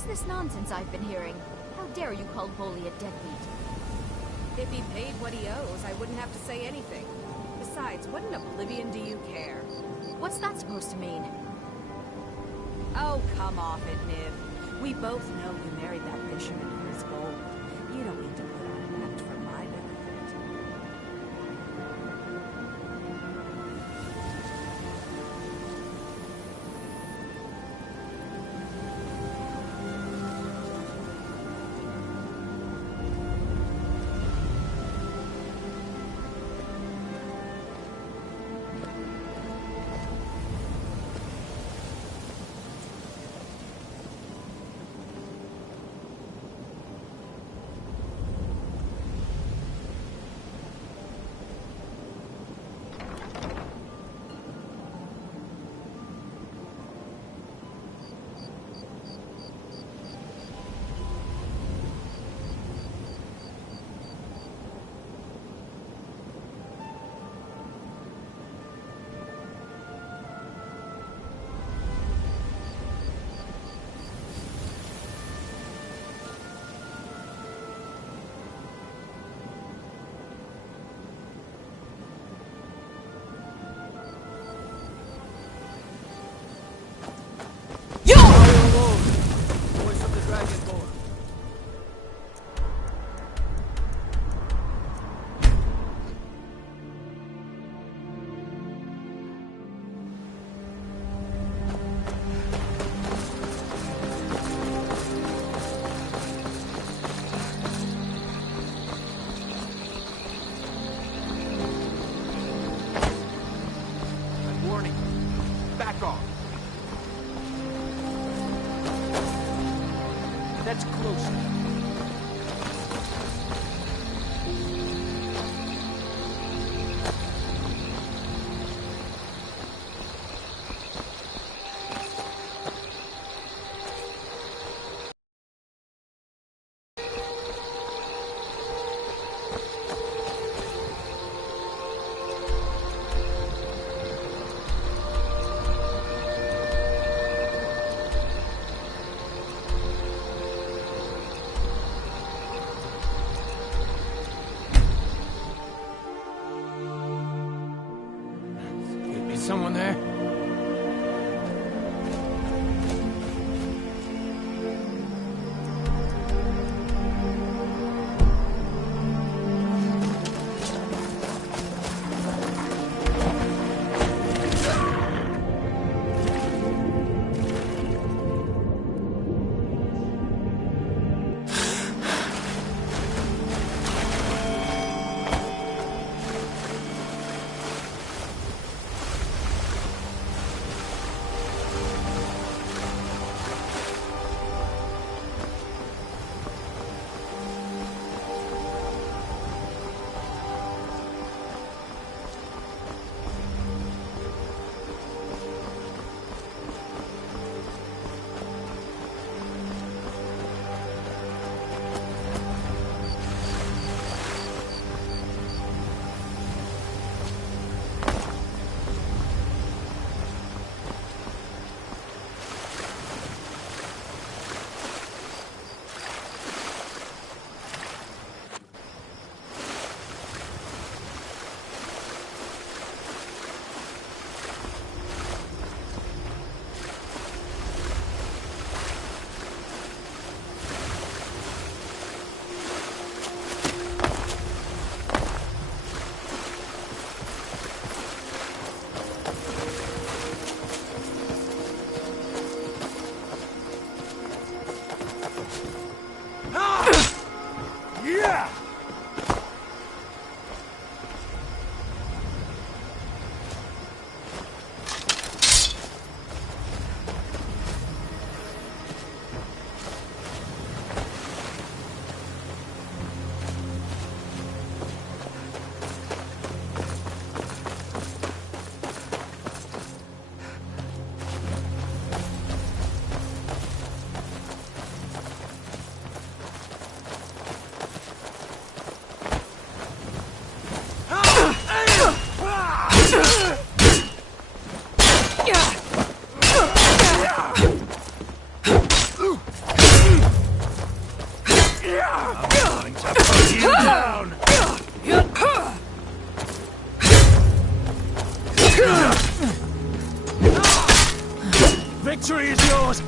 What's this nonsense I've been hearing? How dare you call Bully a deadbeat? If he paid what he owes, I wouldn't have to say anything. Besides, what in oblivion do you care? What's that supposed to mean? Oh, come off it, Niv. We both know you married that fisherman for his gold. You don't need to put on an act for my benefit. That's close. Someone there? Victory is yours!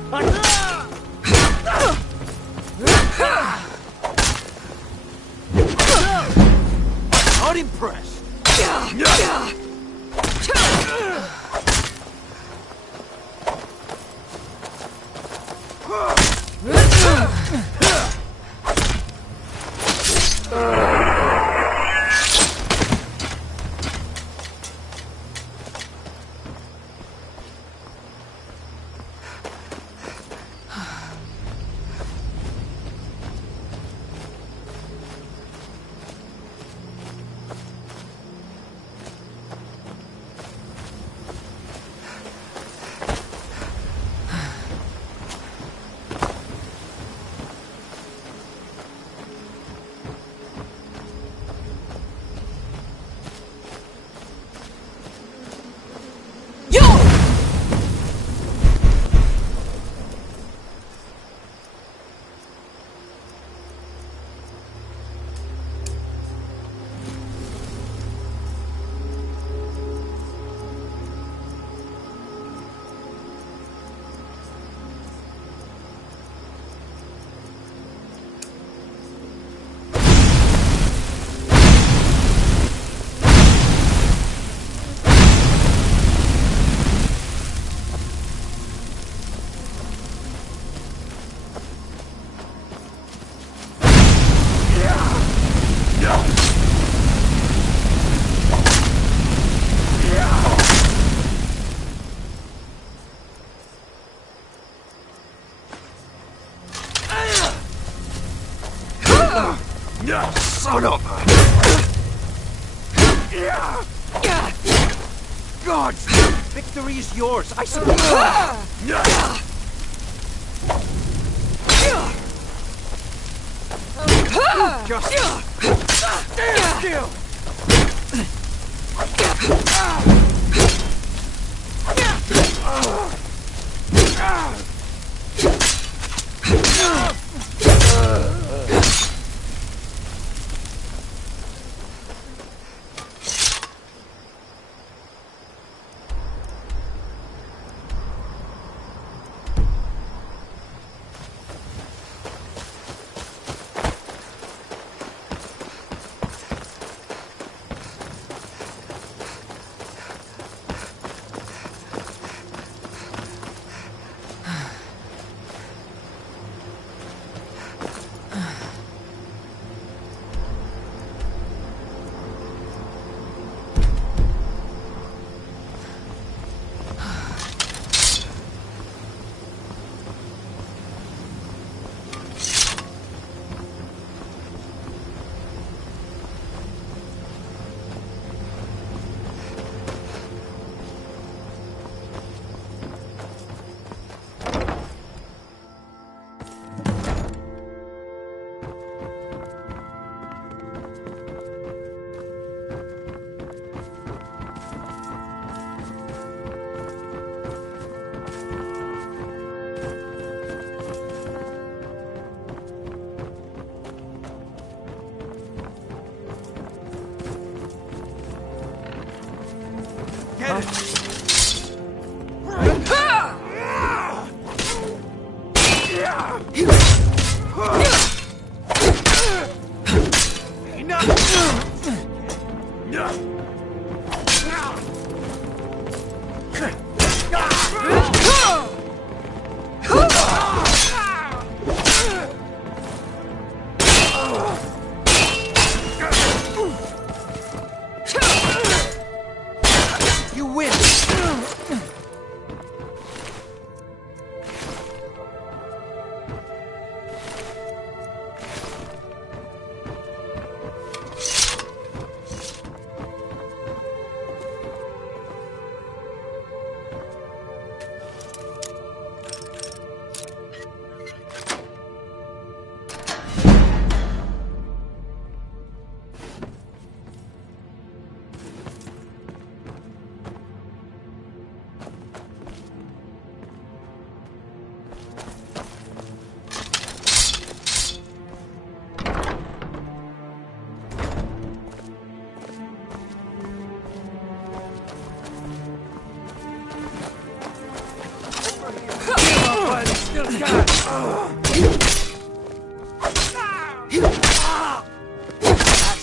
Not impressed! Son of a... God! Victory is yours, I suppose! Just... stand still!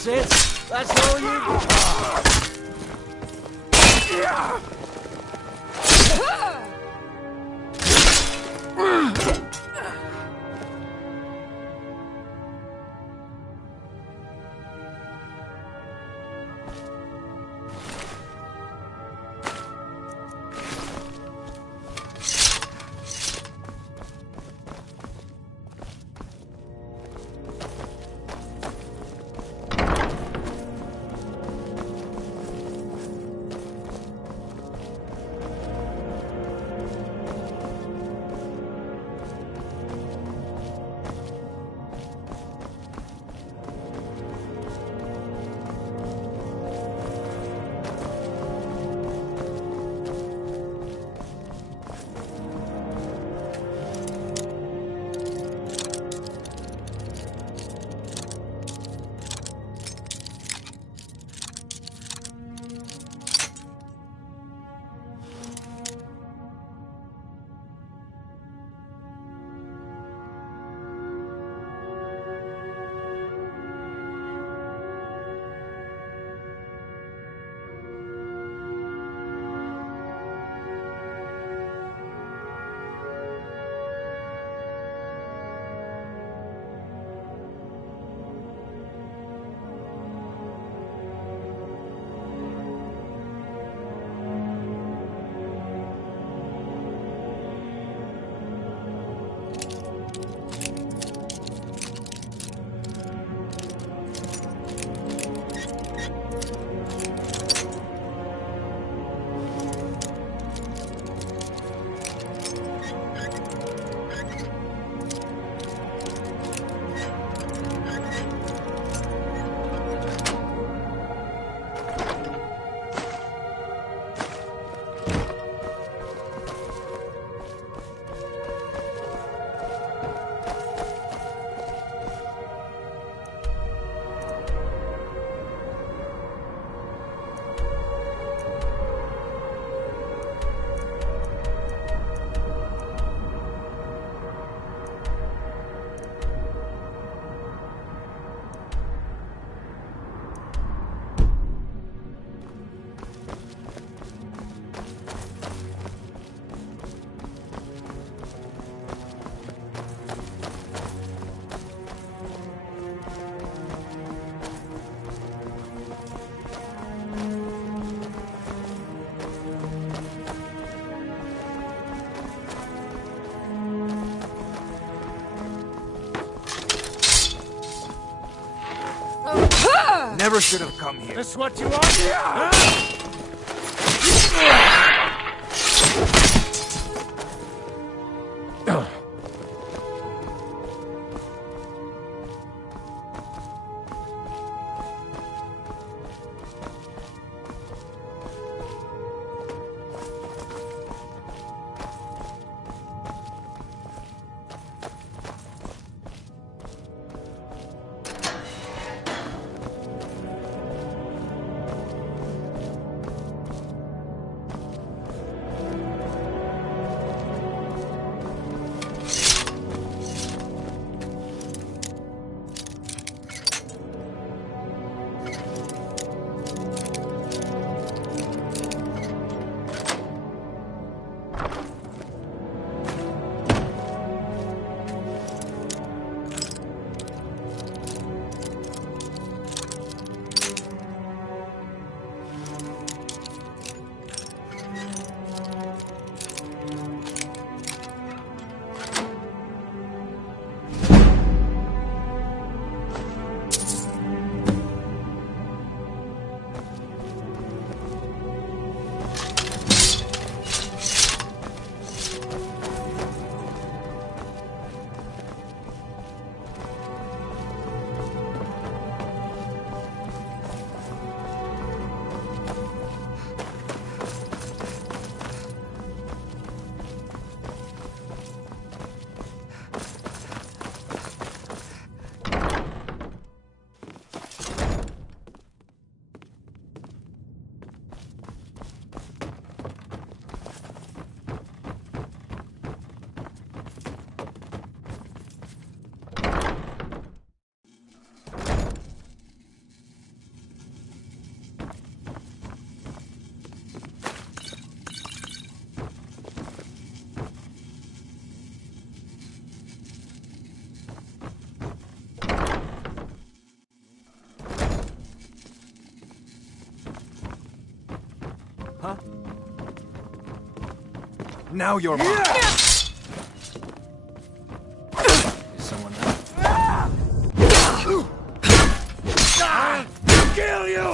That's it? That's all you... Never should have come here. This what you want? Huh? Now you're mine. Is someone there? I'll kill you!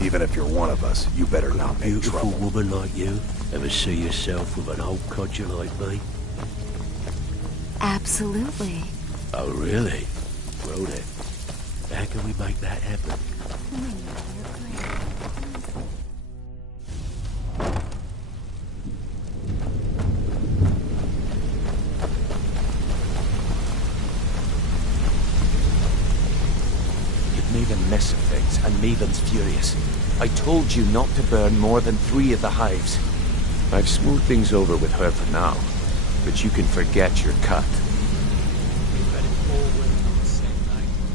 Even if you're one of us, you better not make Beautiful trouble. woman like you ever see yourself with an old codger like me? Absolutely. Oh, really? Well then, how can we make that happen? You've made a mess of things, and Maven's furious. I told you not to burn more than 3 of the hives. I've smoothed things over with her for now, but you can forget your cut.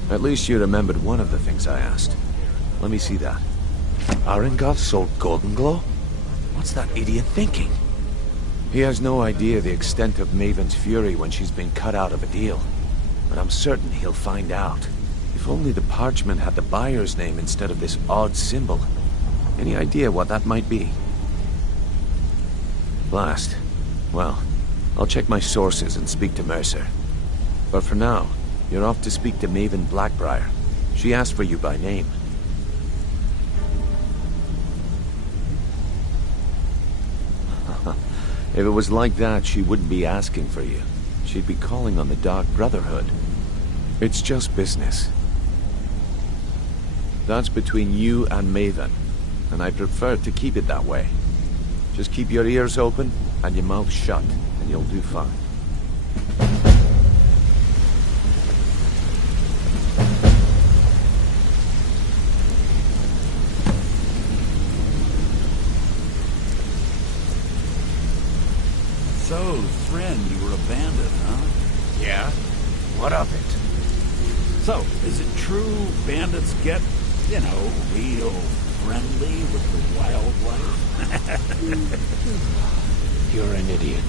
At least you remembered one of the things I asked. Let me see that. Arengoth sold Golden Glow? What's that idiot thinking? He has no idea the extent of Maven's fury when she's been cut out of a deal. But I'm certain he'll find out. If only the parchment had the buyer's name instead of this odd symbol. Any idea what that might be? Last. Well, I'll check my sources and speak to Mercer. But for now, you're off to speak to Maven Blackbriar. She asked for you by name. If it was like that, she wouldn't be asking for you. She'd be calling on the Dark Brotherhood. It's just business. That's between you and Maven, and I prefer to keep it that way. Just keep your ears open and your mouth shut, and you'll do fine. So, Thren, you were abandoned, huh? Yeah? What of it? So, is it true bandits get, you know, real friendly with the wildlife? You're an idiot.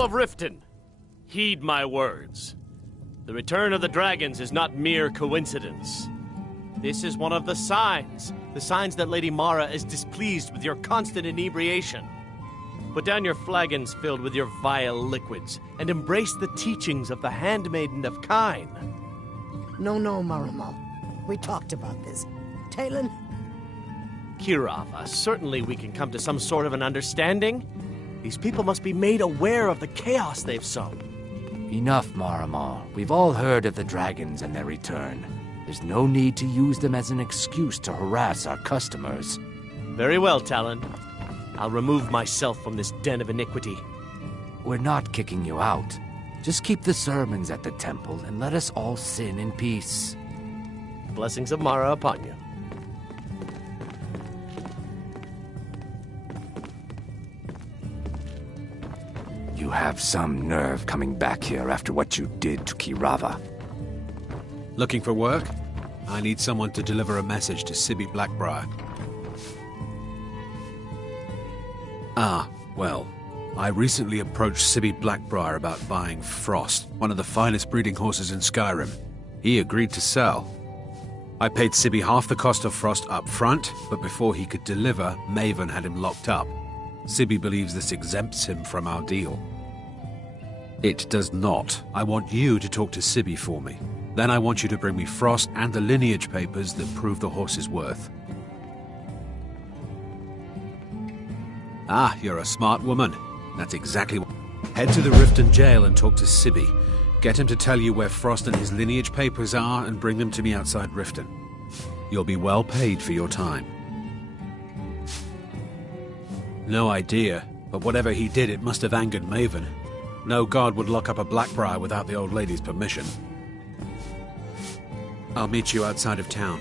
People of Riften, heed my words. The return of the dragons is not mere coincidence. This is one of the signs that Lady Mara is displeased with your constant inebriation. Put down your flagons filled with your vile liquids, and embrace the teachings of the Handmaiden of Kyne. No, Marimal. We talked about this. Talon? Kirava, certainly we can come to some sort of an understanding. These people must be made aware of the chaos they've sown. Enough, Marimal. We've all heard of the dragons and their return. There's no need to use them as an excuse to harass our customers. Very well, Talon. I'll remove myself from this den of iniquity. We're not kicking you out. Just keep the sermons at the temple and let us all sin in peace. Blessings of Mara upon you. You have some nerve coming back here after what you did to Kirava. Looking for work? I need someone to deliver a message to Sibby Blackbriar. Well, I recently approached Sibby Blackbriar about buying Frost, one of the finest breeding horses in Skyrim. He agreed to sell. I paid Sibby half the cost of Frost up front, but before he could deliver, Maven had him locked up. Sibby believes this exempts him from our deal. It does not. I want you to talk to Sibby for me. Then I want you to bring me Frost and the lineage papers that prove the horse's worth. You're a smart woman. That's exactly what... Head to the Riften jail and talk to Sibby. Get him to tell you where Frost and his lineage papers are and bring them to me outside Riften. You'll be well paid for your time. No idea, but whatever he did, it must have angered Maven. No god would lock up a Blackbriar without the old lady's permission. I'll meet you outside of town.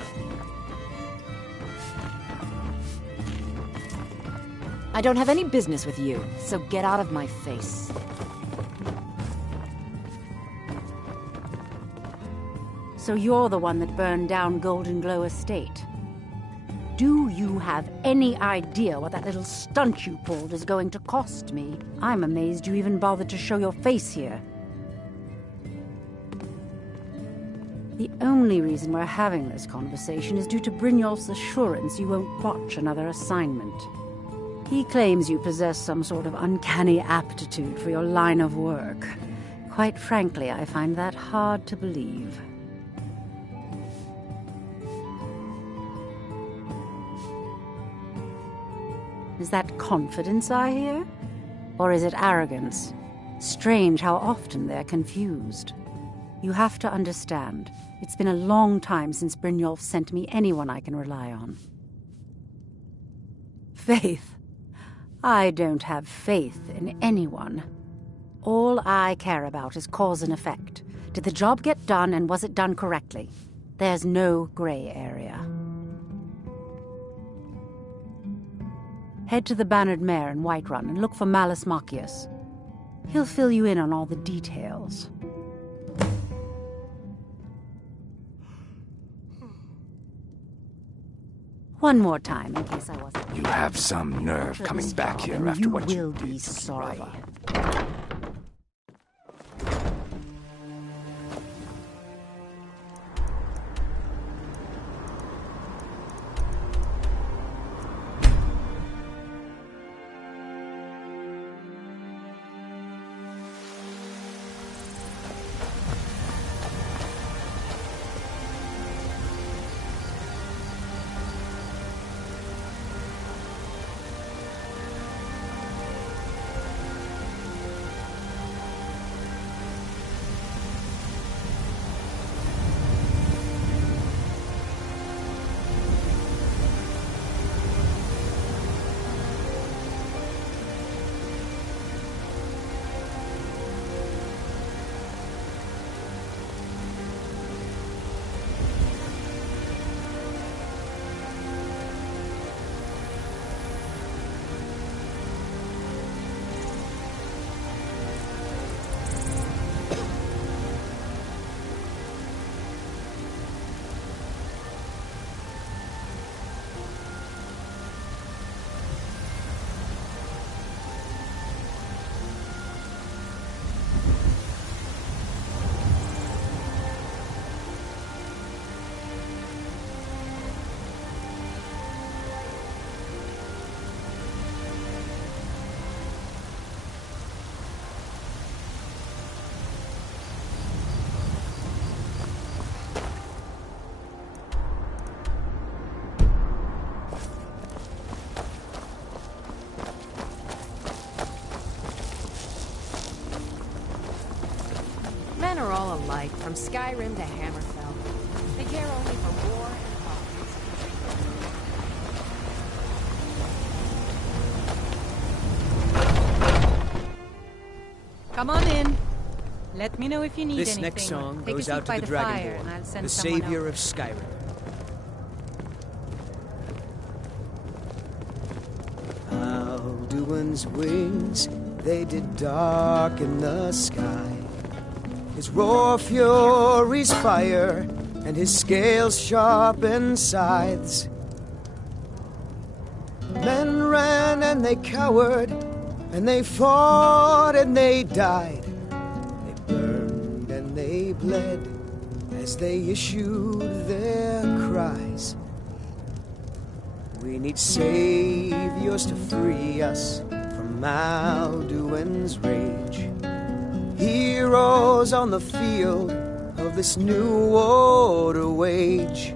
I don't have any business with you, so get out of my face. So you're the one that burned down Golden Glow Estate. Do you have any idea what that little stunt you pulled is going to cost me? I'm amazed you even bothered to show your face here. The only reason we're having this conversation is due to Brynjolf's assurance you won't botch another assignment. He claims you possess some sort of uncanny aptitude for your line of work. Quite frankly, I find that hard to believe. Is that confidence I hear? Or is it arrogance? Strange how often they're confused. You have to understand, it's been a long time since Brynjolf sent me anyone I can rely on. Faith? I don't have faith in anyone. All I care about is cause and effect. Did the job get done, and was it done correctly? There's no gray area. Head to the Bannered Mare in Whiterun and look for Malus Machius. He'll fill you in on all the details. One more time, in case I wasn't... You have some nerve coming back here after what you did. You will be sorry. alike, from Skyrim to Hammerfell. They care only for war and politics. Come on in. Let me know if you need This anything. next song Take a goes seat out to by the fire, and I'll Dragonborn, send the someone savior out. of Skyrim. Alduin's wings, they did darken the sky. His roar fury's fire, and his scales sharpened scythes. Men ran and they cowered, and they fought and they died. They burned and they bled as they issued their cries. We need saviors to free us from Alduin's rage. Heroes on the field of this new war to wage.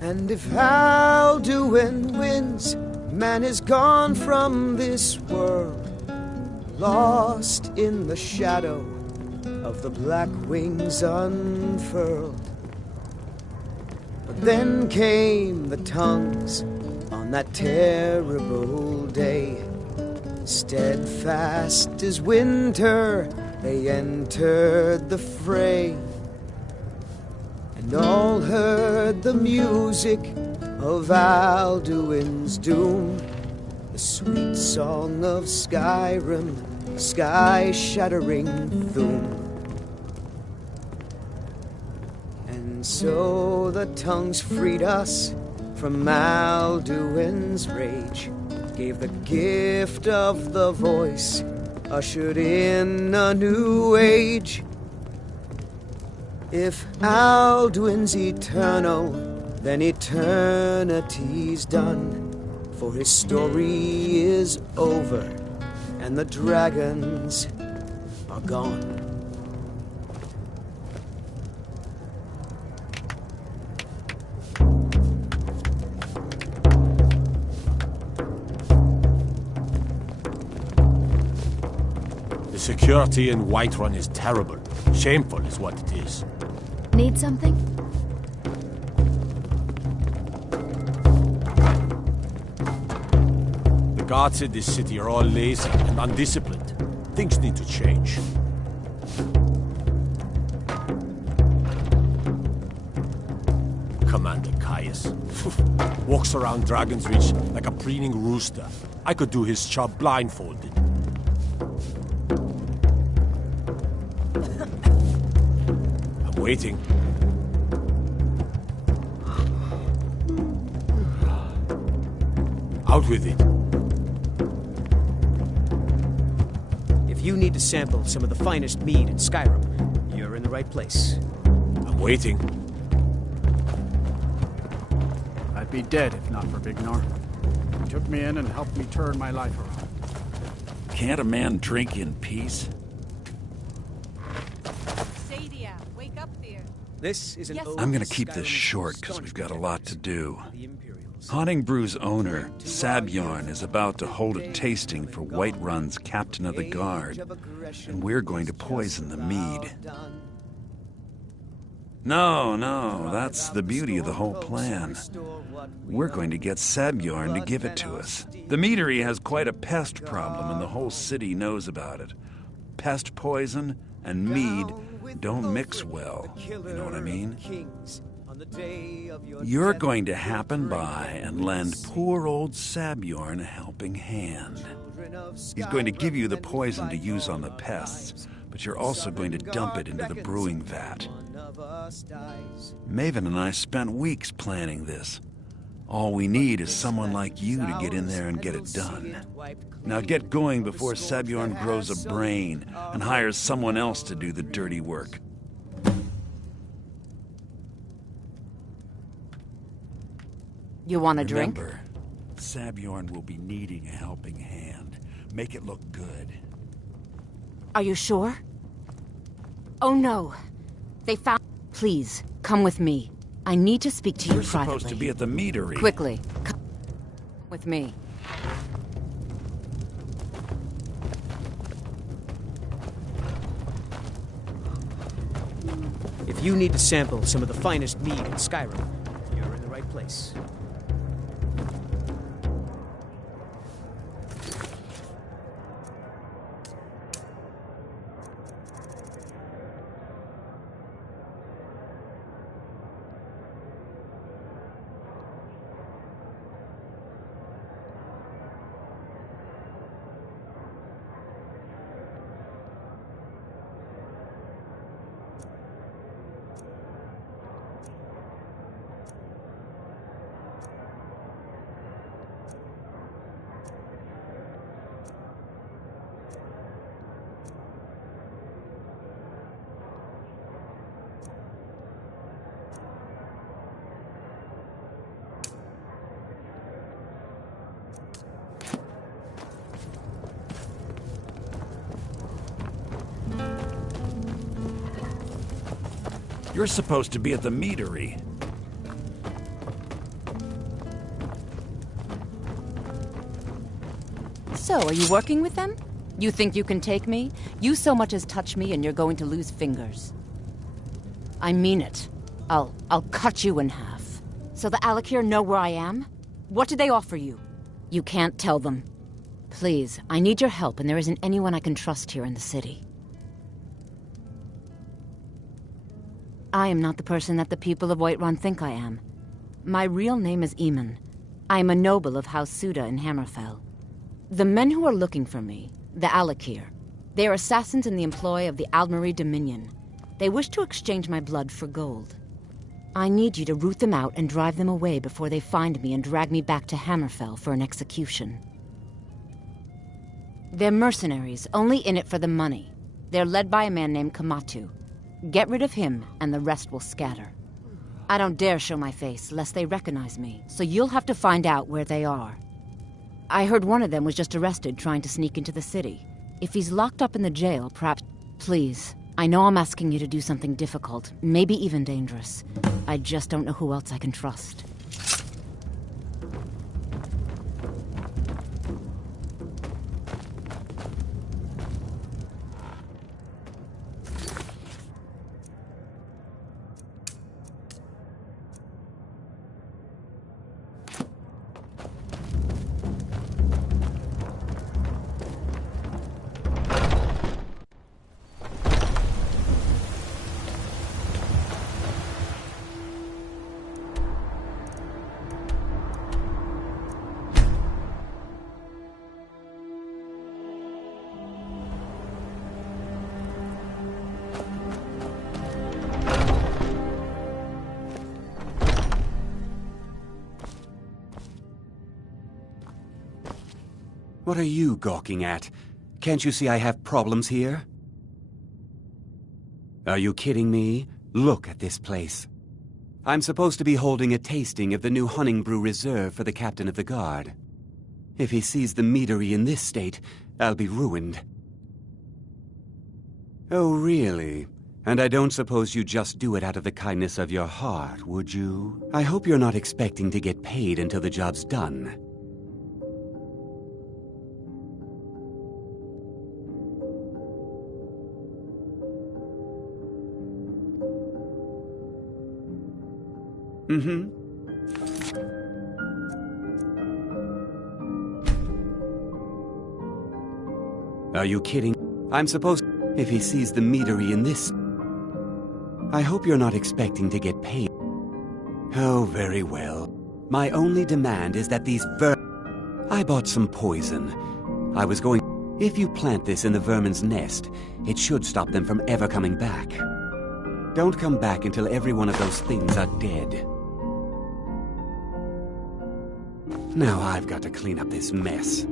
And if Alduin wins, man is gone from this world, lost in the shadow of the black wings unfurled. But then came the tongues on that terrible day. Steadfast as winter, they entered the fray, and all heard the music of Alduin's doom, the sweet song of Skyrim, sky-shattering Thum. And so the tongues freed us from Alduin's rage, gave the gift of the voice, ushered in a new age. If Alduin's eternal, then eternity's done, for his story is over, and the dragons are gone. The security in Whiterun is terrible. Shameful is what it is. Need something? The guards in this city are all lazy and undisciplined. Things need to change. Commander Caius. Walks around Dragon's Reach like a preening rooster. I could do his job blindfolded. I'm waiting. Out with it. If you need to sample some of the finest mead in Skyrim, you're in the right place. I'm waiting. I'd be dead if not for Vignar. He took me in and helped me turn my life around. Can't a man drink in peace? Sadia, wake up there. This is an I'm gonna keep this short because we've got a lot to do. Haunting Brew's owner, Sabjorn, is about to hold a tasting for Whiterun's Captain of the Guard, and we're going to poison the mead. No, that's the beauty of the whole plan. We're going to get Sabjorn to give it to us. The meadery has quite a pest problem, and the whole city knows about it. Pest poison and mead don't mix well, you know what I mean? You're going to happen by and lend poor old Sabjorn a helping hand. He's going to give you the poison to use on the pests, but you're also going to dump it into the brewing vat. Maven and I spent weeks planning this. All we need is someone like you to get in there and get it done. Now get going before Sabjorn grows a brain and hires someone else to do the dirty work. You want a drink? Remember, Sabjorn will be needing a helping hand. Make it look good. Are you sure? Oh no. They found... Please, come with me. I need to speak to you privately. You're supposed to be at the meadery. Quickly, come with me. If you need to sample some of the finest mead in Skyrim, you're in the right place. You're supposed to be at the meadery. So, are you working with them? You think you can take me? You so much as touch me and you're going to lose fingers. I mean it. I'll cut you in half. So the Alakir know where I am? What did they offer you? You can't tell them. Please, I need your help and there isn't anyone I can trust here in the city. I am not the person that the people of Whiterun think I am. My real name is Eamon. I am a noble of House Suda in Hammerfell. The men who are looking for me, the Alakir, they are assassins in the employ of the Aldmeri Dominion. They wish to exchange my blood for gold. I need you to root them out and drive them away before they find me and drag me back to Hammerfell for an execution. They're mercenaries, only in it for the money. They're led by a man named Kamatu. Get rid of him, and the rest will scatter. I don't dare show my face, lest they recognize me, so you'll have to find out where they are. I heard one of them was just arrested trying to sneak into the city. If he's locked up in the jail, perhaps... Please, I know I'm asking you to do something difficult, maybe even dangerous. I just don't know who else I can trust. What are you gawking at? Can't you see I have problems here? Are you kidding me? Look at this place. I'm supposed to be holding a tasting of the new Hunning Brew Reserve for the captain of the guard. If he sees the meadery in this state, I'll be ruined. Oh, really? And I don't suppose you just do it out of the kindness of your heart, would you? I hope you're not expecting to get paid until the job's done. Mm-hmm. Are you kidding? I'm supposed... If he sees the meadery in this... I hope you're not expecting to get paid. Oh, very well. My only demand is that these I bought some poison. I was going... If you plant this in the vermin's nest, it should stop them from ever coming back. Don't come back until every one of those things are dead. Now I've got to clean up this mess.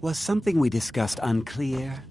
Was something we discussed unclear?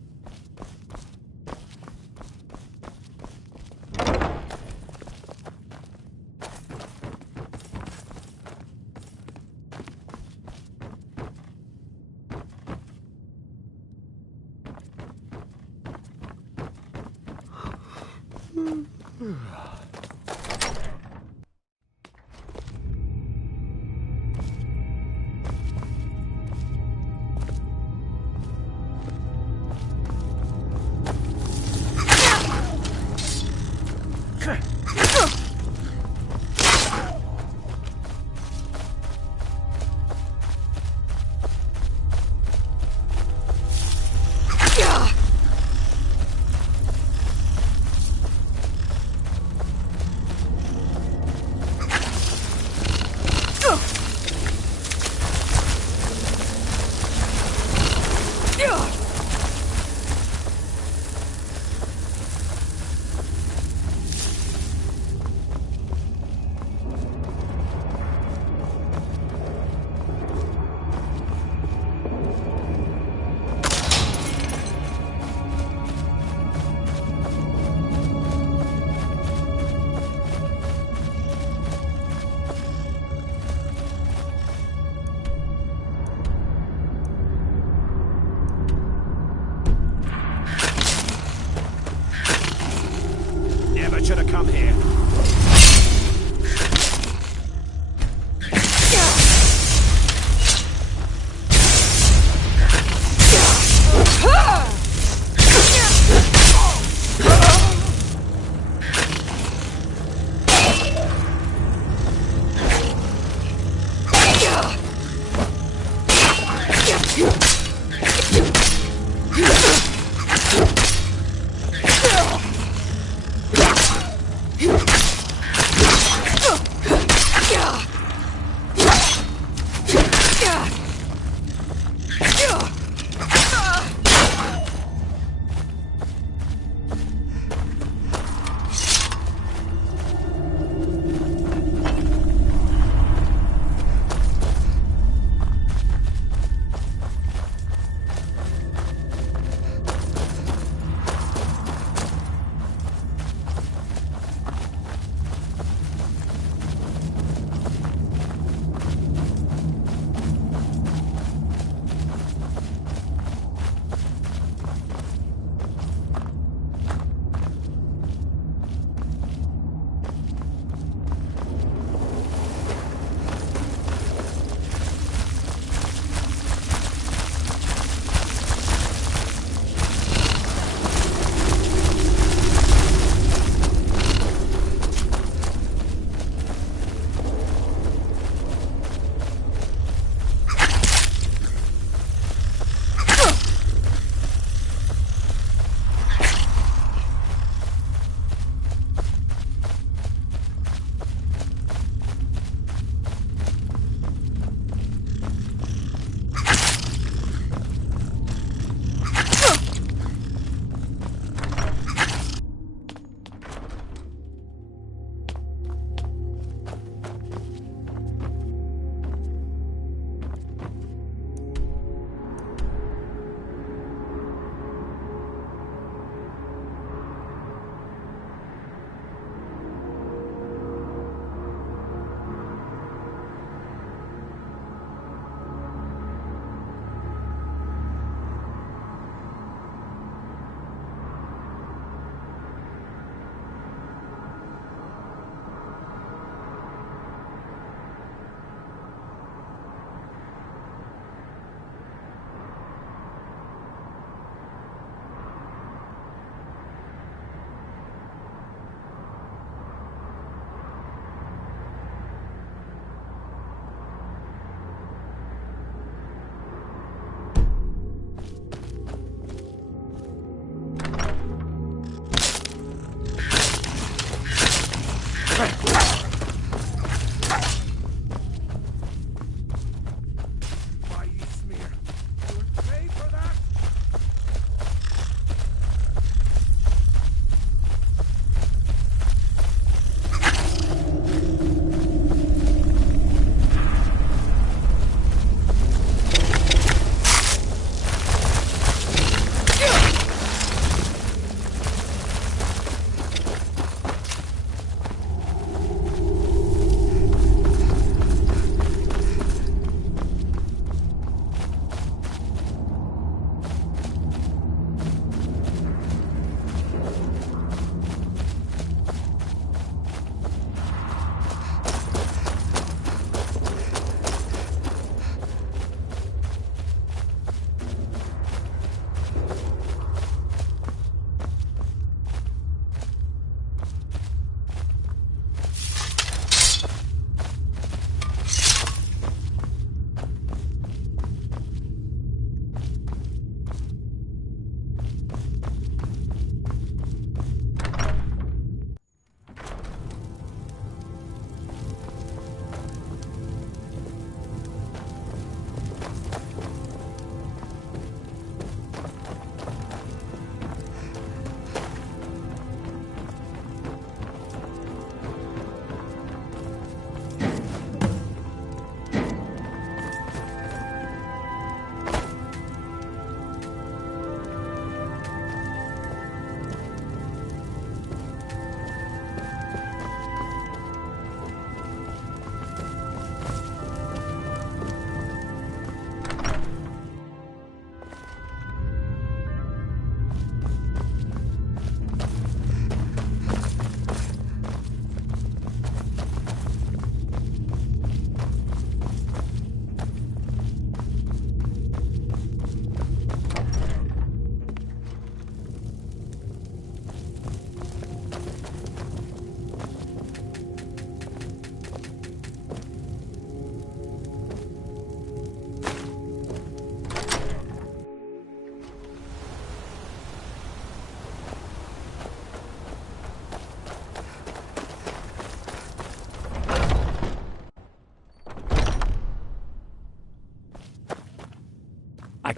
Never should have come here. Yeah.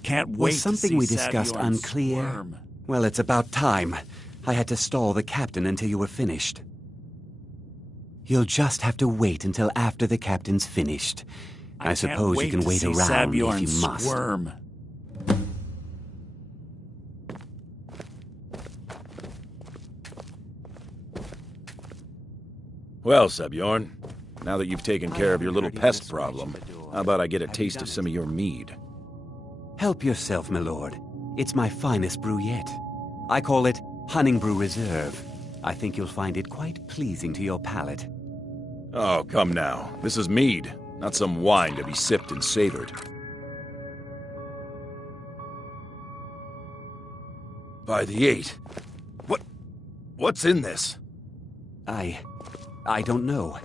can't wait Was something we to see discussed Savior and unclear? squirm. Well, it's about time. I had to stall the captain until you were finished. You'll just have to wait until after the captain's finished. I suppose you can wait around if you must. Squirm. Well, Sebjorn, now that you've taken care of your little pest problem, how about I get a taste of some of your mead? Help yourself, my lord. It's my finest brew yet. I call it Honningbrew Reserve. I think you'll find it quite pleasing to your palate. Oh, come now. This is mead, not some wine to be sipped and savored. By the 8. What's in this? I don't know.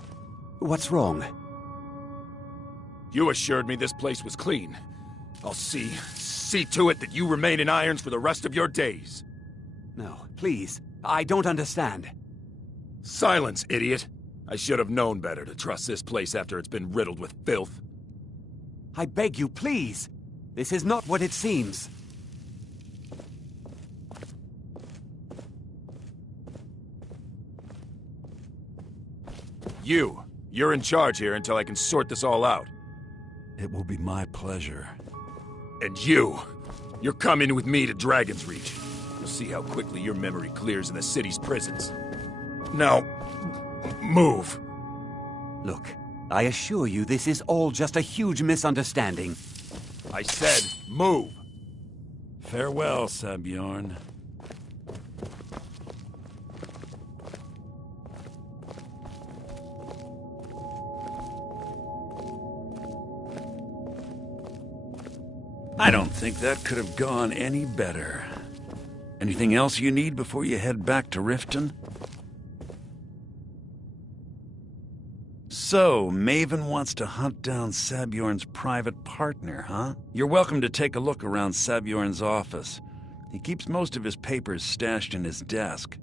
What's wrong? You assured me this place was clean. I'll see to it that you remain in irons for the rest of your days. No, please. I don't understand. Silence, idiot. I should have known better to trust this place after it's been riddled with filth. I beg you, please. This is not what it seems. You're in charge here until I can sort this all out. It will be my pleasure. And you're coming with me to Dragon's Reach. You'll see how quickly your memory clears in the city's prisons. Now, move. Look, I assure you this is all just a huge misunderstanding. I said, move. Farewell, Sebjorn. I don't think that could have gone any better. Anything else you need before you head back to Riften? So, Maven wants to hunt down Sabjorn's private partner, huh? You're welcome to take a look around Sabjorn's office. He keeps most of his papers stashed in his desk.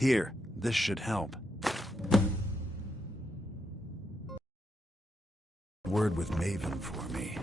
Here, this should help. Word with Maven for me.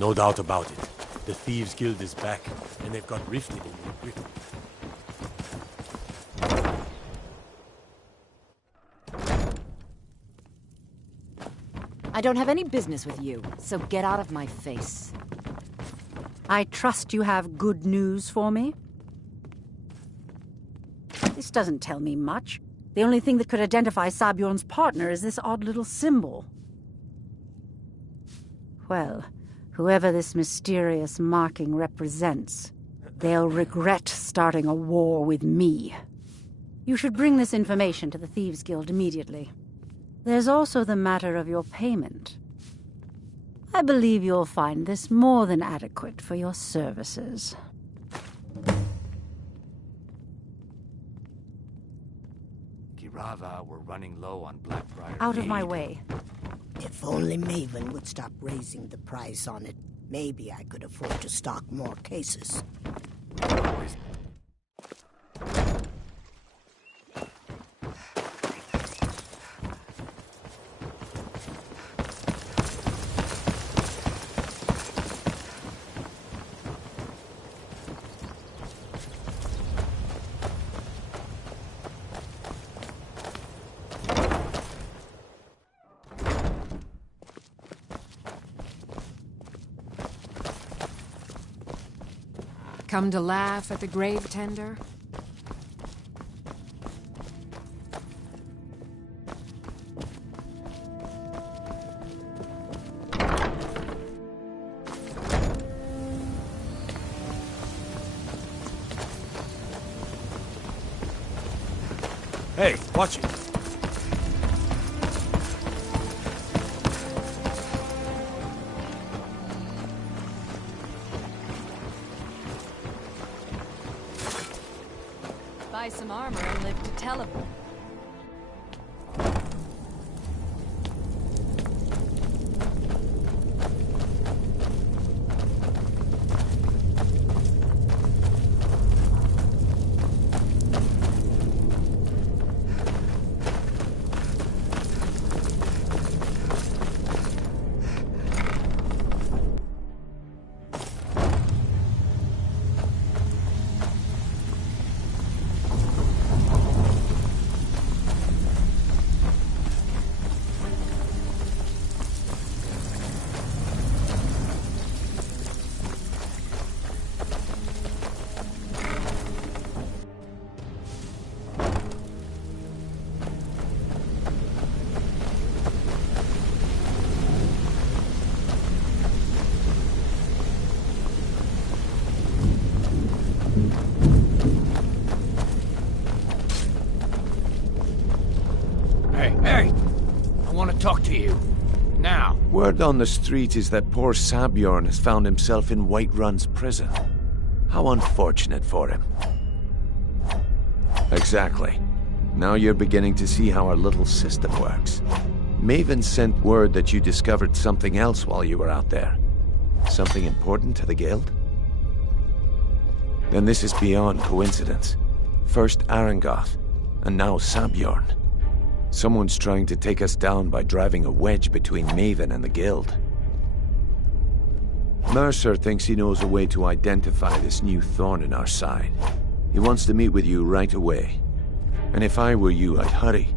No doubt about it. The Thieves Guild is back, and they've got Riften in the grip. I don't have any business with you, so get out of my face. I trust you have good news for me? This doesn't tell me much. The only thing that could identify Sabjorn's partner is this odd little symbol. Well, whoever this mysterious marking represents, they'll regret starting a war with me. You should bring this information to the Thieves Guild immediately. There's also the matter of your payment. I believe you'll find this more than adequate for your services. Kirava, we're running low on Blackbriar. Out of my way. If only Maven would stop raising the price on it, maybe I could afford to stock more cases. Come to laugh at the grave tender? Hey, watch it. Buy some armor and live to tell of it. Hey! I want to talk to you. Now. Word on the street is that poor Sabjorn has found himself in Whiterun's prison. How unfortunate for him. Exactly. Now you're beginning to see how our little system works. Maven sent word that you discovered something else while you were out there. Something important to the guild? Then this is beyond coincidence. First Arangoth, and now Sabjorn. Someone's trying to take us down by driving a wedge between Maven and the guild. Mercer thinks he knows a way to identify this new thorn in our side. He wants to meet with you right away. And if I were you, I'd hurry.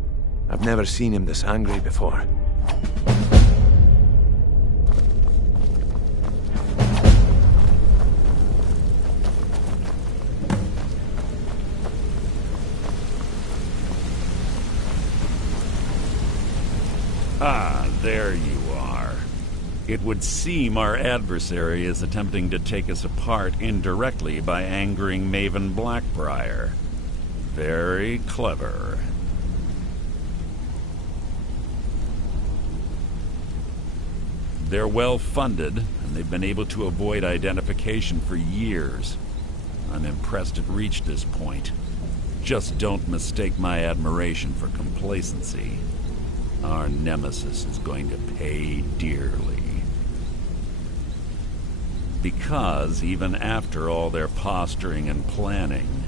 I've never seen him this angry before. Ah, there you are. It would seem our adversary is attempting to take us apart indirectly by angering Maven Blackbriar. Very clever. They're well funded, and they've been able to avoid identification for years. I'm impressed it reached this point. Just don't mistake my admiration for complacency. Our nemesis is going to pay dearly. Because even after all their posturing and planning,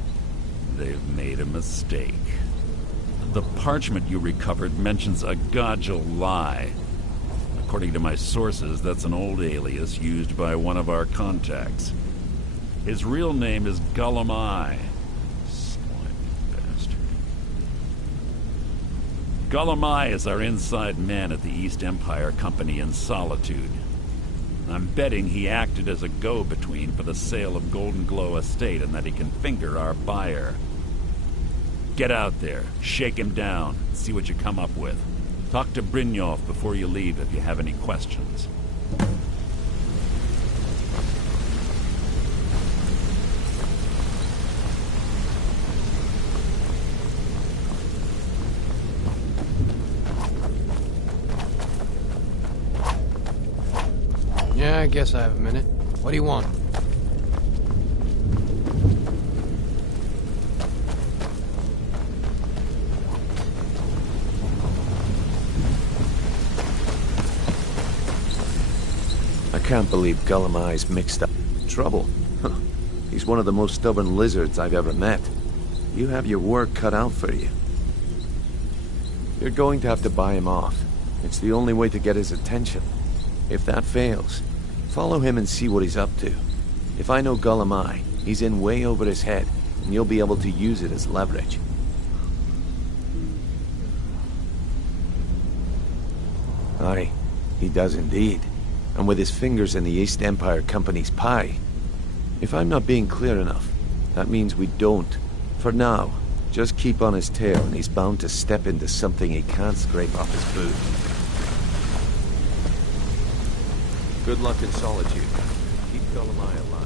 they've made a mistake. The parchment you recovered mentions a Godgel lie. According to my sources, that's an old alias used by one of our contacts. His real name is Gullum. Gulamai is our inside man at the East Empire Company in Solitude. I'm betting he acted as a go-between for the sale of Golden Glow Estate and that he can finger our buyer. Get out there, shake him down, see what you come up with. Talk to Brynjolf before you leave if you have any questions. Yeah, I guess I have a minute. What do you want? I can't believe Gulamai's mixed up in trouble. He's one of the most stubborn lizards I've ever met. You have your work cut out for you. You're going to have to buy him off. It's the only way to get his attention. If that fails, follow him and see what he's up to. If I know Gulamai, he's in way over his head, and you'll be able to use it as leverage. Aye, he does indeed. And with his fingers in the East Empire Company's pie. If I'm not being clear enough, that means we don't. For now, just keep on his tail and he's bound to step into something he can't scrape off his boot. Good luck in Solitude. Keep Gulamai alive.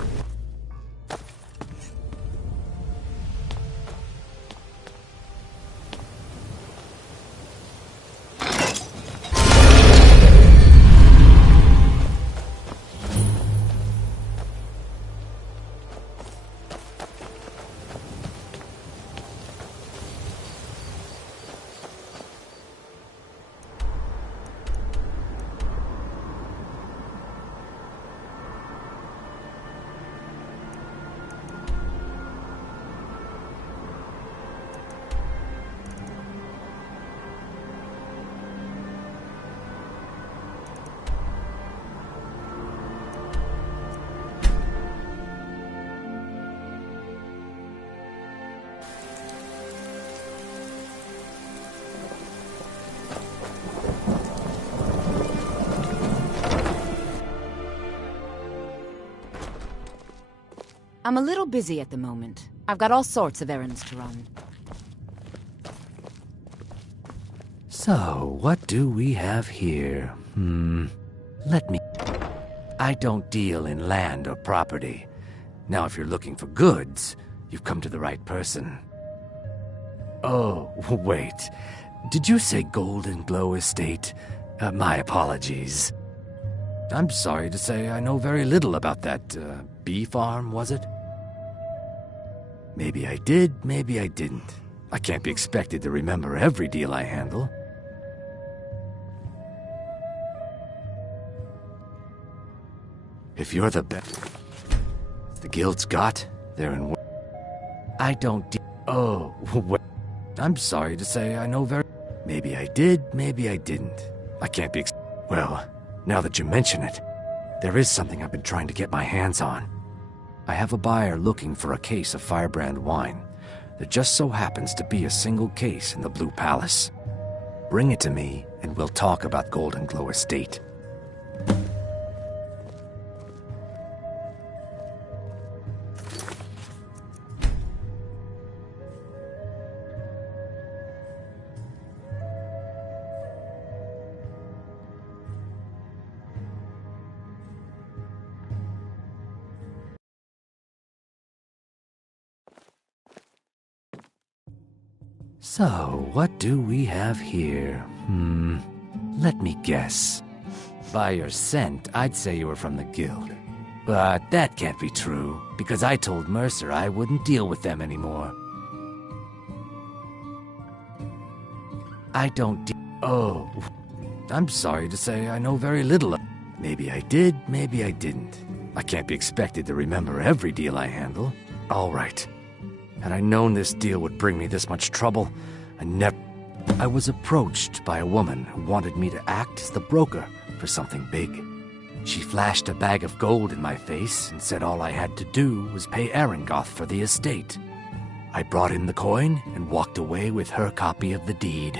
I'm a little busy at the moment. I've got all sorts of errands to run. So, what do we have here? Let me... I don't deal in land or property. Now, if you're looking for goods, you've come to the right person. Oh, wait. Did you say Golden Glow Estate? My apologies. I'm sorry to say I know very little about that, bee farm, was it? Maybe I did, maybe I didn't. I can't be expected to remember every deal I handle. If you're the best the guild's got, they're in... I don't oh, wait. I'm sorry to say I know very... Maybe I did, maybe I didn't. I can't be well, now that you mention it, there is something I've been trying to get my hands on. I have a buyer looking for a case of Firebrand wine. There just so happens to be a single case in the Blue Palace. Bring it to me, and we'll talk about Golden Glow Estate. So, what do we have here? Let me guess. By your scent, I'd say you were from the guild. But that can't be true, because I told Mercer I wouldn't deal with them anymore. I don't oh, I'm sorry to say I know very little. Maybe I did, maybe I didn't. I can't be expected to remember every deal I handle. All right. Had I known this deal would bring me this much trouble, I was approached by a woman who wanted me to act as the broker for something big. She flashed a bag of gold in my face and said all I had to do was pay Arangoth for the estate. I brought in the coin and walked away with her copy of the deed.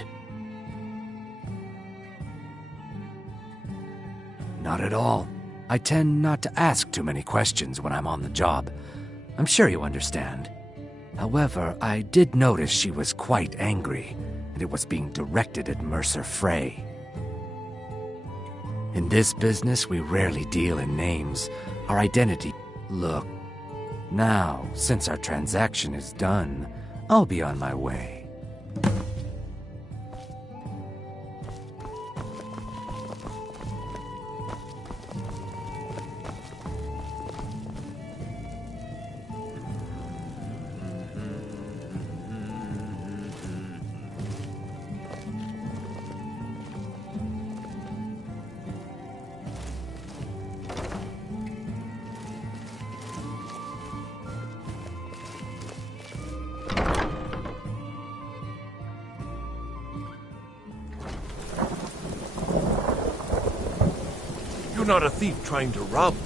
not at all. I tend not to ask too many questions when I'm on the job. I'm sure you understand. However, I did notice she was quite angry, and it was being directed at Mercer Frey. In this business, we rarely deal in names. Our identity... Look, now, since our transaction is done, I'll be on my way. You're not a thief trying to rob me,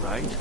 right?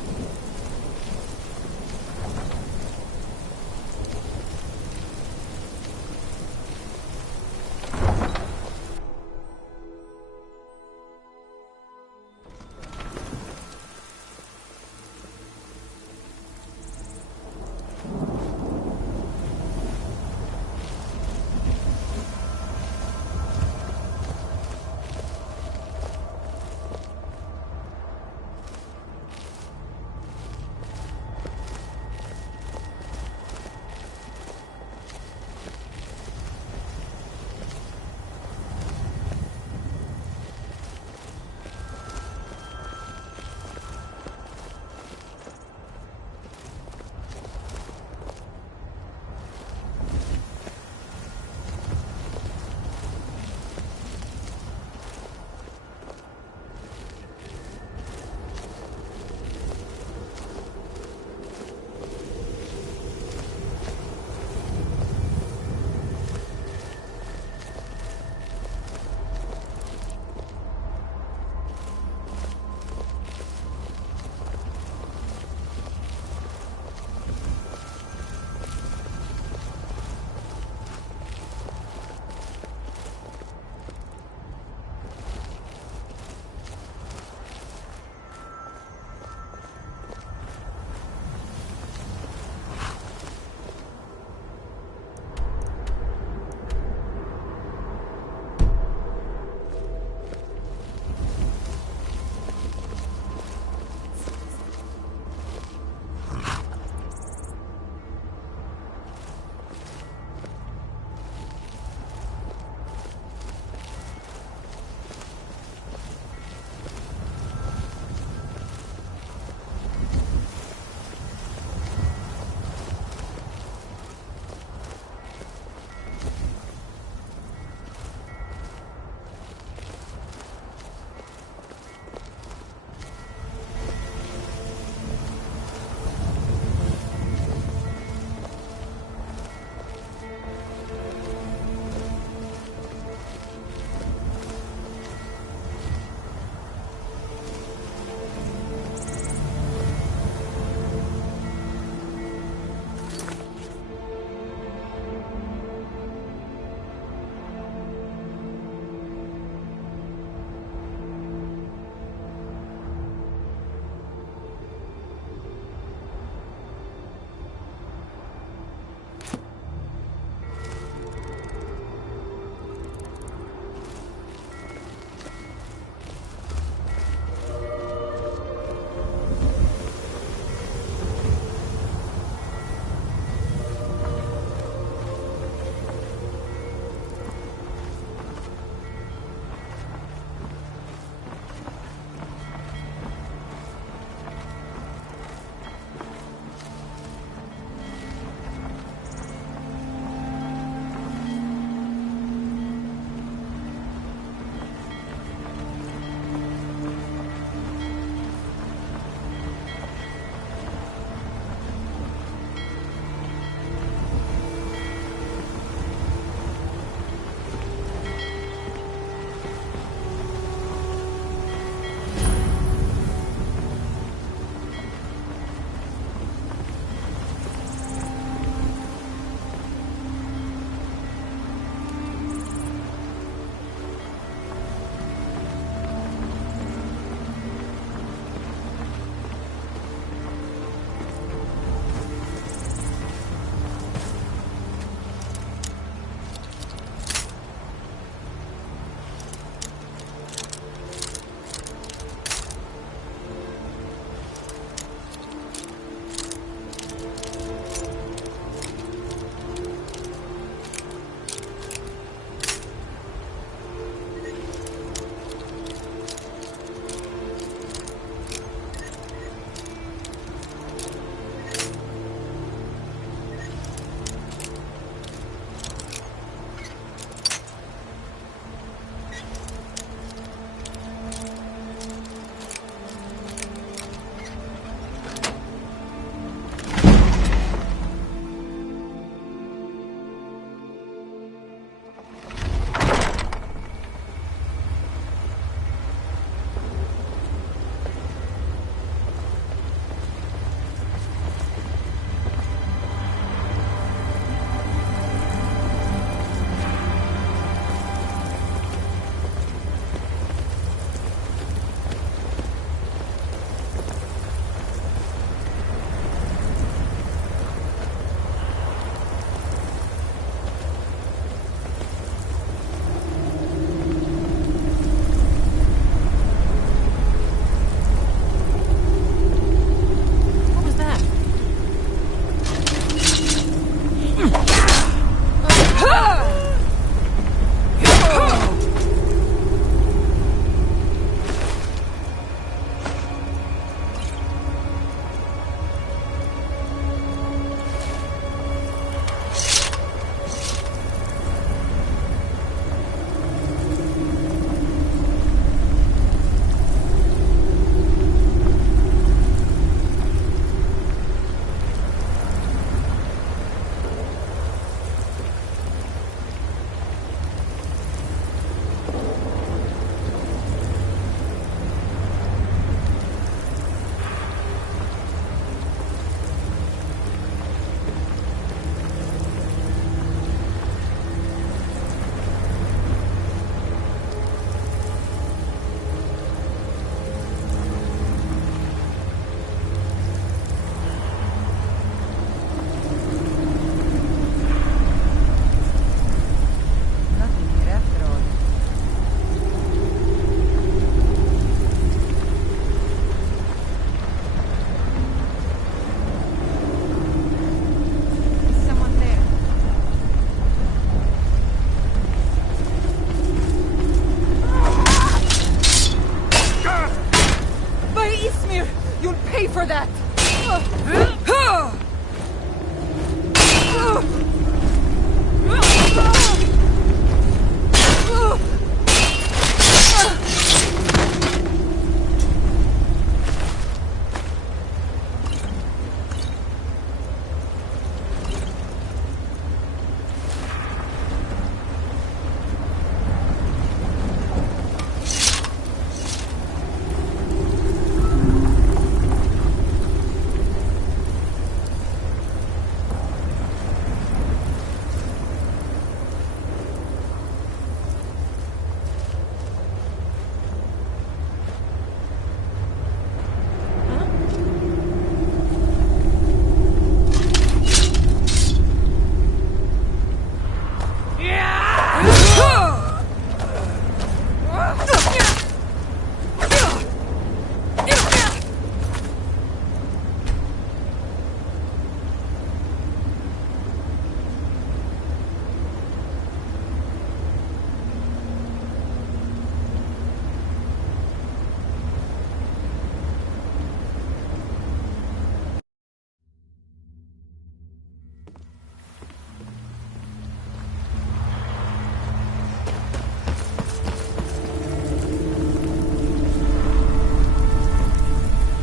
pay for that!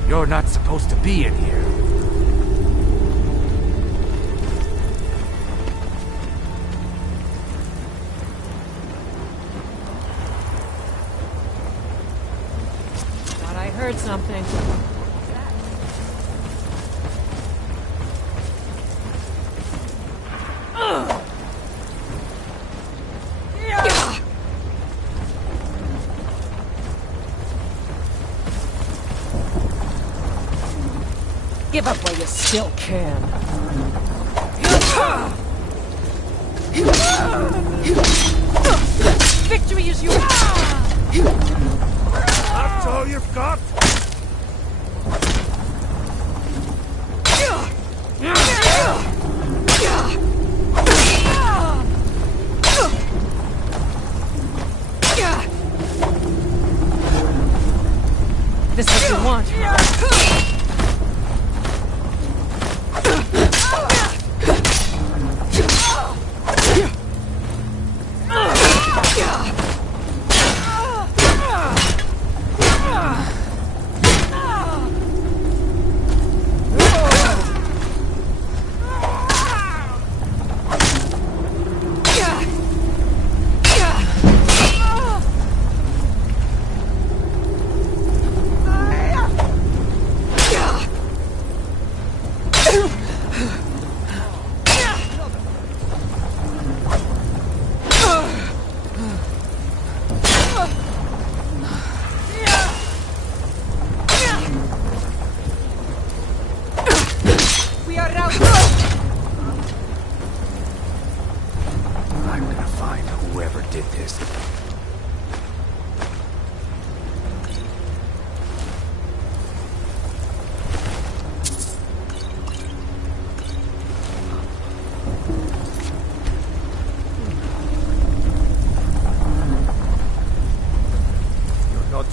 You're not supposed to be in here. Thought I heard something. Give up while you still can. Victory is yours! That's all you've got? This is what you want.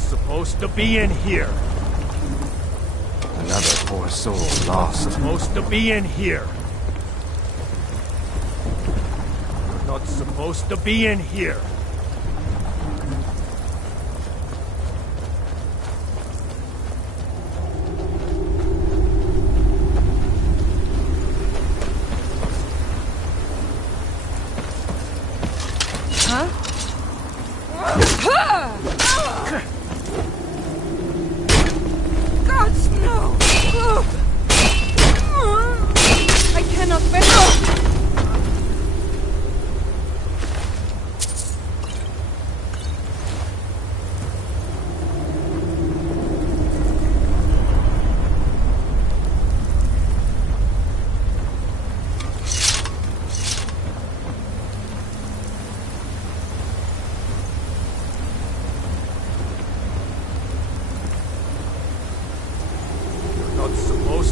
Supposed to be in here. Another poor soul lost. Supposed to be in here. You're not supposed to be in here.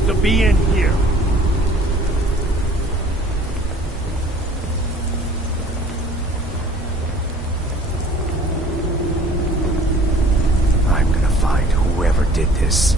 To be in here. I'm gonna find whoever did this.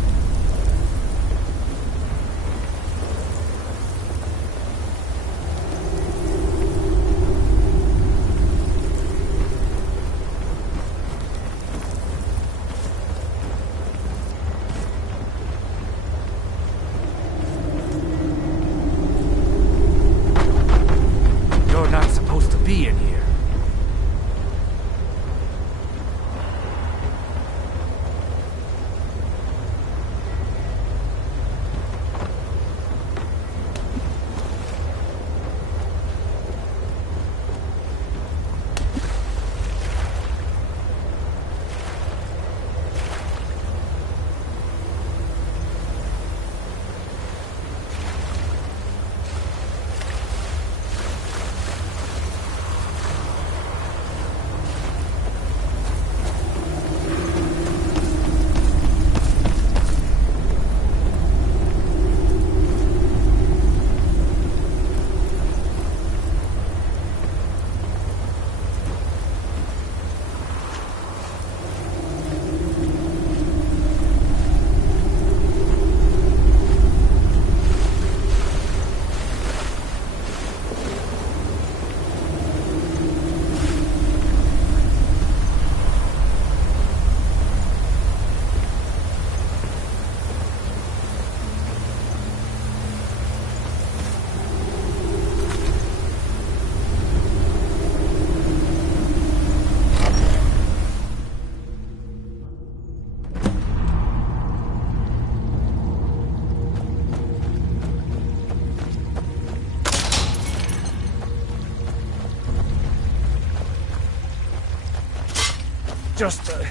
just a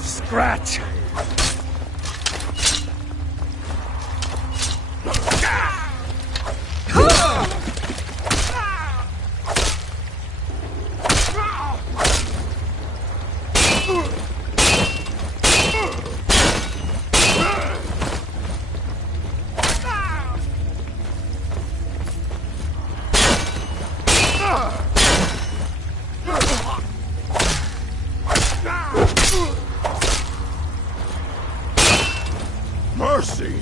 scratch. Mercy!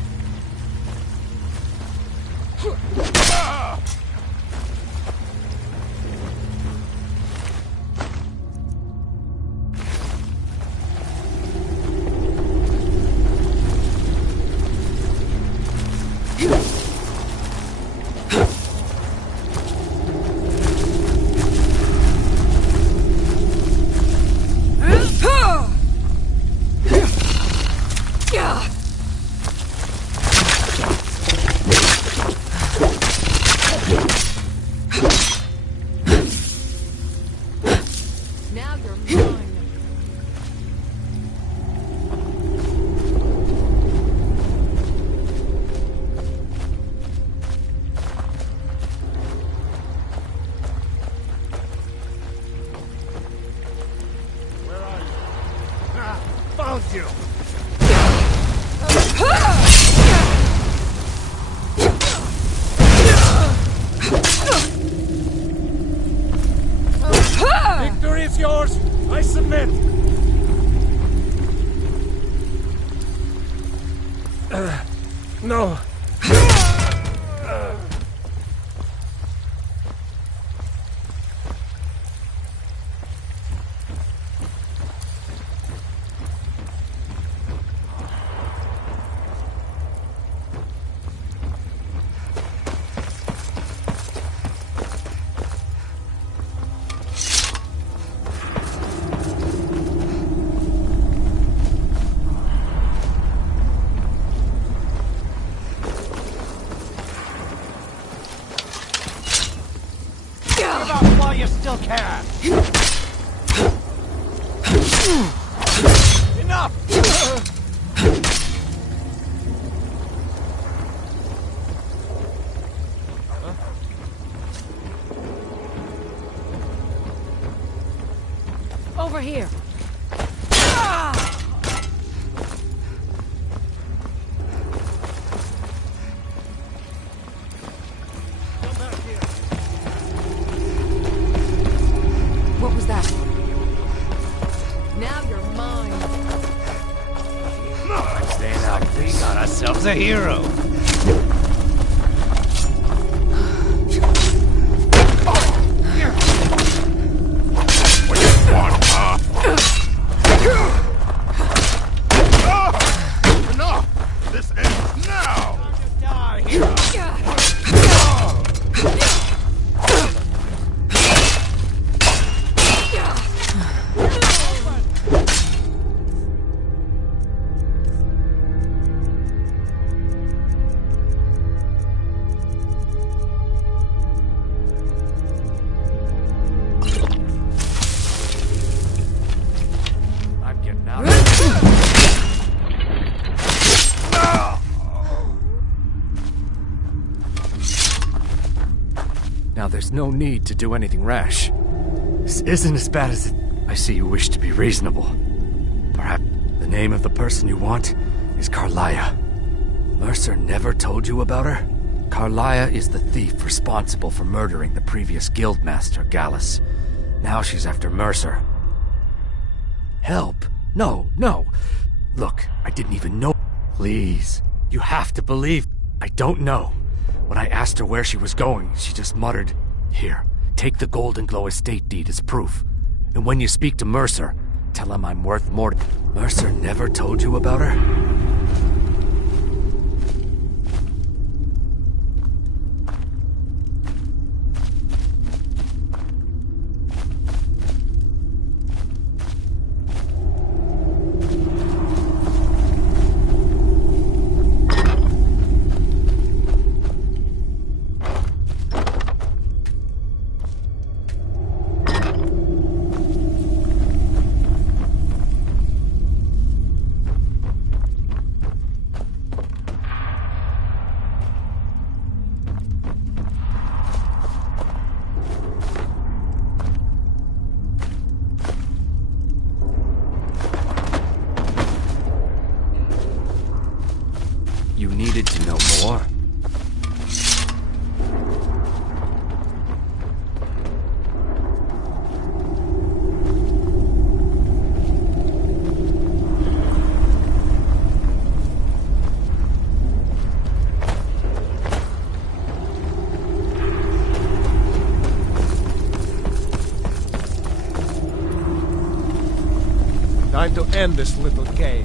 Now you're mine. Where are you? Ah, found you! Victory is yours! I submit! No. Give up while you still can! Enough! Over here. What was that? Now you're mine. Staying out. We got ourselves a hero. Enough! This ends now! Die here! I'm getting out. Now there's no need to do anything rash. This isn't as bad as it... I see you wish to be reasonable. Perhaps the name of the person you want is Carlia. Mercer never told you about her? Carlia is the thief responsible for murdering the previous guildmaster, Gallus. Now she's after Mercer. Help? No, no. Look, I didn't even know. Please, you have to believe. I don't know. When I asked her where she was going, she just muttered, "Here, take the Golden Glow estate deed as proof. And when you speak to Mercer, tell him I'm worth more." Mercer never told you about her? You needed to know more? Time to end this little game.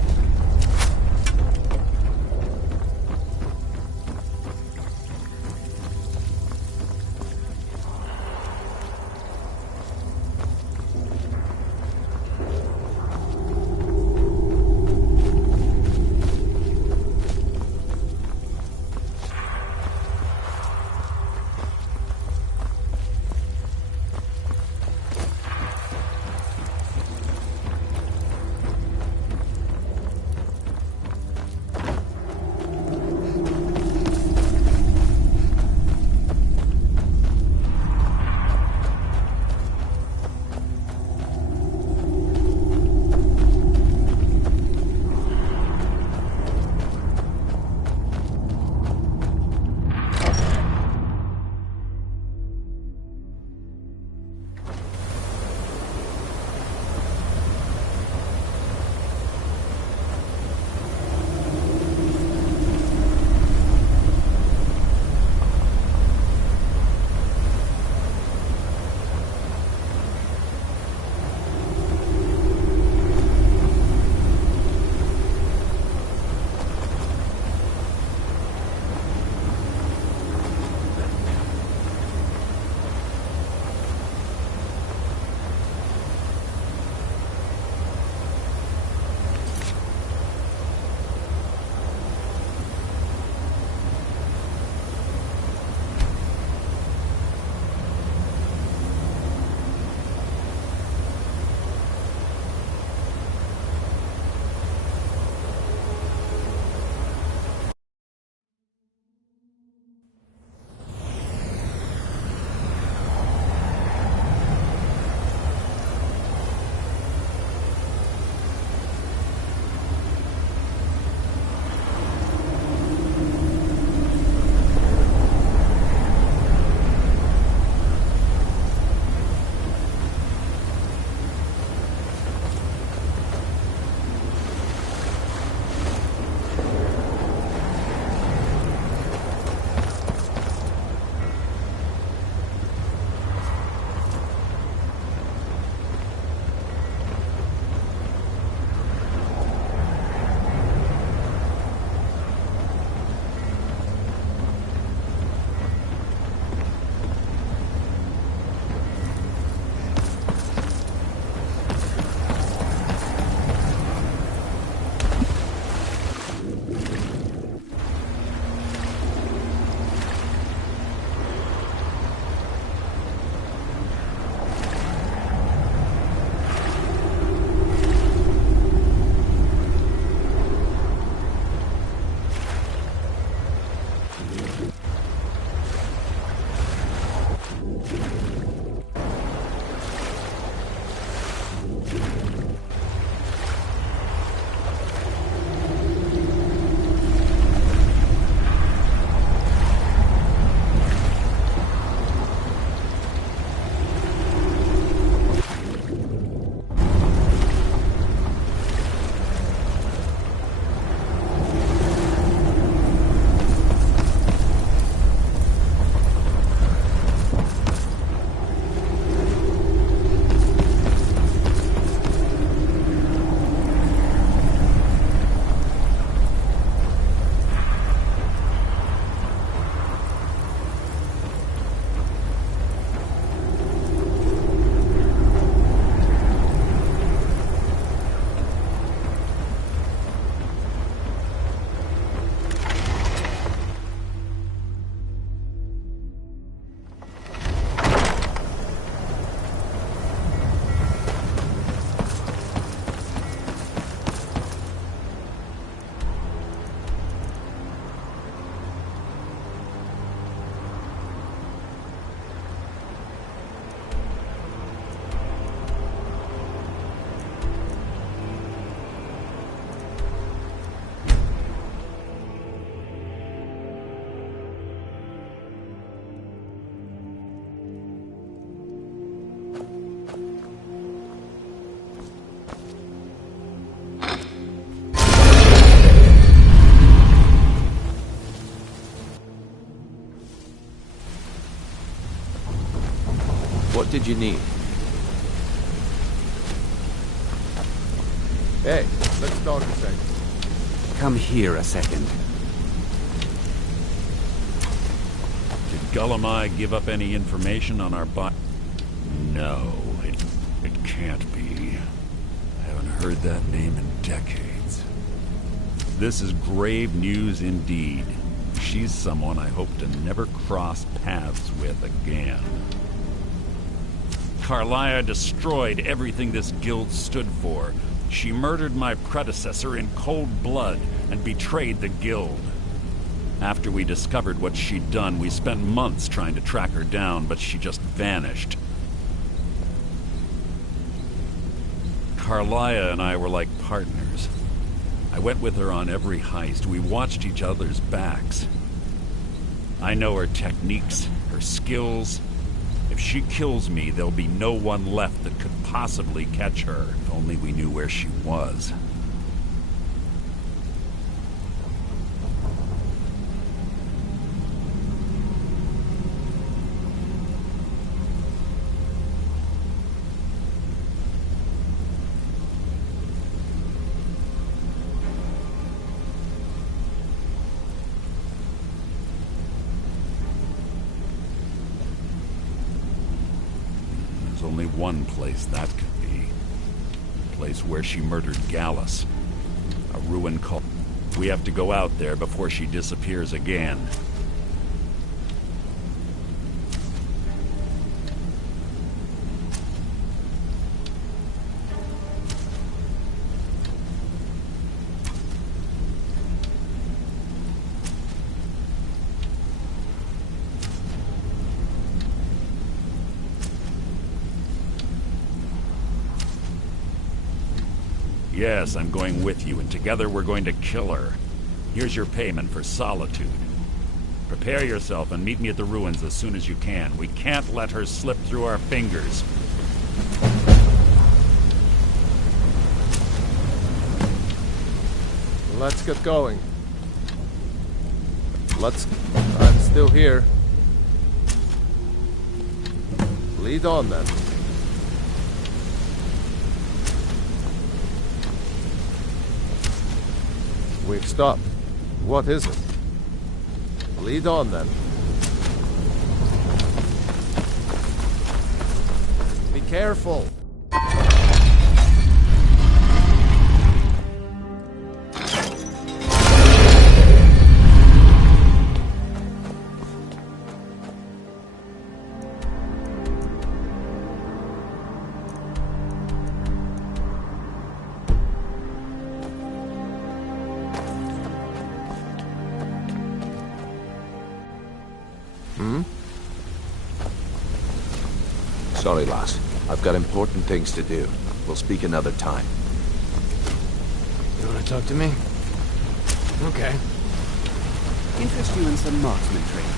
did you need? Hey, let's talk a second. Come here a second. Did Gullumai give up any information on our No, it can't be. I haven't heard that name in decades. This is grave news indeed. She's someone I hope to never cross paths with again. Carlia destroyed everything this guild stood for. She murdered my predecessor in cold blood and betrayed the guild. After we discovered what she'd done, we spent months trying to track her down, but she just vanished. Carlia and I were like partners. I went with her on every heist. We watched each other's backs. I know her techniques, her skills. If she kills me, there'll be no one left that could possibly catch her. If only we knew where she was. Only one place that could be. The place where she murdered Gallus. A ruin cult. We have to go out there before she disappears again. Yes, I'm going with you, and together we're going to kill her. Here's your payment for solitude. Prepare yourself and meet me at the ruins as soon as you can. We can't let her slip through our fingers. Let's get going. I'm still here. Lead on then. We've stopped. What is it? Lead on then. Be careful. Sorry, lass. I've got important things to do. We'll speak another time. You want to talk to me? Okay. Interest you in some marksman training?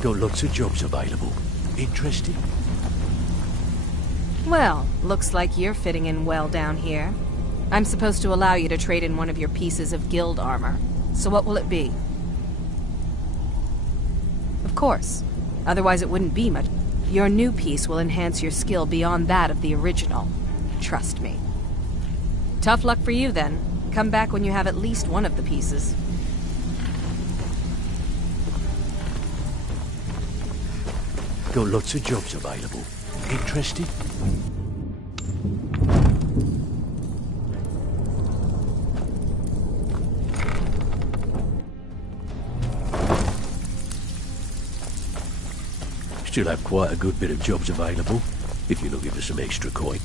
Got lots of jobs available. Interested? Well, looks like you're fitting in well down here. I'm supposed to allow you to trade in one of your pieces of guild armor. So what will it be? Of course. Otherwise it wouldn't be much. Your new piece will enhance your skill beyond that of the original. Trust me. Tough luck for you then. Come back when you have at least one of the pieces. Got lots of jobs available. Interested? Still have quite a good bit of jobs available, if you're looking for some extra coin.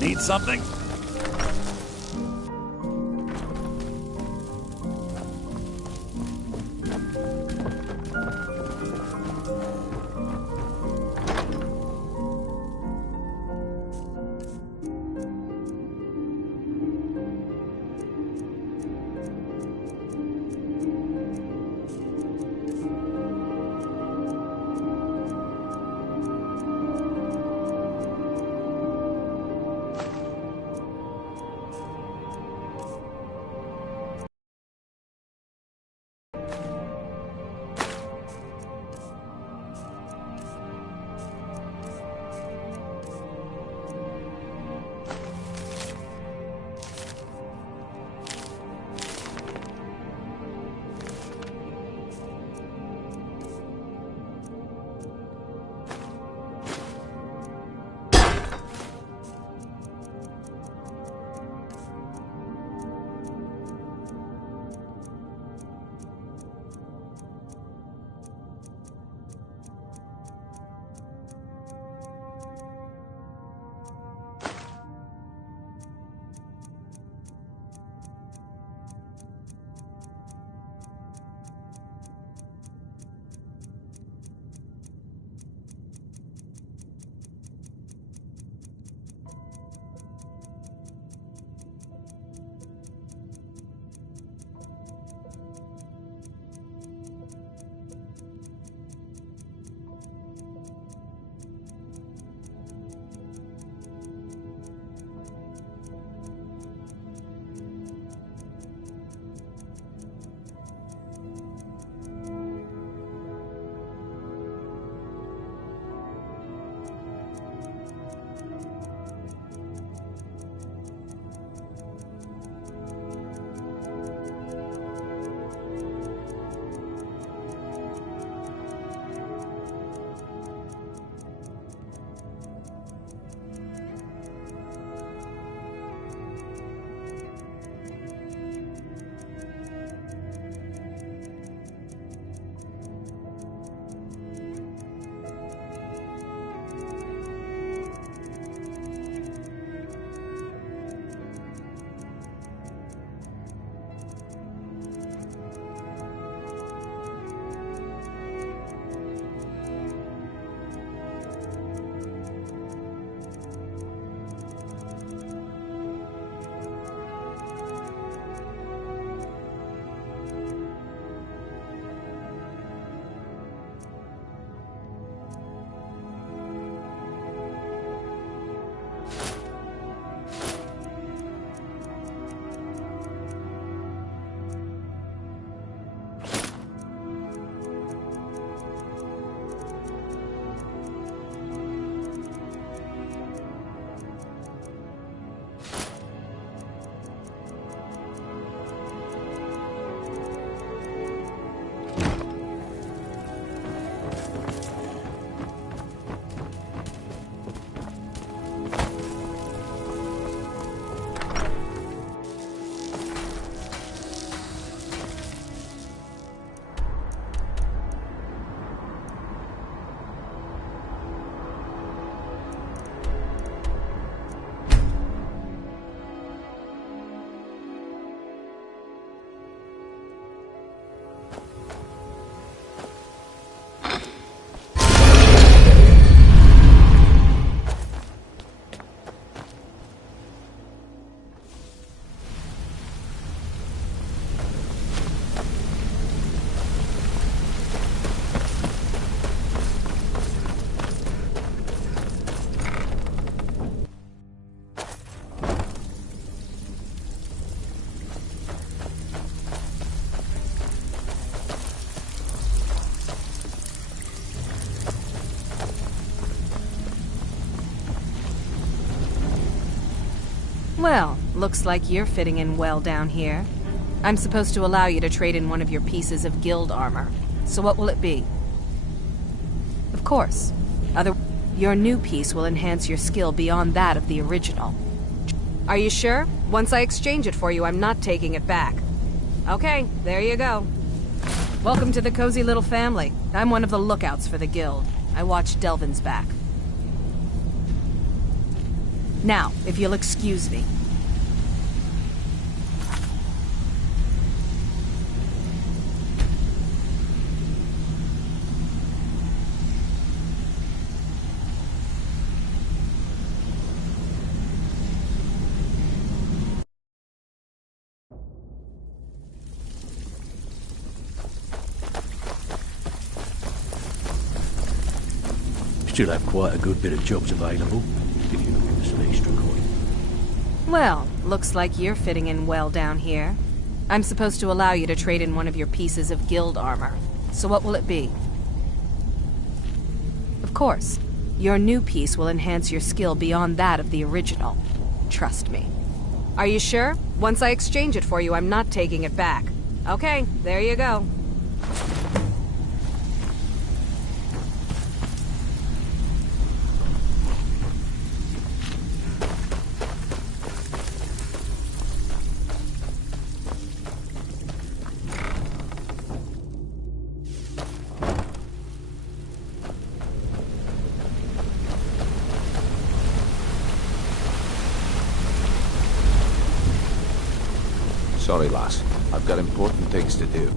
Need something? Well, looks like you're fitting in well down here. I'm supposed to allow you to trade in one of your pieces of guild armor. So what will it be? Of course. Your new piece will enhance your skill beyond that of the original. Are you sure? Once I exchange it for you, I'm not taking it back. Okay, there you go. Welcome to the cozy little family. I'm one of the lookouts for the guild. I watch Delvin's back. Now, if you'll excuse me. Still have quite a good bit of jobs available, if you're looking for some extra coin. Well, looks like you're fitting in well down here. I'm supposed to allow you to trade in one of your pieces of guild armor. So what will it be? Of course. Your new piece will enhance your skill beyond that of the original. Trust me. Are you sure? Once I exchange it for you, I'm not taking it back. Okay, there you go. Sorry, lass. I've got important things to do.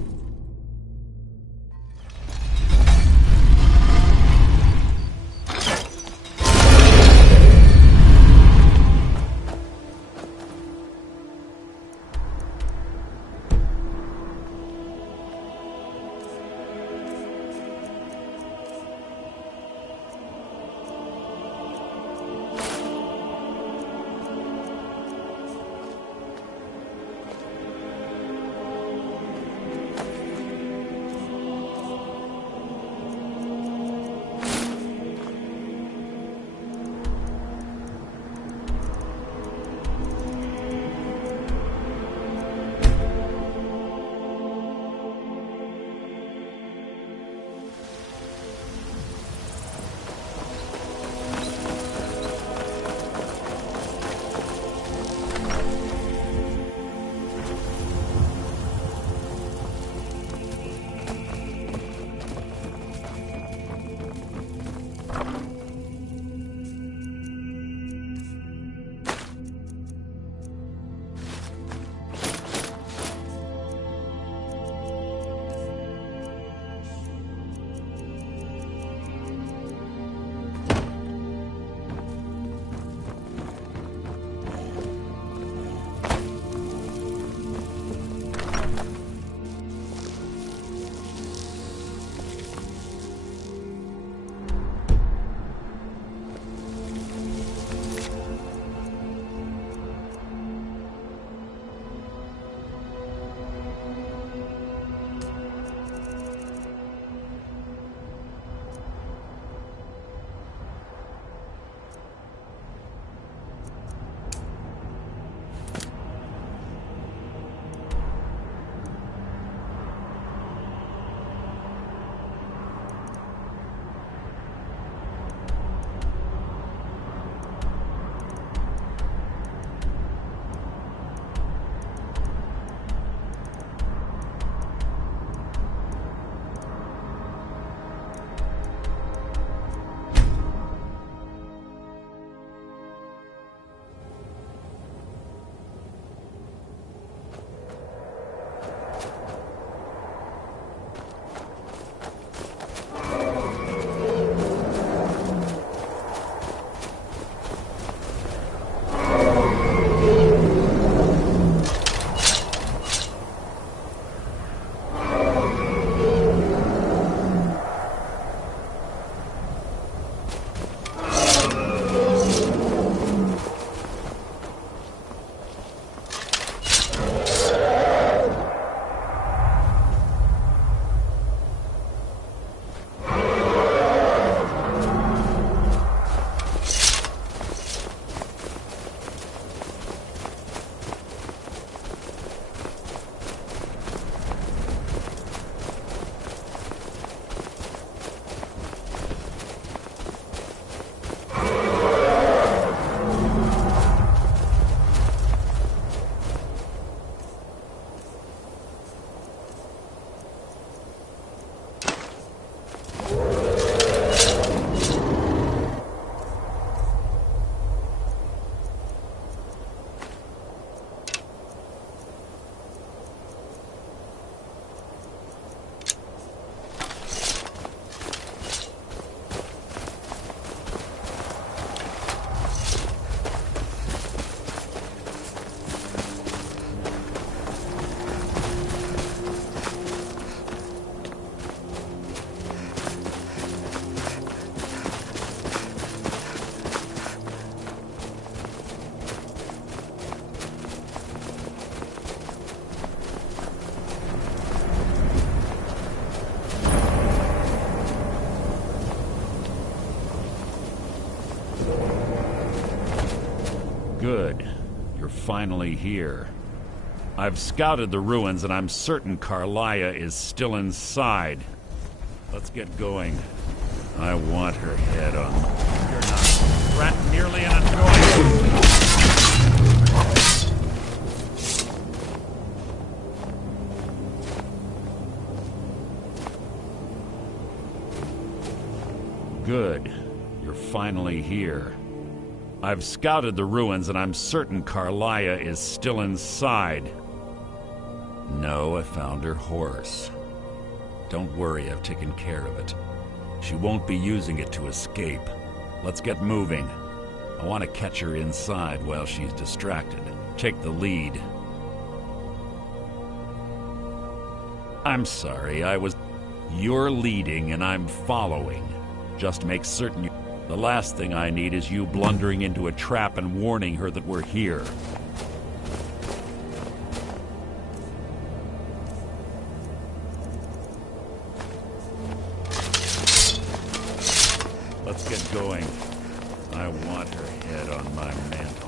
Good. You're finally here. I've scouted the ruins and I'm certain Carlia is still inside. Let's get going. I want her head on. You're not a threat, merely an annoyance. Good. You're finally here. I've scouted the ruins and I'm certain Carlia is still inside. No, I found her horse. Don't worry, I've taken care of it. She won't be using it to escape. Let's get moving. I want to catch her inside while she's distracted. Take the lead. I'm sorry, You're leading and I'm following. Just make certain you... The last thing I need is you blundering into a trap and warning her that we're here. Let's get going. I want her head on my mantle.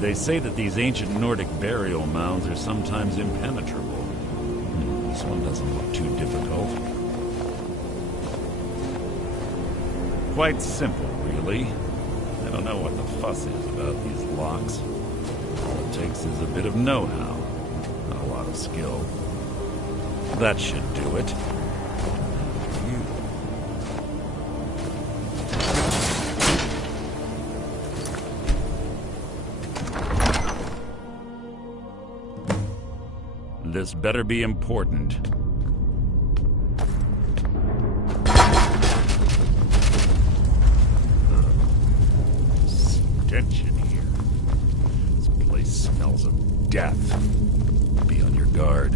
They say that these ancient Nordic burial mounds are sometimes impenetrable. This one doesn't look too difficult. Quite simple, really. I don't know what the fuss is about these locks. All it takes is a bit of know-how, not a lot of skill. That should do it. This better be important. Stench in here. This place smells of death. Be on your guard.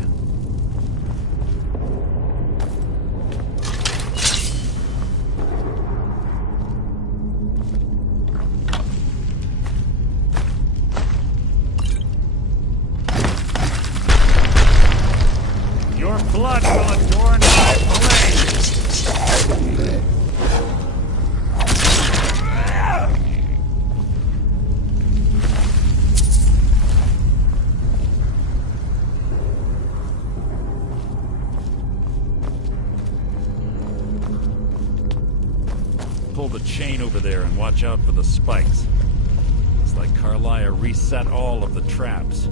Blood will adorn my blade! Pull the chain over there and watch out for the spikes. It's like Carlia reset all of the traps.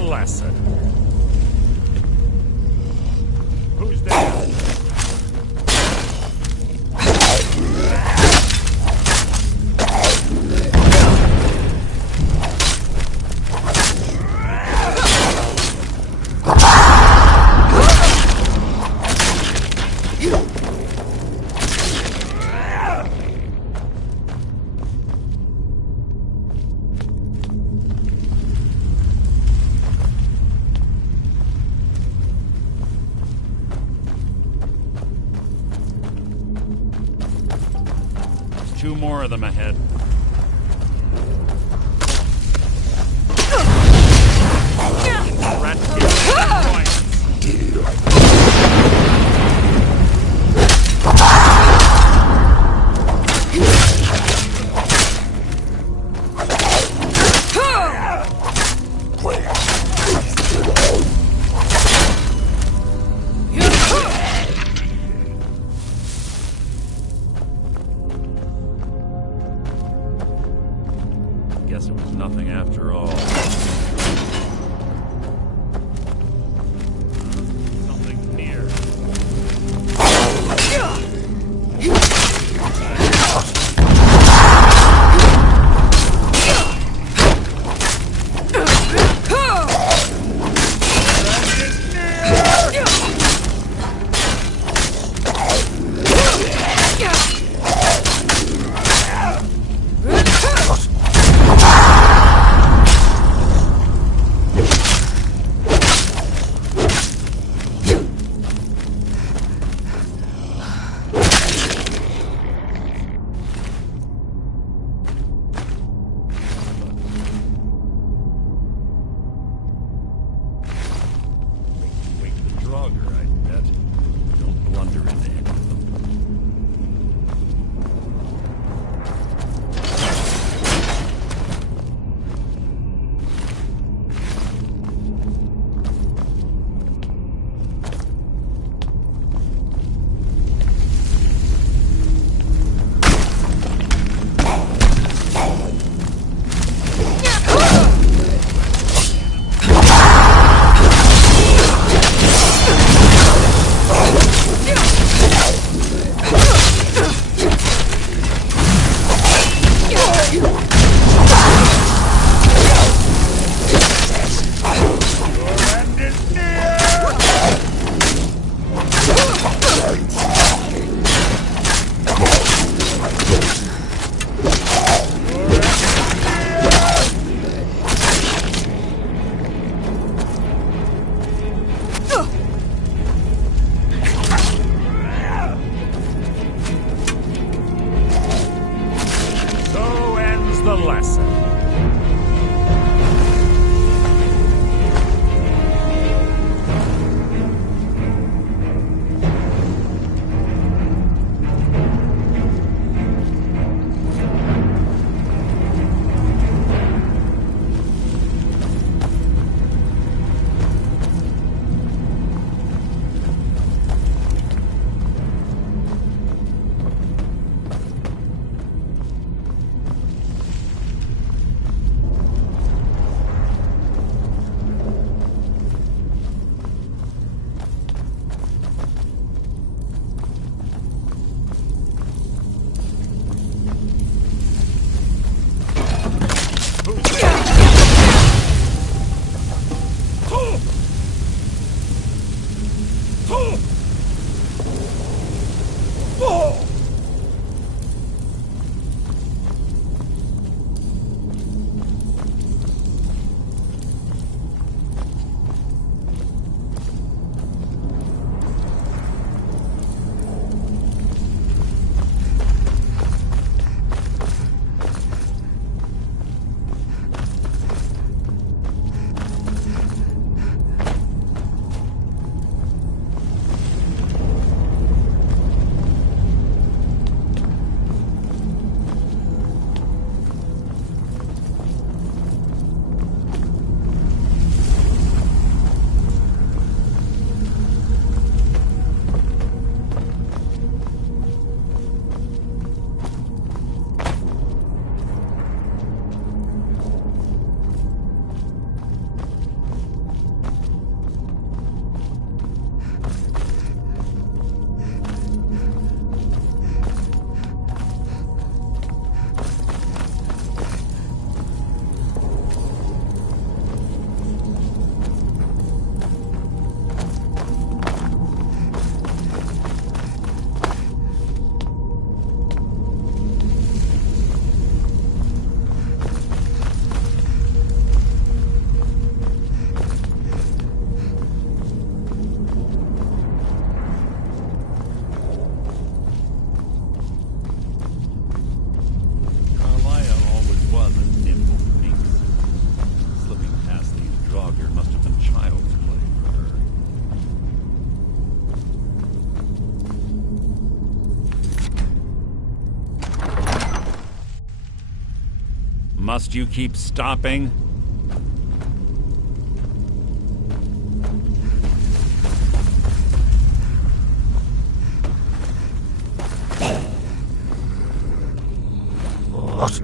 Lesson. Who's there? Two more of them ahead. Guess it was nothing after all. Something near. Must you keep stopping? What?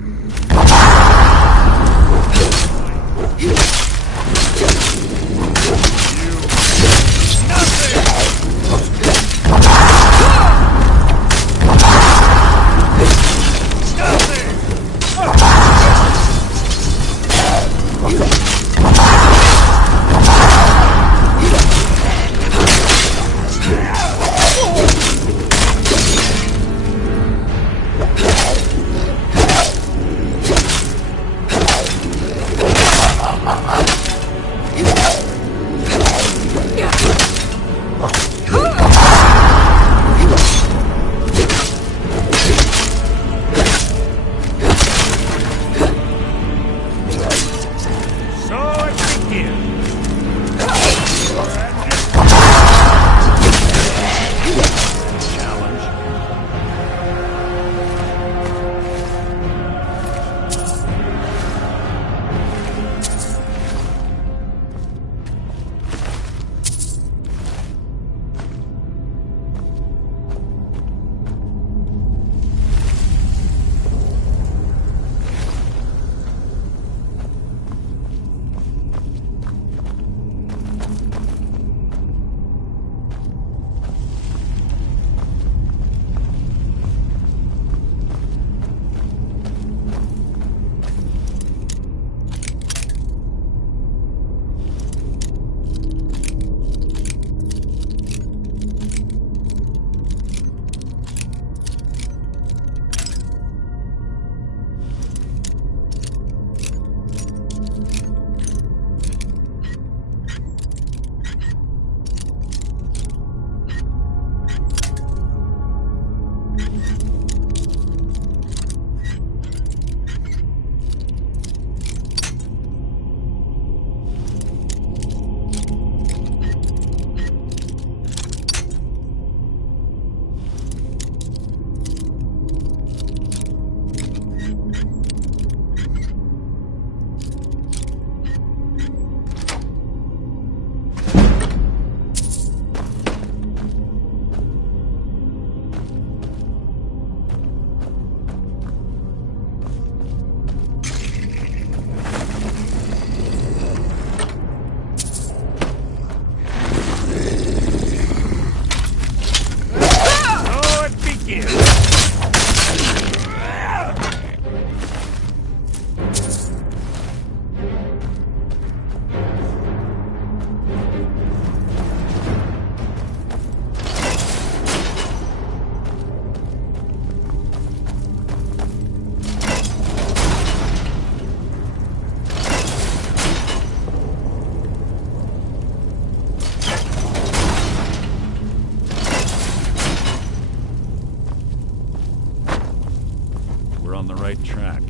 on the right track.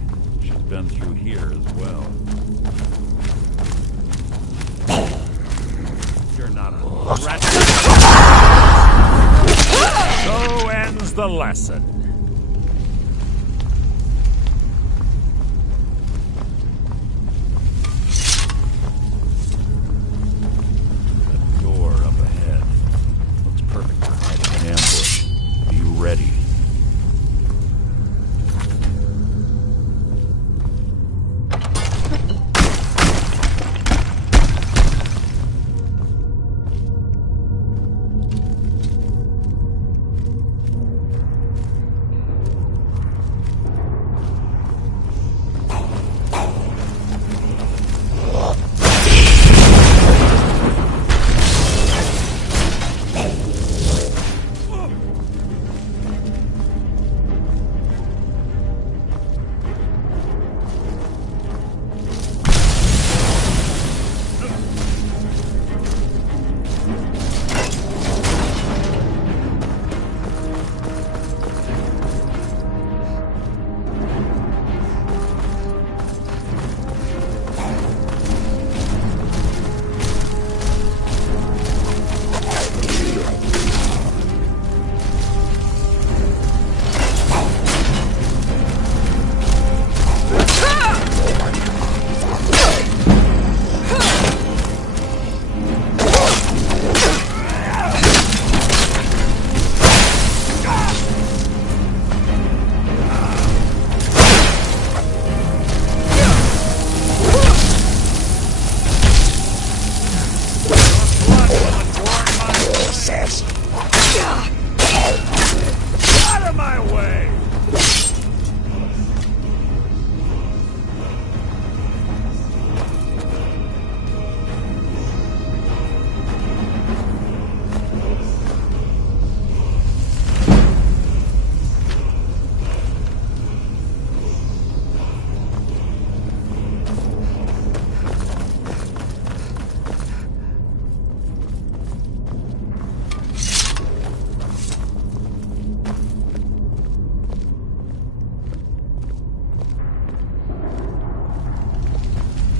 She's been through here as well. You're not a threat. So ends the lesson. That door up ahead looks perfect for hiding an ambush. Be ready. Out of my way!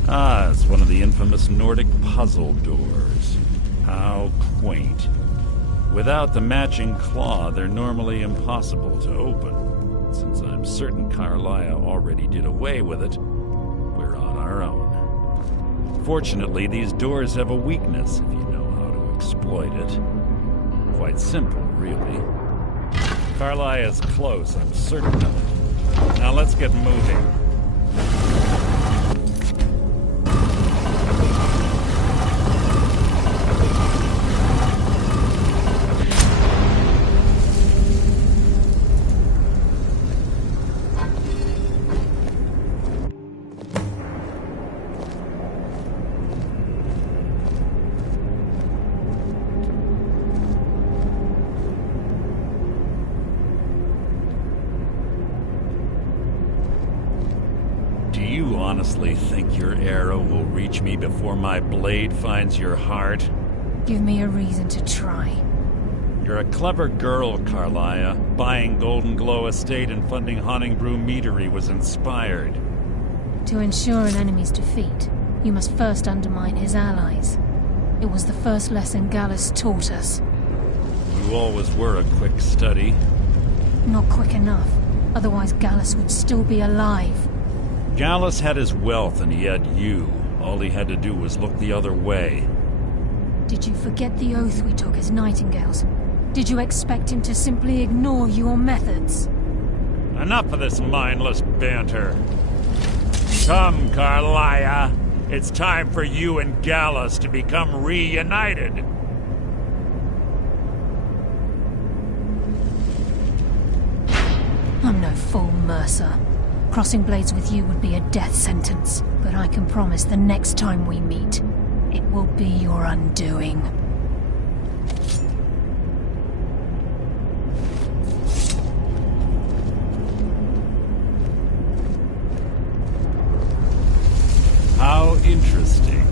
Ah, it's one of the infamous Nordic puzzle doors. How quaint. Without the matching claw, they're normally impossible to open. Since I'm certain Carlia already did away with it, we're on our own. Fortunately, these doors have a weakness if you know how to exploit it. Quite simple, really. Carlia is close, I'm certain of it. Now let's get moving. You honestly think your arrow will reach me before my blade finds your heart? Give me a reason to try. You're a clever girl, Carlia. Buying Golden Glow Estate and funding Honningbrew Meadery was inspired. To ensure an enemy's defeat, you must first undermine his allies. It was the first lesson Gallus taught us. You always were a quick study. Not quick enough. Otherwise Gallus would still be alive. Gallus had his wealth and he had you. All he had to do was look the other way. Did you forget the oath we took as Nightingales? Did you expect him to simply ignore your methods? Enough of this mindless banter. Come, Carlia. It's time for you and Gallus to become reunited. I'm no fool, Mercer. Crossing blades with you would be a death sentence, but I can promise the next time we meet, it will be your undoing. How interesting.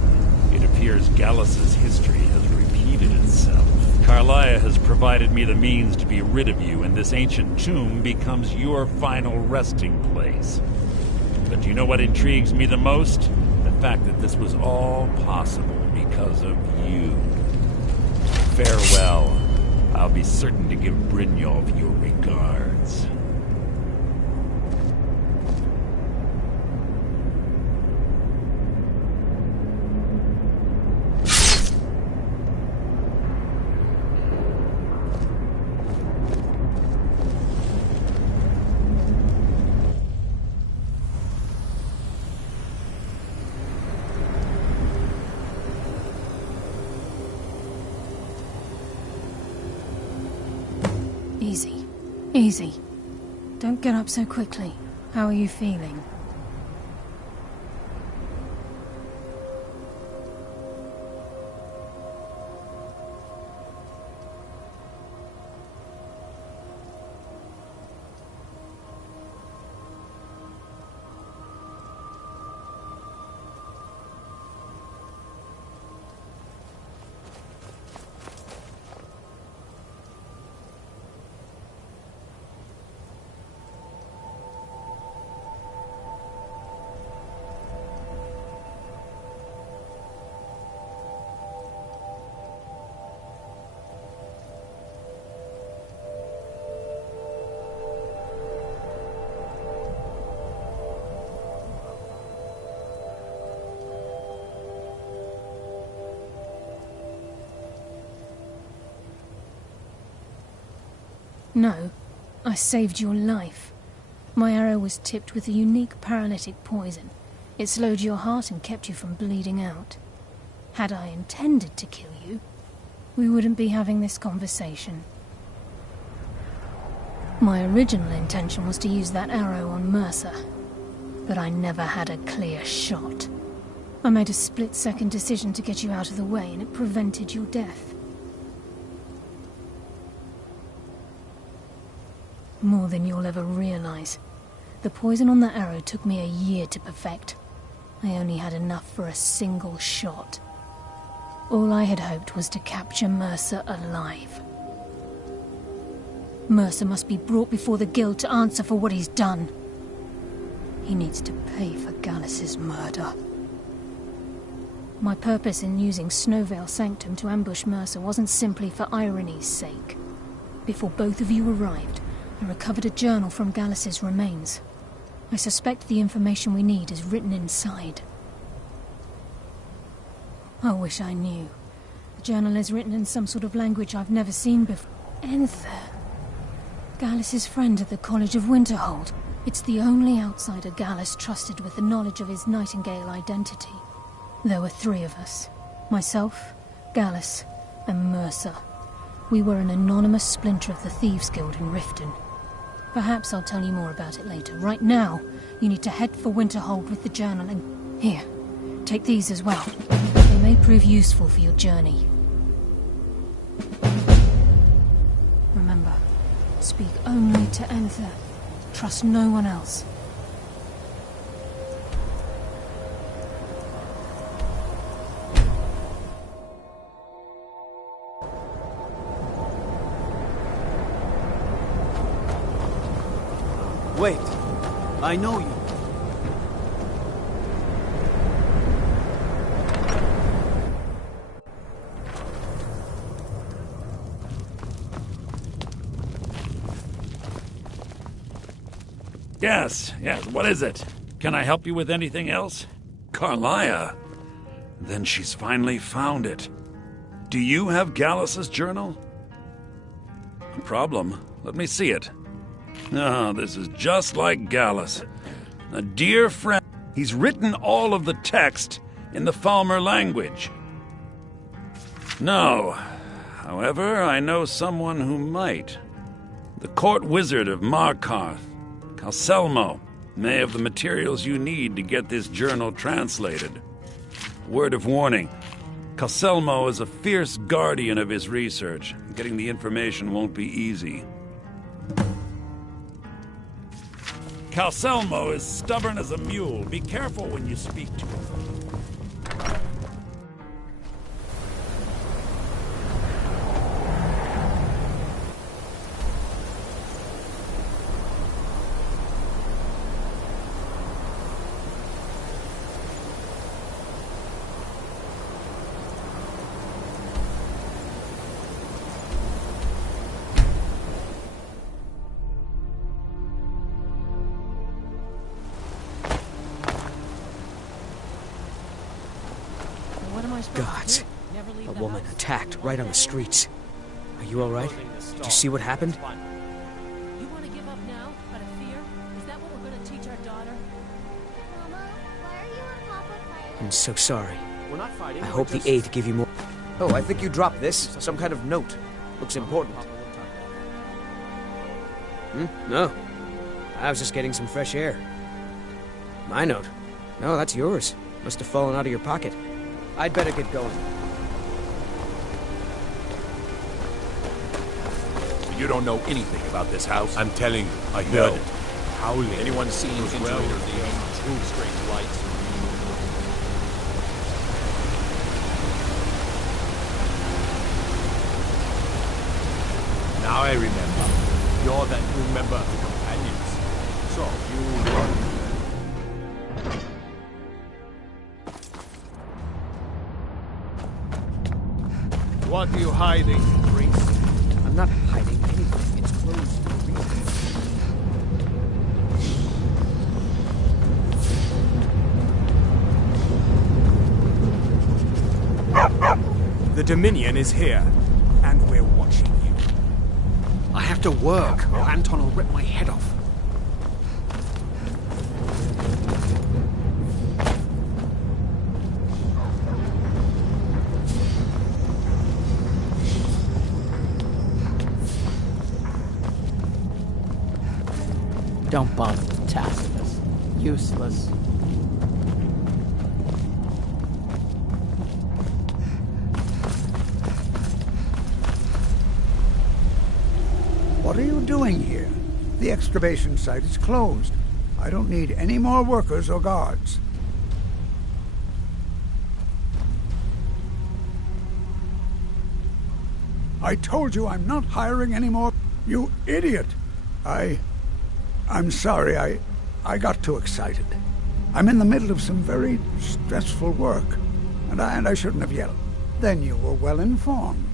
It appears Gallus's history has repeated itself. Carlia has provided me the means to be rid of you, and this ancient tomb becomes your final resting place. But do you know what intrigues me the most? The fact that this was all possible because of you. Farewell. I'll be certain to give Brynjolf your regards. Easy. Easy. Don't get up so quickly. How are you feeling? No, I saved your life. My arrow was tipped with a unique paralytic poison. It slowed your heart and kept you from bleeding out. Had I intended to kill you, we wouldn't be having this conversation. My original intention was to use that arrow on Mercer, but I never had a clear shot. I made a split-second decision to get you out of the way, and it prevented your death. More than you'll ever realize. The poison on that arrow took me a year to perfect. I only had enough for a single shot. All I had hoped was to capture Mercer alive. Mercer must be brought before the guild to answer for what he's done. He needs to pay for Gallus's murder. My purpose in using Snowvale Sanctum to ambush Mercer wasn't simply for irony's sake. Before both of you arrived, I recovered a journal from Gallus's remains. I suspect the information we need is written inside. I wish I knew. The journal is written in some sort of language I've never seen before. Enther. Gallus's friend at the College of Winterhold. It's the only outsider Gallus trusted with the knowledge of his Nightingale identity. There were 3 of us. Myself, Gallus, and Mercer. We were an anonymous splinter of the Thieves Guild in Riften. Perhaps I'll tell you more about it later. Right now, you need to head for Winterhold with the journal and... Here, take these as well. They may prove useful for your journey. Remember, speak only to Enther. Trust no one else. Wait, I know you. Yes, what is it? Can I help you with anything else? Carlia? Then she's finally found it. Do you have Gallus's journal? No problem. Let me see it. Oh, this is just like Gallus. A dear friend. He's written all of the text in the Falmer language. No. However, I know someone who might. The court wizard of Markarth, Calselmo, may have the materials you need to get this journal translated. Word of warning. Calselmo is a fierce guardian of his research. Getting the information won't be easy. Calselmo is stubborn as a mule. Be careful when you speak to him. Gods. A woman attacked right on the streets. Are you alright? Did you see what happened? You want to give up now, out of fear? Is that what we're going to teach our daughter? Mama, why are you and Papa fighting? I'm so sorry. We're not fighting. I hope the aid give you more. Oh, I think you dropped this. Some kind of note. Looks important. No. I was just getting some fresh air. My note? No, that's yours. Must have fallen out of your pocket. I'd better get going. You don't know anything about this house? I'm telling you, I heard it. Howling. Anyone seen into well. it or the true strange lights? Now I remember. You're that new member of the companions. So, What are you hiding, priest? I'm not hiding anything. It's closed for a reason. The Dominion is here, and we're watching you. I have to work, or Anton will rip my head off. Don't bother with Tacitus. Useless. What are you doing here? The excavation site is closed. I don't need any more workers or guards. I told you I'm not hiring any more. You idiot! I'm sorry, I got too excited. I'm in the middle of some very stressful work, and I shouldn't have yelled. Then you were well informed.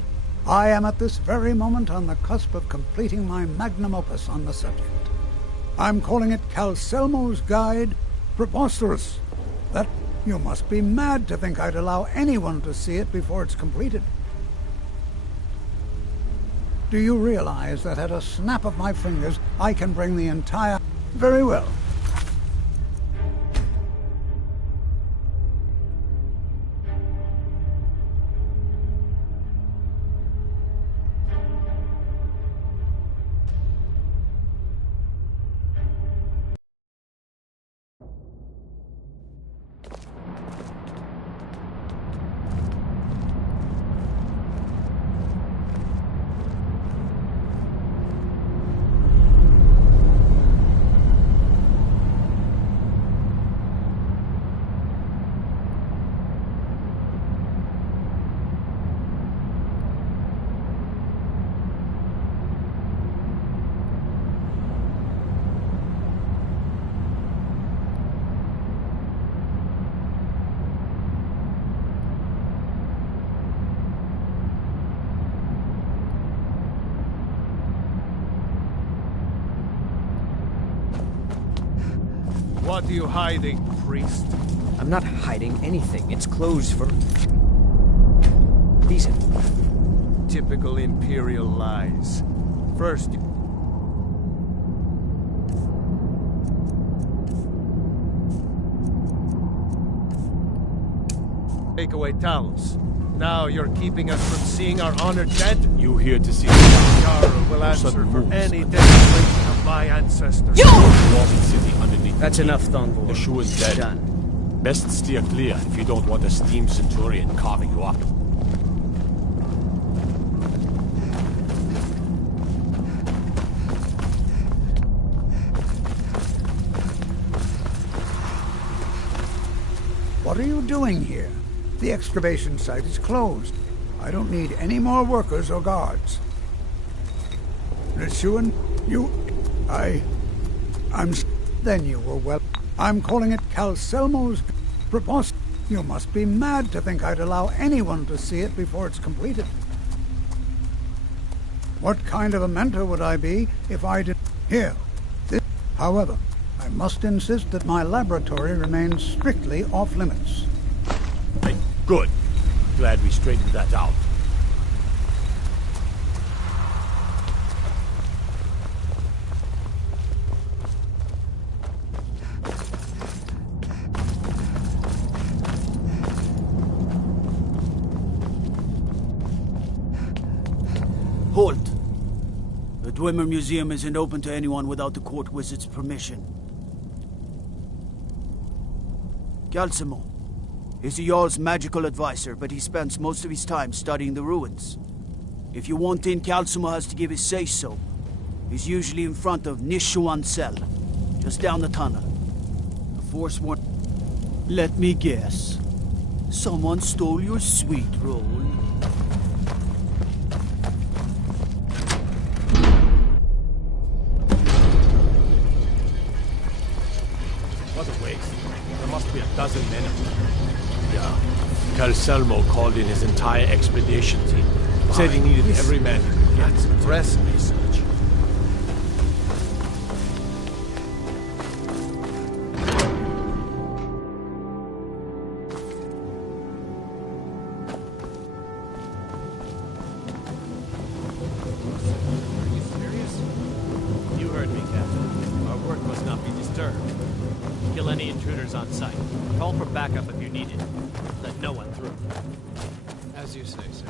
I am at this very moment on the cusp of completing my magnum opus on the subject. I'm calling it Calcelmo's Guide. Preposterous. That you must be mad to think I'd allow anyone to see it before it's completed. Do you realize that at a snap of my fingers, I can bring the entire... Very well. What are you hiding, priest? I'm not hiding anything. It's closed for... reason. Typical Imperial lies. First, take away Talos. Now you're keeping us from seeing our honored dead? You here to see Yara will answer for any desecration of my ancestors. City underneath. That's enough, Thongvor. The shoe is dead. Done. Best steer clear if you don't want a steam centurion carving you up. What are you doing here? The excavation site is closed. I don't need any more workers or guards. Ritsuin, then you were well... I'm calling it Calcelmo's... Preposterous. You must be mad to think I'd allow anyone to see it before it's completed. What kind of a mentor would I be if I did... Here. This... However, I must insist that my laboratory remains strictly off-limits. Hey, good. glad we straightened that out. Halt! The Dwemer Museum isn't open to anyone without the court wizard's permission. Galsimo is the Jarl's magical advisor, but he spends most of his time studying the ruins. If you want in, Galsimo has to give his say-so. He's usually in front of Nishuan Cell, just down the tunnel. The Force warned... Let me guess. Someone stole your sweet roll. What a waste. There must be a dozen men of them. Yeah. Calselmo called in his entire expedition team. Said he needed every man he could get. That's press research. On site. Call for backup if you need it. Let no one through. As you say, sir.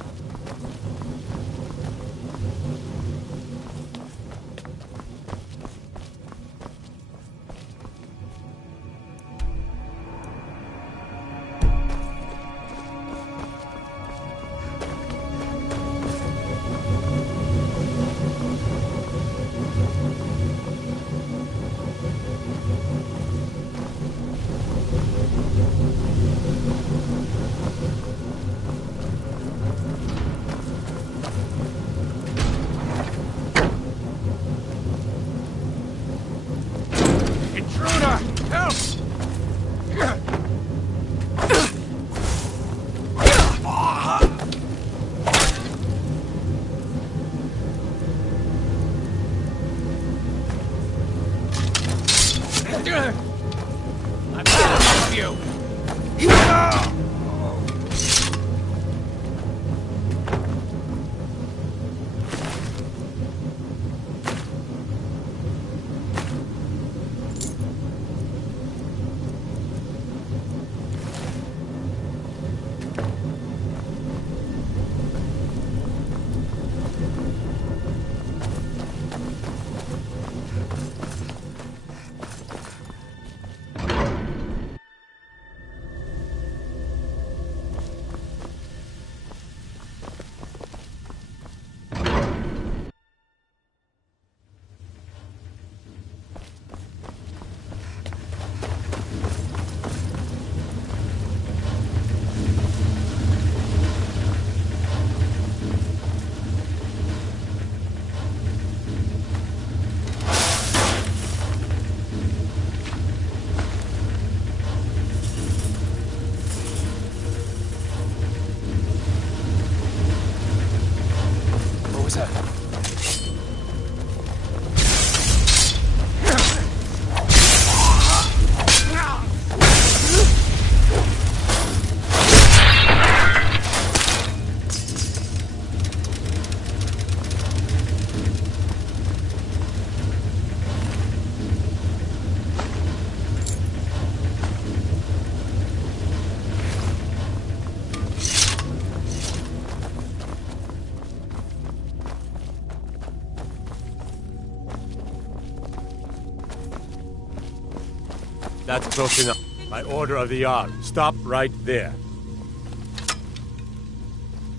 That's close enough. By order of the Jarl. Stop right there.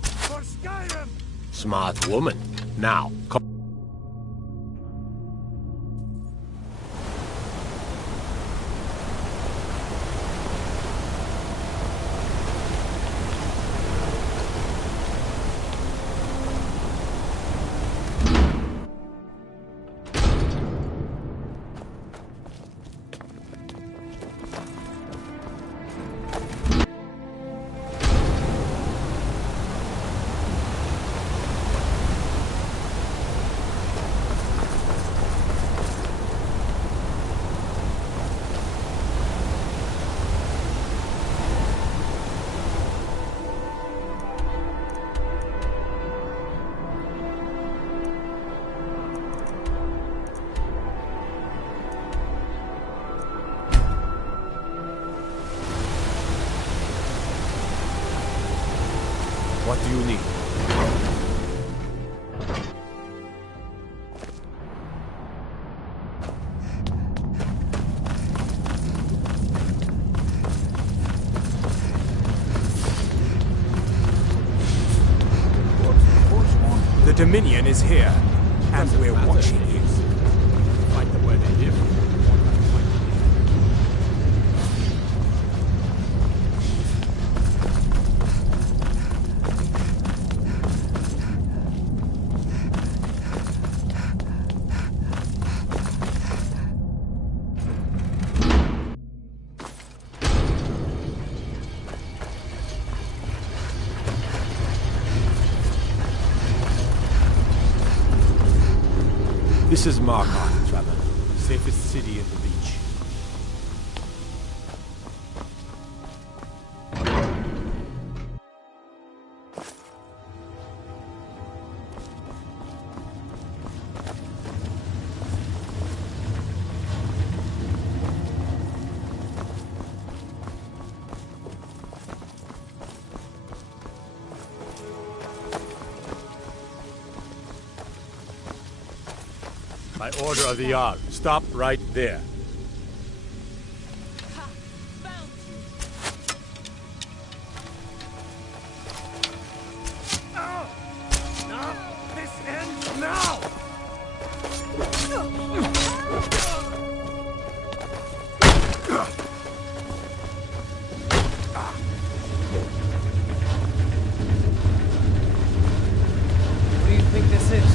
For Skyrim! Smart woman. Now, come. What do you need? The Dominion is here, and we're watching you. Fight them where they live. This is Markarth, traveler. Safest city in the Reach. By order of the Jarl, stop right there. This ends now! What do you think this is?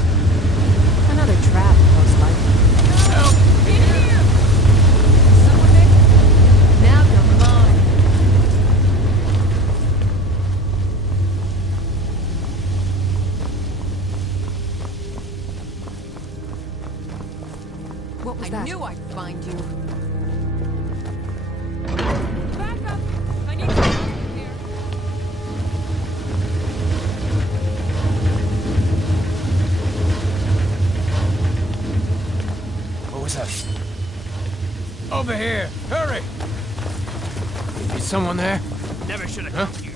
Another trap, most likely. Help! In here! Someone there? Now you're mine. What was that? I knew I'd find you. Back up! I need to get out of here. What was that? Over here! Hurry! Is someone there? Never should have Huh? come here.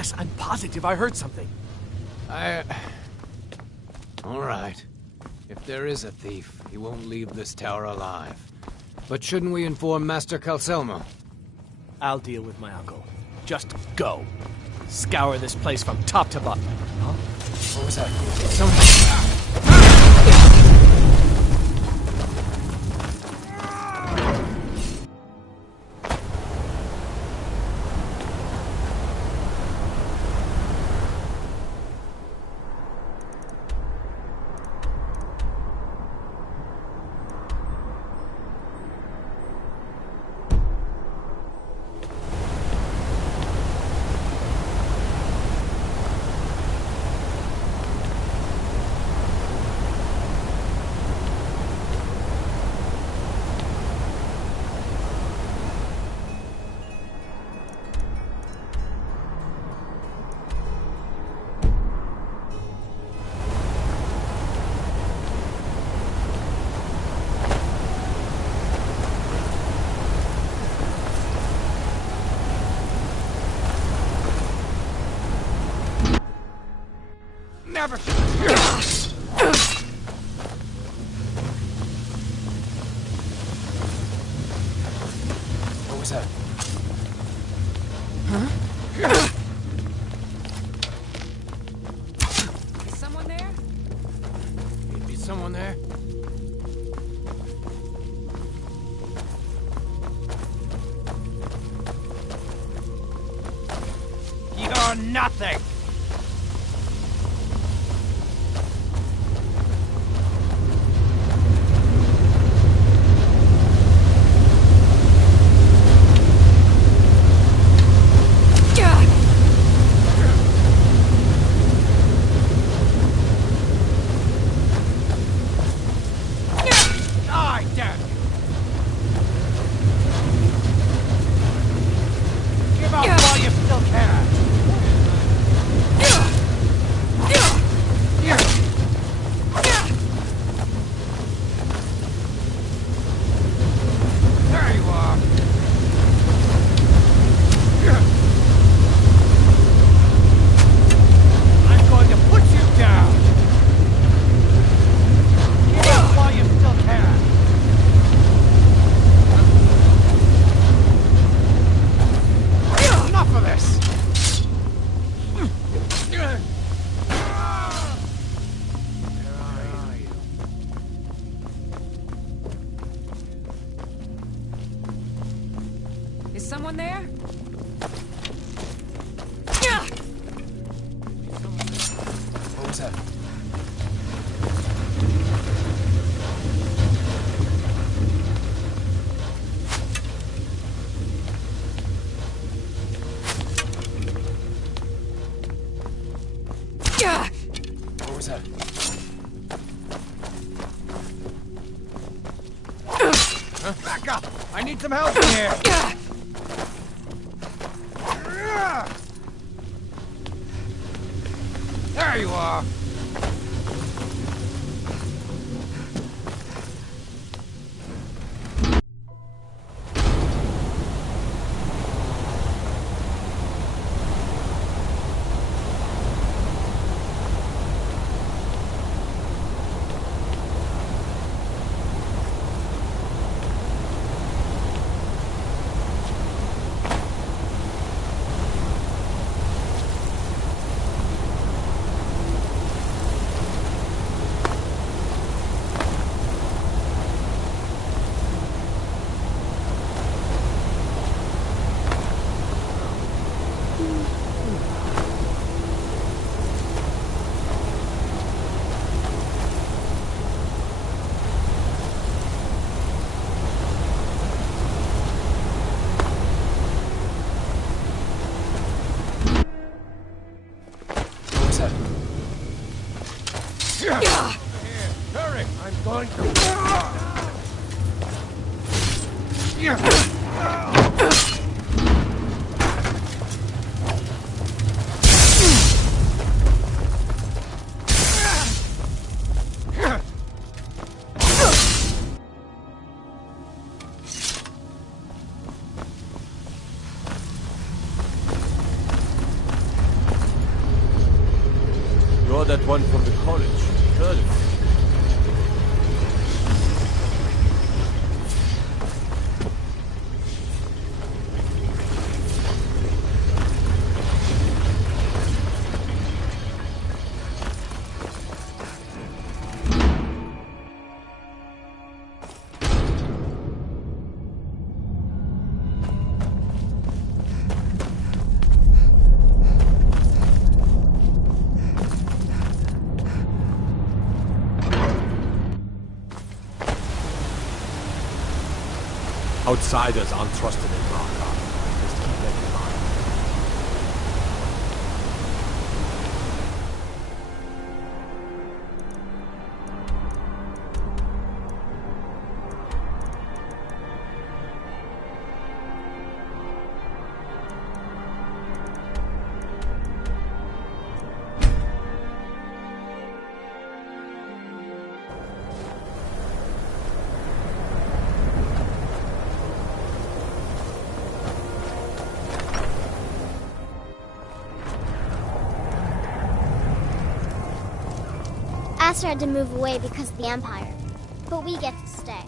Yes, I'm positive I heard something. All right. If there is a thief, he won't leave this tower alive. But shouldn't we inform Master Calcelmo? I'll deal with my uncle. Just go. Scour this place from top to bottom. Huh? What was that? Never. What was that? Huh? Is someone there? Is someone there? You're nothing. Is someone there? What was that? What was that? Huh? Back up! I need some help in here! There you are! Hurry! I'm going to... You're that one from the college. Heard of it. Outsiders aren't trusted in Markov. Just keep that in mind. Aster had to move away because of the Empire, but we get to stay.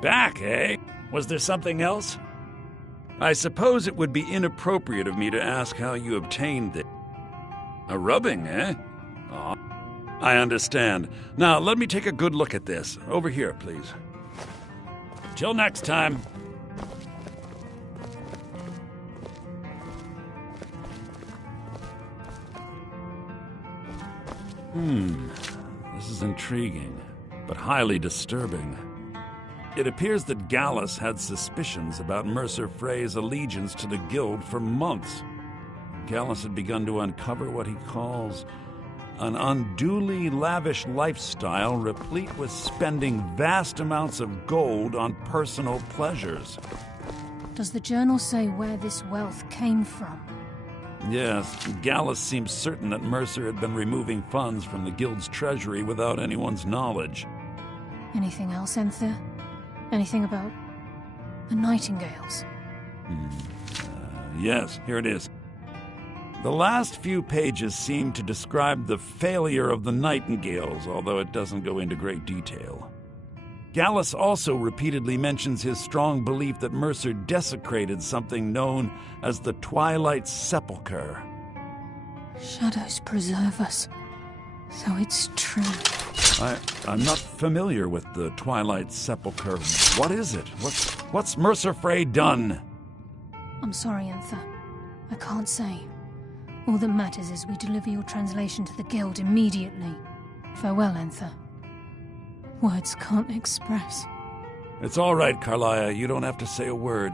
Back, eh? Was there something else? I suppose it would be inappropriate of me to ask how you obtained this. A rubbing, eh? Aw. I understand. Now, let me take a good look at this. Over here, please. Till next time. This is intriguing, but highly disturbing. It appears that Gallus had suspicions about Mercer Frey's allegiance to the Guild for months. Gallus had begun to uncover what he calls an unduly lavish lifestyle replete with spending vast amounts of gold on personal pleasures. Does the journal say where this wealth came from? Yes, Gallus seems certain that Mercer had been removing funds from the Guild's treasury without anyone's knowledge. Anything else, Enther? Anything about the Nightingales? Yes, here it is. The last few pages seem to describe the failure of the Nightingales, although it doesn't go into great detail. Gallus also repeatedly mentions his strong belief that Mercer desecrated something known as the Twilight Sepulchre. Shadows preserve us. So it's true. I'm not familiar with the Twilight Sepulchre. What is it? What's Mercer Frey done? I'm sorry, Enther. I can't say. All that matters is we deliver your translation to the Guild immediately. Farewell, Enther. Words can't express. It's all right, Carlia. You don't have to say a word.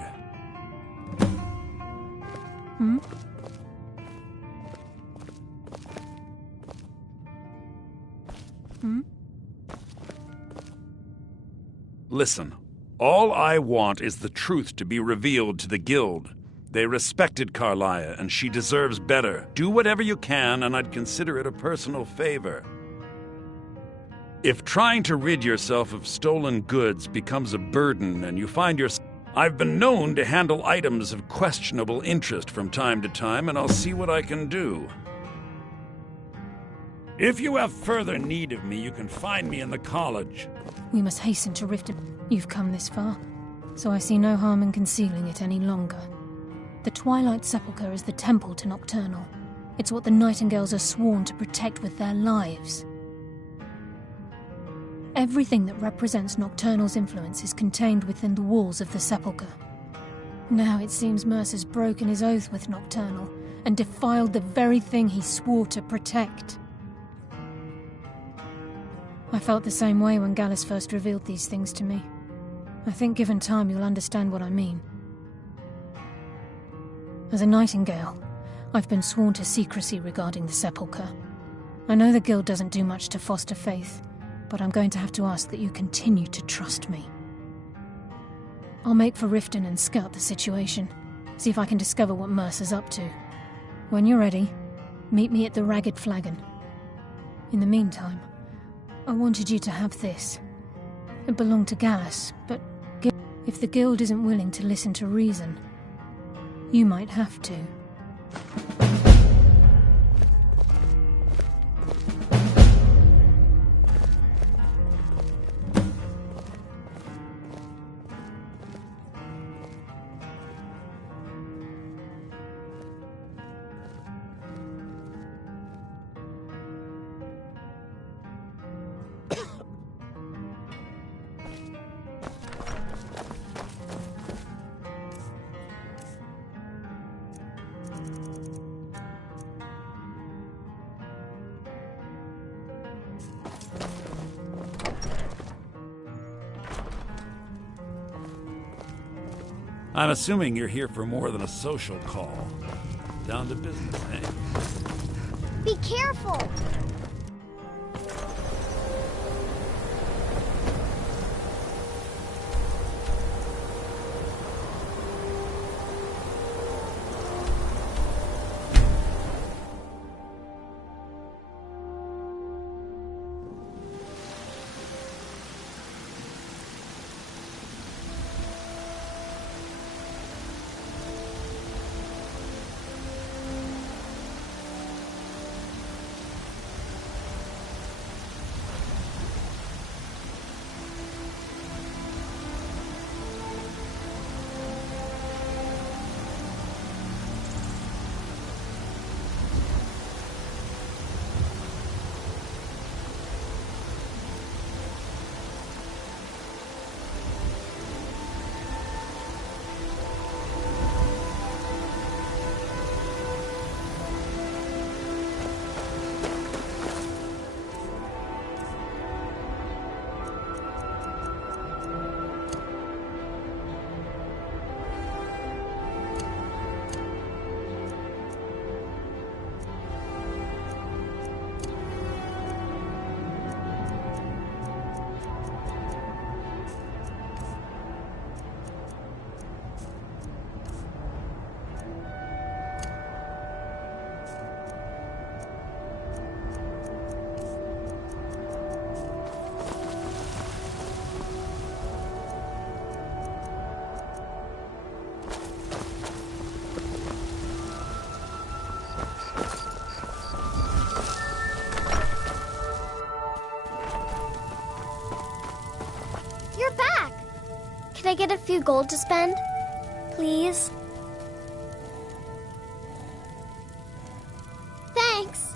Listen, all I want is the truth to be revealed to the Guild. They respected Carlia, and she deserves better. Do whatever you can, and I'd consider it a personal favor. If trying to rid yourself of stolen goods becomes a burden and you find yourself... I've been known to handle items of questionable interest from time to time, and I'll see what I can do. If you have further need of me, you can find me in the college. We must hasten to Riften. You've come this far, so I see no harm in concealing it any longer. The Twilight Sepulchre is the temple to Nocturnal. It's what the Nightingales are sworn to protect with their lives. Everything that represents Nocturnal's influence is contained within the walls of the Sepulchre. Now it seems Mercer's broken his oath with Nocturnal and defiled the very thing he swore to protect. I felt the same way when Gallus first revealed these things to me. I think given time you'll understand what I mean. As a Nightingale, I've been sworn to secrecy regarding the Sepulchre. I know the Guild doesn't do much to foster faith, but I'm going to have to ask that you continue to trust me. I'll make for Riften and scout the situation, see if I can discover what Mercer's up to. When you're ready, Meet me at the Ragged Flagon. In the meantime, I wanted you to have this. It belonged to Gallus, but if the Guild isn't willing to listen to reason, you might have to. I'm assuming you're here for more than a social call. Down to business, eh? Be careful! Can I get a few gold to spend? Please? Thanks!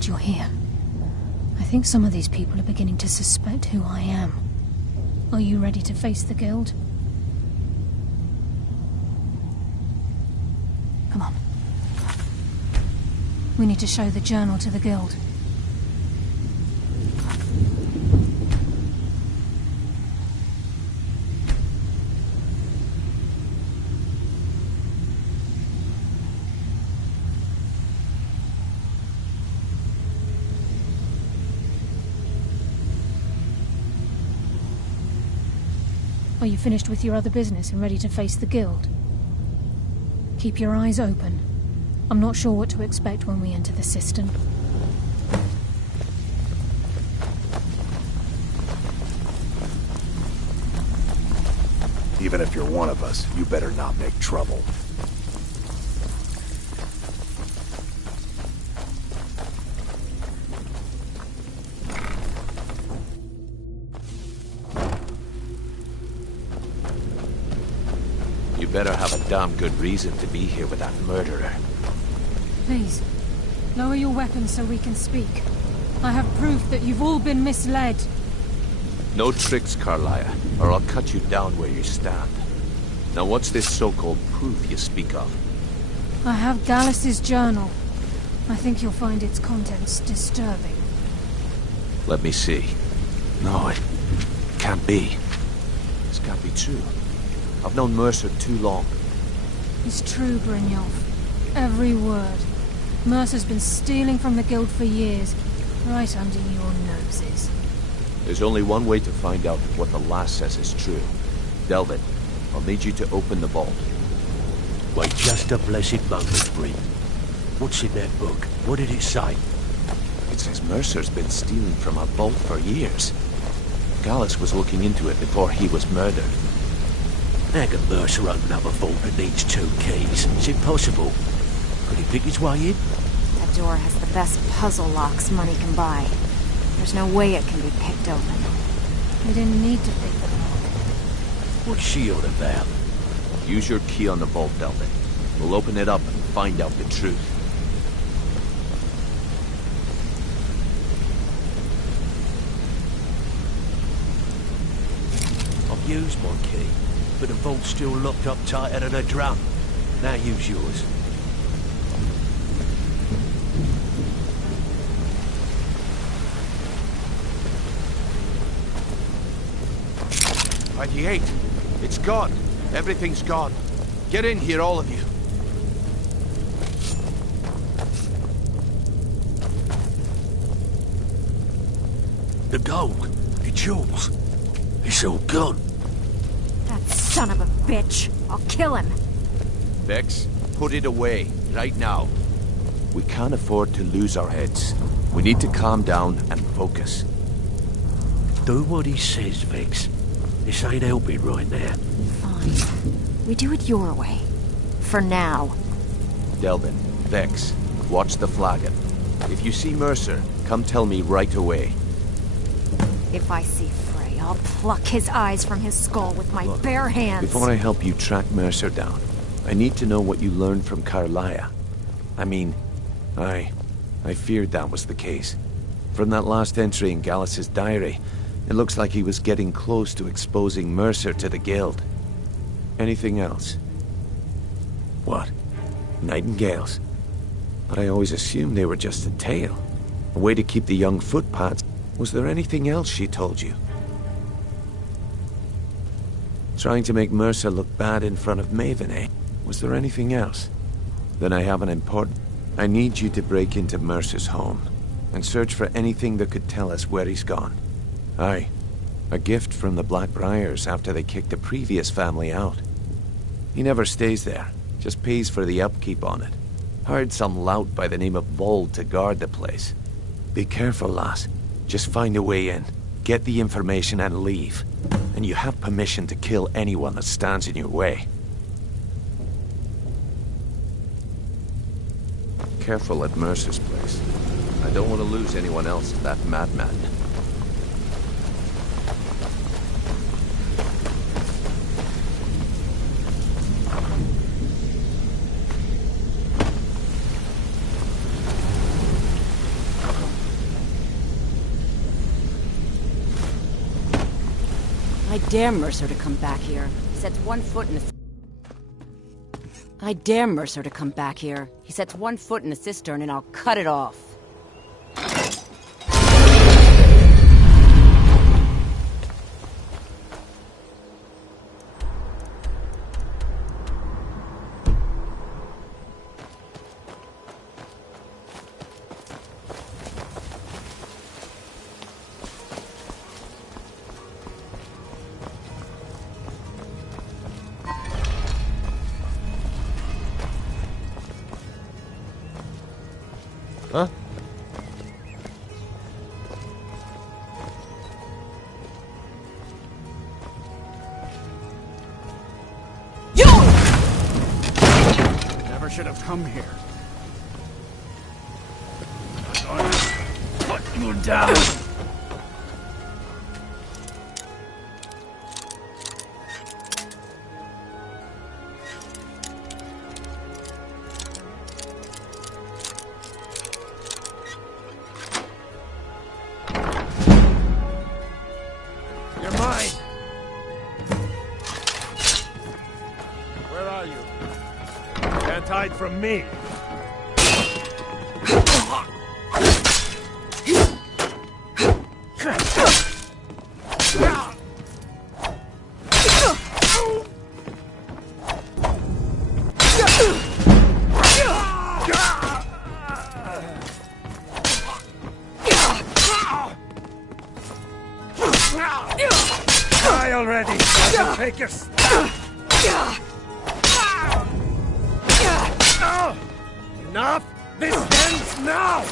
glad you're here. I think some of these people are beginning to suspect who I am. Are you ready to face the Guild? Come on. We need to show the journal to the Guild. Are you finished with your other business and ready to face the Guild? Keep your eyes open. I'm not sure what to expect when we enter the cistern. Even if you're one of us, you better not make trouble. You better have a damn good reason to be here with that murderer. Please, lower your weapons so we can speak. I have proof that you've all been misled. No tricks, Carlia, or I'll cut you down where you stand. Now what's this so-called proof you speak of? I have Gallus's journal. I think you'll find its contents disturbing. Let me see. No, it can't be. This can't be true. I've known Mercer too long. It's true, Brynjolf. Every word. Mercer's been stealing from the Guild for years, right under your noses. There's only one way to find out if what the lass says is true. Delvin, I'll need you to open the vault. Wait just a blessed moment, Bryn. What's in that book? What did it say? It says Mercer's been stealing from a vault for years. Gallus was looking into it before he was murdered. How can Mercer open up a vault that needs 2 keys? It's impossible. Could he pick his way in? That door has the best puzzle locks money can buy. There's no way it can be picked open. They didn't need to pick the lock. What's she on about? Use your key on the vault, Delvin. We'll open it up and find out the truth. I've used my key, but the vault's still locked up tighter than a drum. Now use yours. It's gone. Everything's gone. Get in here, all of you. The gold, the jewels, it's all gone. That son of a bitch. I'll kill him. Vex, put it away, right now. We can't afford to lose our heads. We need to calm down and focus. Do what he says, Vex. This ain't helping right now. Fine. We do it your way. For now. Delvin, Vex, watch the flagon. If you see Mercer, come tell me right away. If I see Frey, I'll pluck his eyes from his skull with my bare hands. Before I help you track Mercer down, I need to know what you learned from Carlia. I mean, I feared that was the case. From that last entry in Gallus's diary, it looks like he was getting close to exposing Mercer to the Guild. Anything else? What? Nightingales? But I always assumed they were just a tale. A way to keep the young footpads. Was there anything else she told you? Trying to make Mercer look bad in front of Maven, eh? Was there anything else? Then I have an important... I need you to break into Mercer's home and search for anything that could tell us where he's gone. Aye, a gift from the Blackbriars after they kicked the previous family out. He never stays there, just pays for the upkeep on it. Hired some lout by the name of Vold to guard the place. Be careful, lass. Just find a way in, get the information and leave. And you have permission to kill anyone that stands in your way. Careful at Mercer's place. I don't want to lose anyone else to that madman. I dare Mercer to come back here. He sets one foot in a... I dare Mercer to come back here. He sets one foot in a cistern and I'll cut it off. Huh? You! Never should have come here. I'm gonna put you down. You're mine! Where are you? Can't hide from me! Die already! I can take your stuff! Enough! This ends now!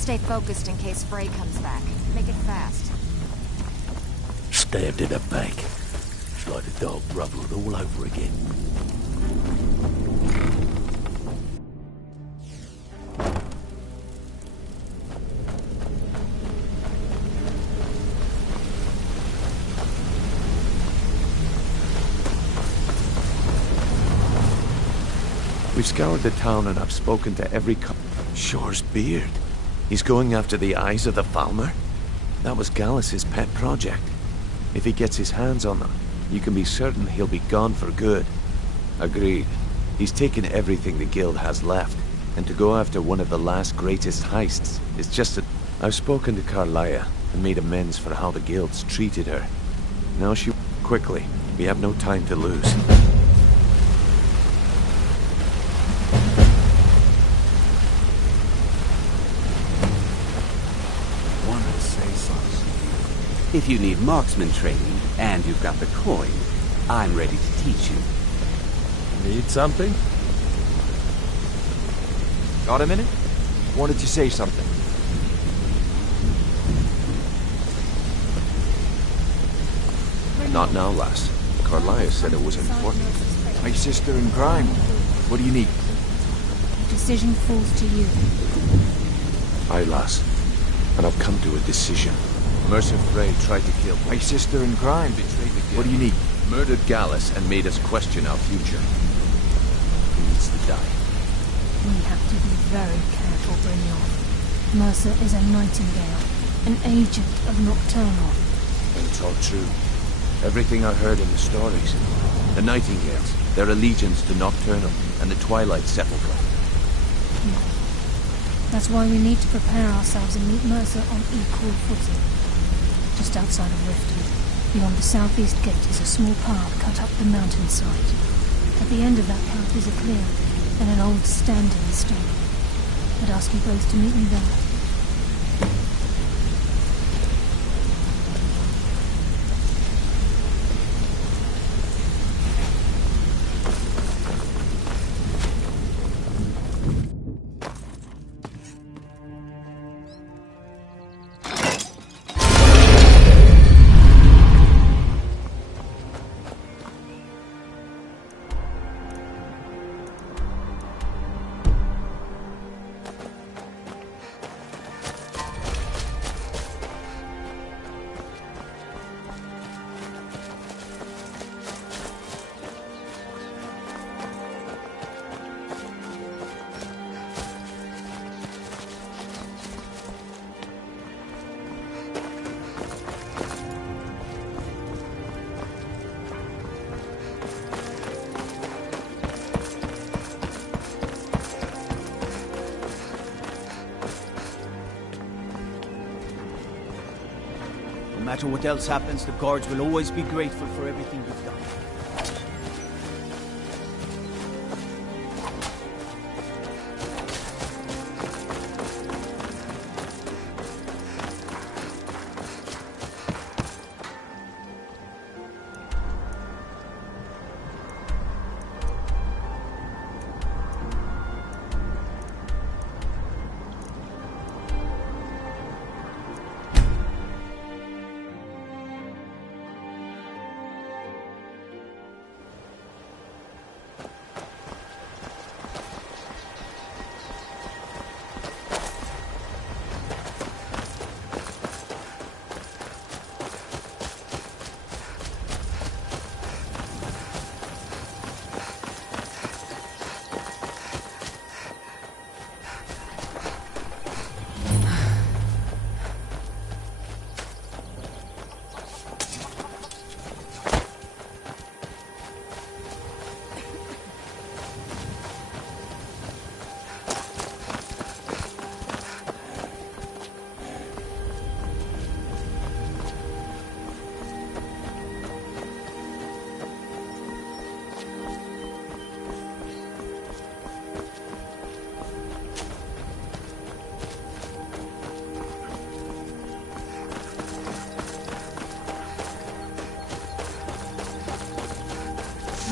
stay focused in case Frey comes back. Make it fast. Stabbed in the back. It's like the dog rubbled all over again. We've scoured the town and I've spoken to every Shore's beard. He's going after the eyes of the Falmer? That was Gallus's pet project. If he gets his hands on them, you can be certain he'll be gone for good. Agreed. He's taken everything the guild has left, and to go after one of the last greatest heists is just a... I've spoken to Carlia and made amends for how the guild's treated her. Now she... Quickly. We have no time to lose. If you need marksman training, and you've got the coin, I'm ready to teach you. Need something? Got a minute? Wanted to say something. Not now, lass. Carlia said it was important. My sister in crime. What do you need? The decision falls to you. Aye, lass. And I've come to a decision. Mercer Frey tried to kill my sister in crime. Betrayed the guild. What do you need? Murdered Gallus and made us question our future. He needs to die. We have to be very careful, Brynjolf. Mercer is a nightingale, an agent of Nocturnal. It's all true. Everything I heard in the stories. The Nightingales, their allegiance to Nocturnal, and the Twilight Sepulchre. That's why we need to prepare ourselves and meet Mercer on equal footing. Just outside of Riften, beyond the southeast gate is a small path cut up the mountainside. At the end of that path is a clearing and an old standing stone. I'd ask you both to meet me there. No matter what else happens, the guards will always be grateful for everything you've done.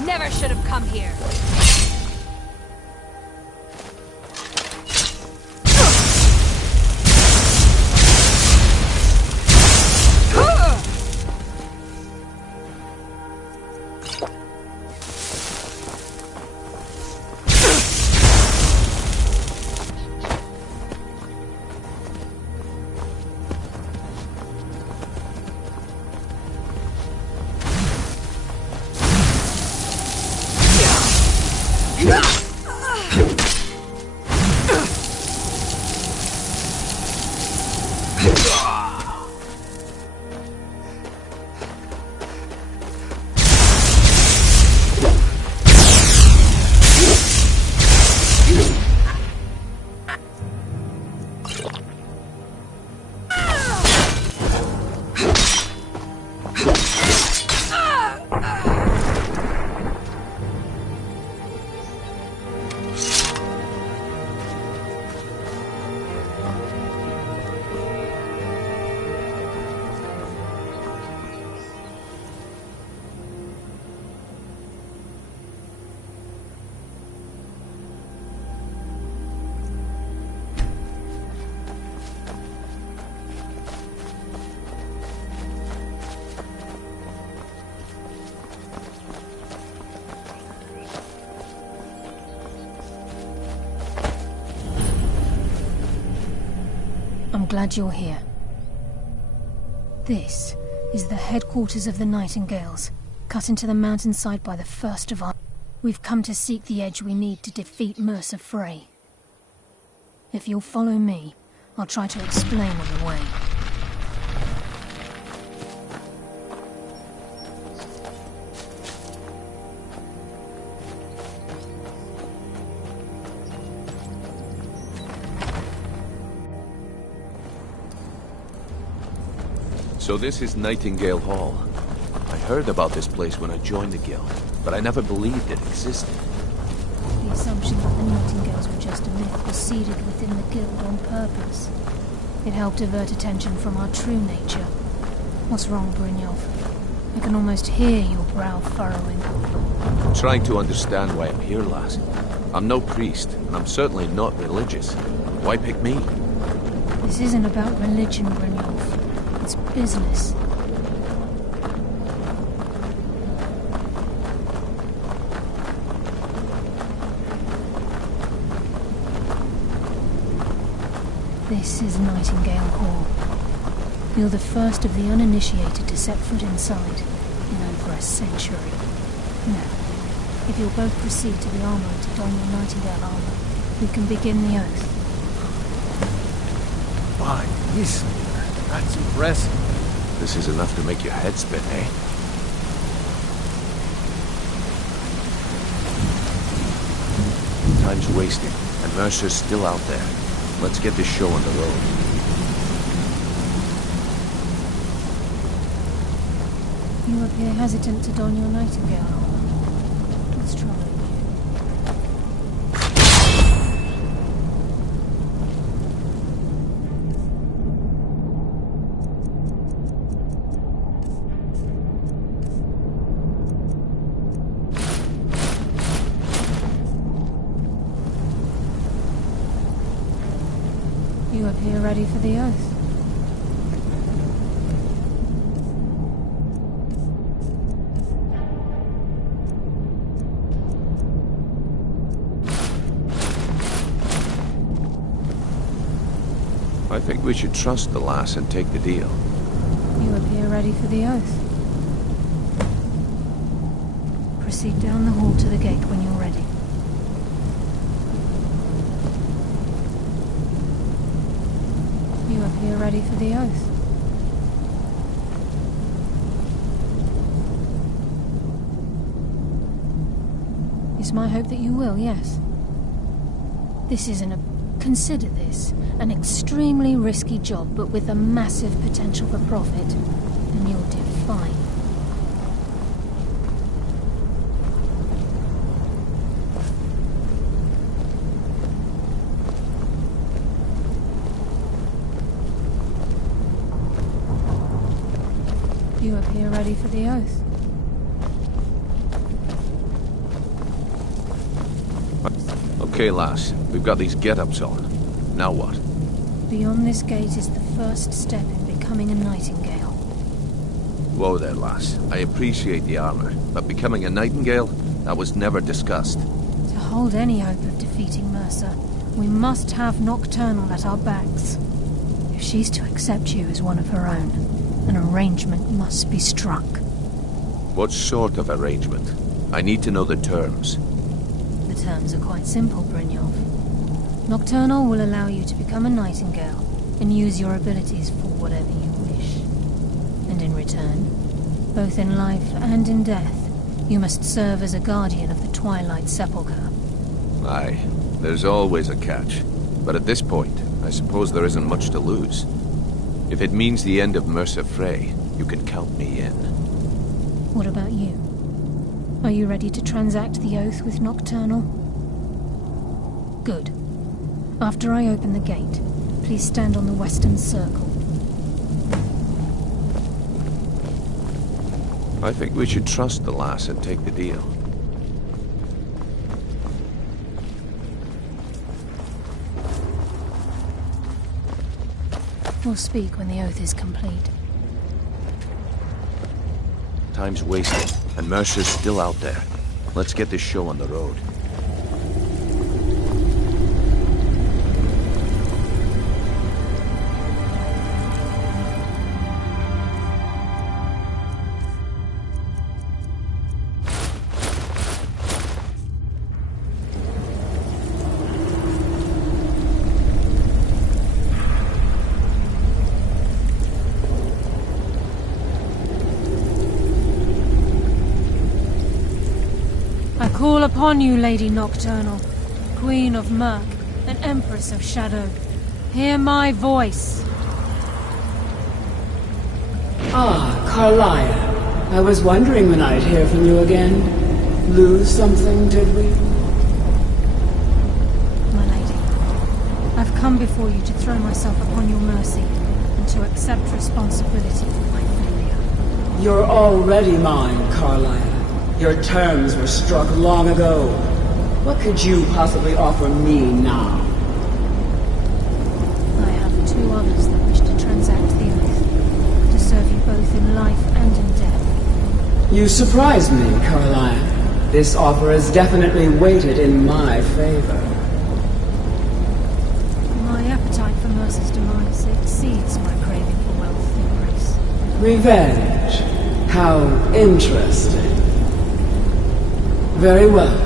Never should have come here. I'm glad you're here. This is the headquarters of the Nightingales, cut into the mountainside by the first of our... We've come to seek the edge we need to defeat Mercer Frey. If you'll follow me, I'll try to explain on the way. So this is Nightingale Hall. I heard about this place when I joined the guild, but I never believed it existed. The assumption that the Nightingales were just a myth was seeded within the guild on purpose. It helped divert attention from our true nature. What's wrong, Brynjolf? I can almost hear your brow furrowing. I'm trying to understand why I'm here, lass. I'm no priest, and I'm certainly not religious. Why pick me? This isn't about religion, Brynjolf. It's business. This is Nightingale Hall. You're the first of the uninitiated to set foot inside in over a century. Now, if you'll both proceed to the armory to don your Nightingale armor, we can begin the oath. Fine, listen. That's impressive. This is enough to make your head spin, eh? Time's wasting, and Mercer's still out there. Let's get this show on the road. You appear hesitant to don your Nightingale armor. What's troubling you? You appear ready for the oath. I think we should trust the lass and take the deal. You appear ready for the oath. Proceed down the hall to the gate when you're ready. You appear ready for the oath. It's my hope that you will, yes. This isn't a... Consider this an extremely risky job, but with a massive potential for profit, and you'll do fine. You appear ready for the oath. Okay, lass. We've got these get-ups on. Now what? Beyond this gate is the first step in becoming a Nightingale. Whoa there, lass. I appreciate the armor, but becoming a Nightingale? That was never discussed. To hold any hope of defeating Mercer, we must have Nocturnal at our backs. If she's to accept you as one of her own, an arrangement must be struck. What sort of arrangement? I need to know the terms. The terms are quite simple, Brynjolf. Nocturnal will allow you to become a Nightingale, and use your abilities for whatever you wish. And in return, both in life and in death, you must serve as a guardian of the Twilight Sepulchre. Aye, there's always a catch. But at this point, I suppose there isn't much to lose. If it means the end of Mercer Frey, you can count me in. What about you? Are you ready to transact the oath with Nocturnal? Good. After I open the gate, please stand on the western circle. I think we should trust the lass and take the deal. We'll speak when the oath is complete. Time's wasted, and Mercer's still out there. Let's get this show on the road. Call upon you, Lady Nocturnal, Queen of Murk, and Empress of Shadow. Hear my voice. Ah, Carlia. I was wondering when I'd hear from you again. Lose something, did we? My lady, I've come before you to throw myself upon your mercy, and to accept responsibility for my failure. You're already mine, Carlia. Your terms were struck long ago. What could you possibly offer me now? I have two others that wish to transact the oath, to serve you both in life and in death. You surprise me, Carlia. This offer is definitely weighted in my favor. My appetite for Mercer's demise exceeds my craving for wealth and grace. Revenge. How interesting. Very well.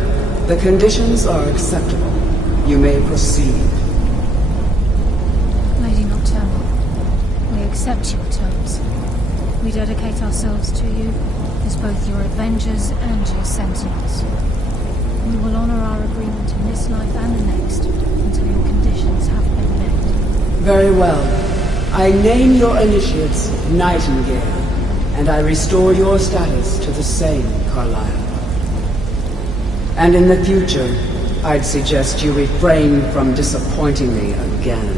The conditions are acceptable. You may proceed. Lady Nocturnal, we accept your terms. We dedicate ourselves to you as both your avengers and your sentinels. We will honor our agreement in this life and the next until your conditions have been met. Very well. I name your initiates Nightingale, and I restore your status to the same, Carlisle. And in the future, I'd suggest you refrain from disappointing me again.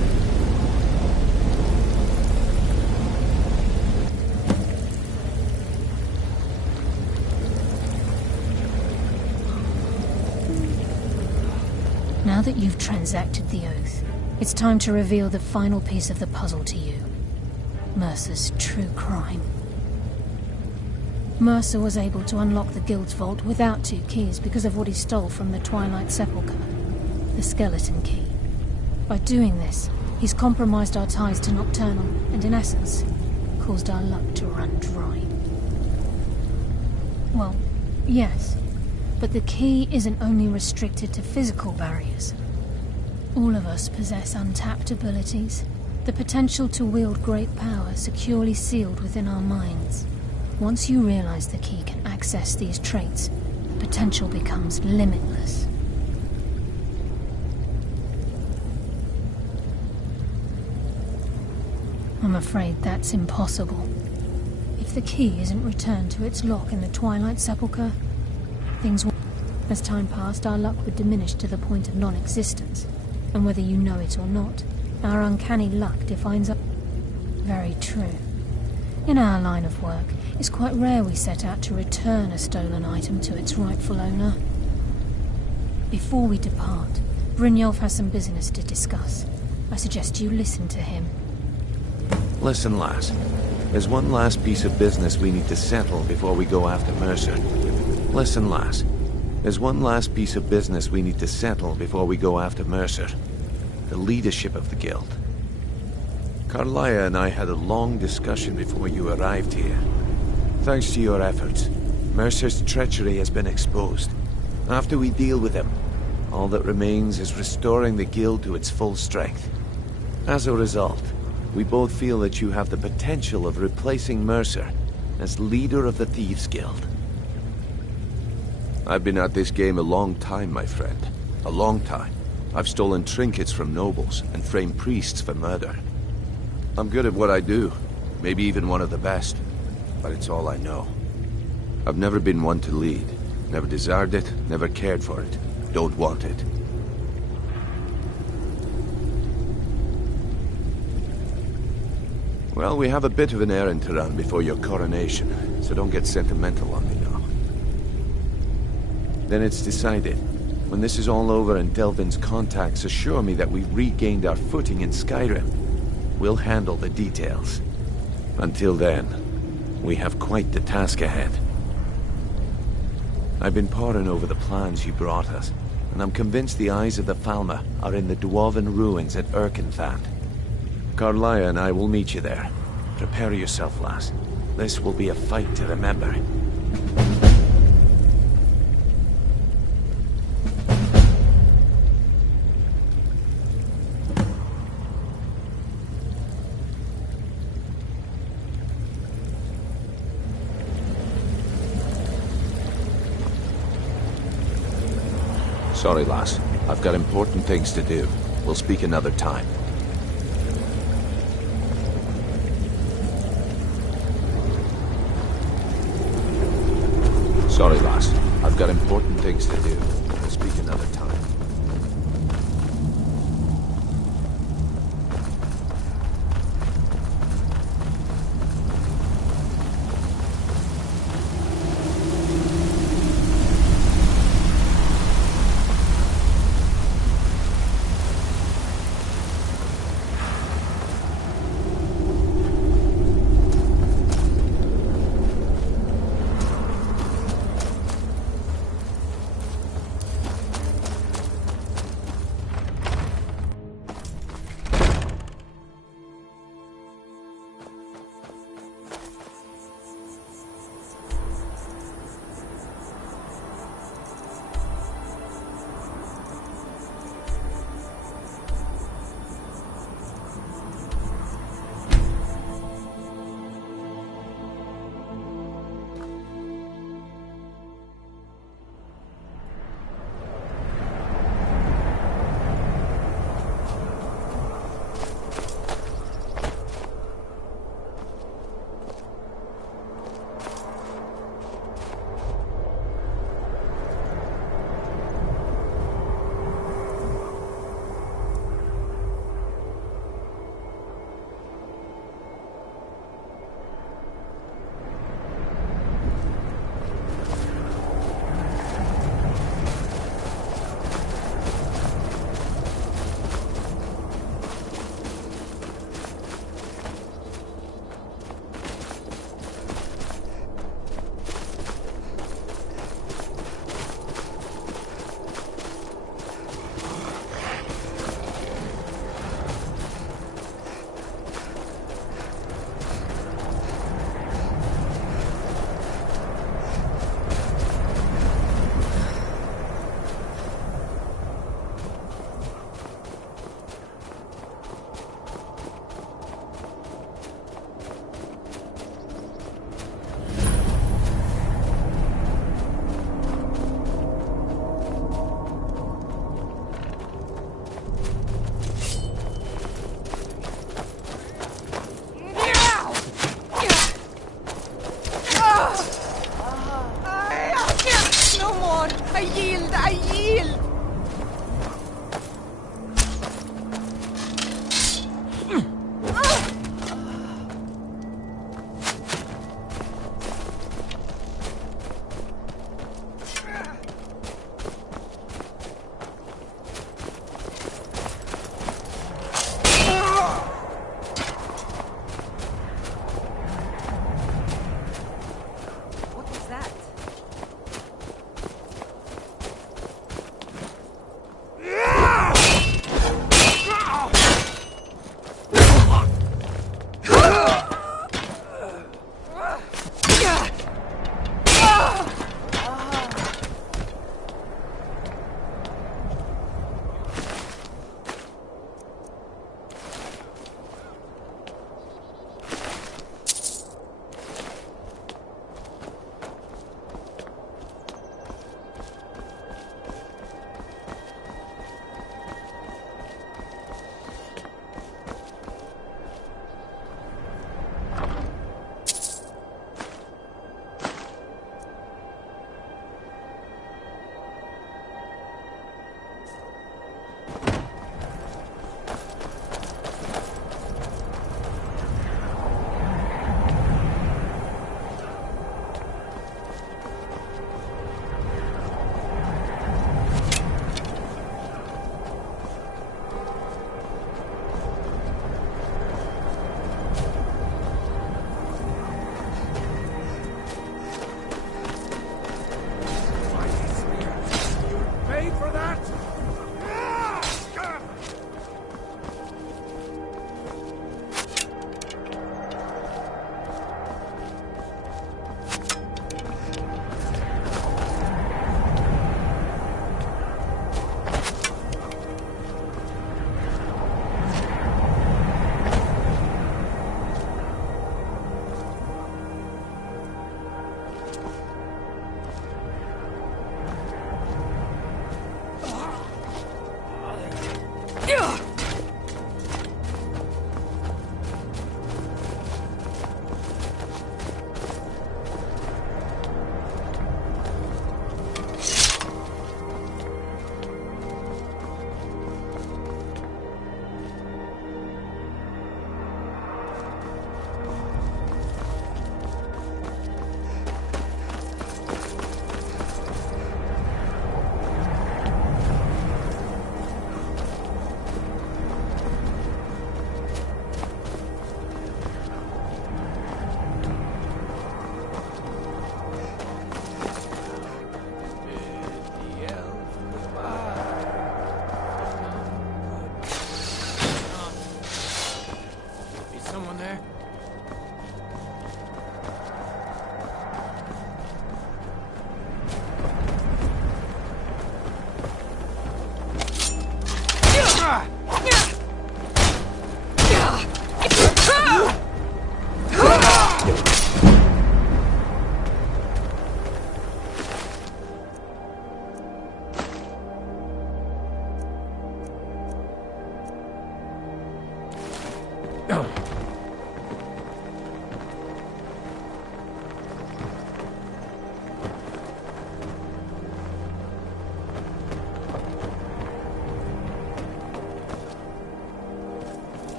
Now that you've transacted the oath, it's time to reveal the final piece of the puzzle to you. Mercer's true crime. Mercer was able to unlock the Guild's vault without 2 keys because of what he stole from the Twilight Sepulchre, the skeleton key. By doing this, he's compromised our ties to Nocturnal and, in essence, caused our luck to run dry. Well, yes, but the key isn't only restricted to physical barriers. All of us possess untapped abilities, the potential to wield great power securely sealed within our minds. Once you realize the key can access these traits, the potential becomes limitless. I'm afraid that's impossible. If the key isn't returned to its lock in the Twilight Sepulchre, things will... As time passed, our luck would diminish to the point of non-existence, and whether you know it or not, our uncanny luck defines us. Very true. In our line of work, it's quite rare we set out to return a stolen item to its rightful owner. Before we depart, Brynjolf has some business to discuss. I suggest you listen to him. Listen, lass. There's one last piece of business we need to settle before we go after Mercer. Listen, lass. There's one last piece of business we need to settle before we go after Mercer. The leadership of the Guild. Carlia and I had a long discussion before you arrived here. Thanks to your efforts, Mercer's treachery has been exposed. After we deal with him, all that remains is restoring the Guild to its full strength. As a result, We both feel that you have the potential of replacing Mercer as leader of the Thieves Guild. I've been at this game a long time, my friend. A long time. I've stolen trinkets from nobles and framed priests for murder. I'm good at what I do. Maybe even one of the best. But it's all I know. I've never been one to lead. Never desired it, never cared for it. Don't want it. Well, we have a bit of an errand to run before your coronation, so don't get sentimental on me now. Then it's decided. When this is all over and Delvin's contacts assure me that we've regained our footing in Skyrim, we'll handle the details. Until then, we have quite the task ahead. I've been poring over the plans you brought us, and I'm convinced the eyes of the Falmer are in the Dwarven ruins at Erkenthand. Carlia and I will meet you there. Prepare yourself, lass. This will be a fight to remember. Sorry, lass. I've got important things to do. We'll speak another time. Sorry, lass. I've got important things to do. We'll speak another time.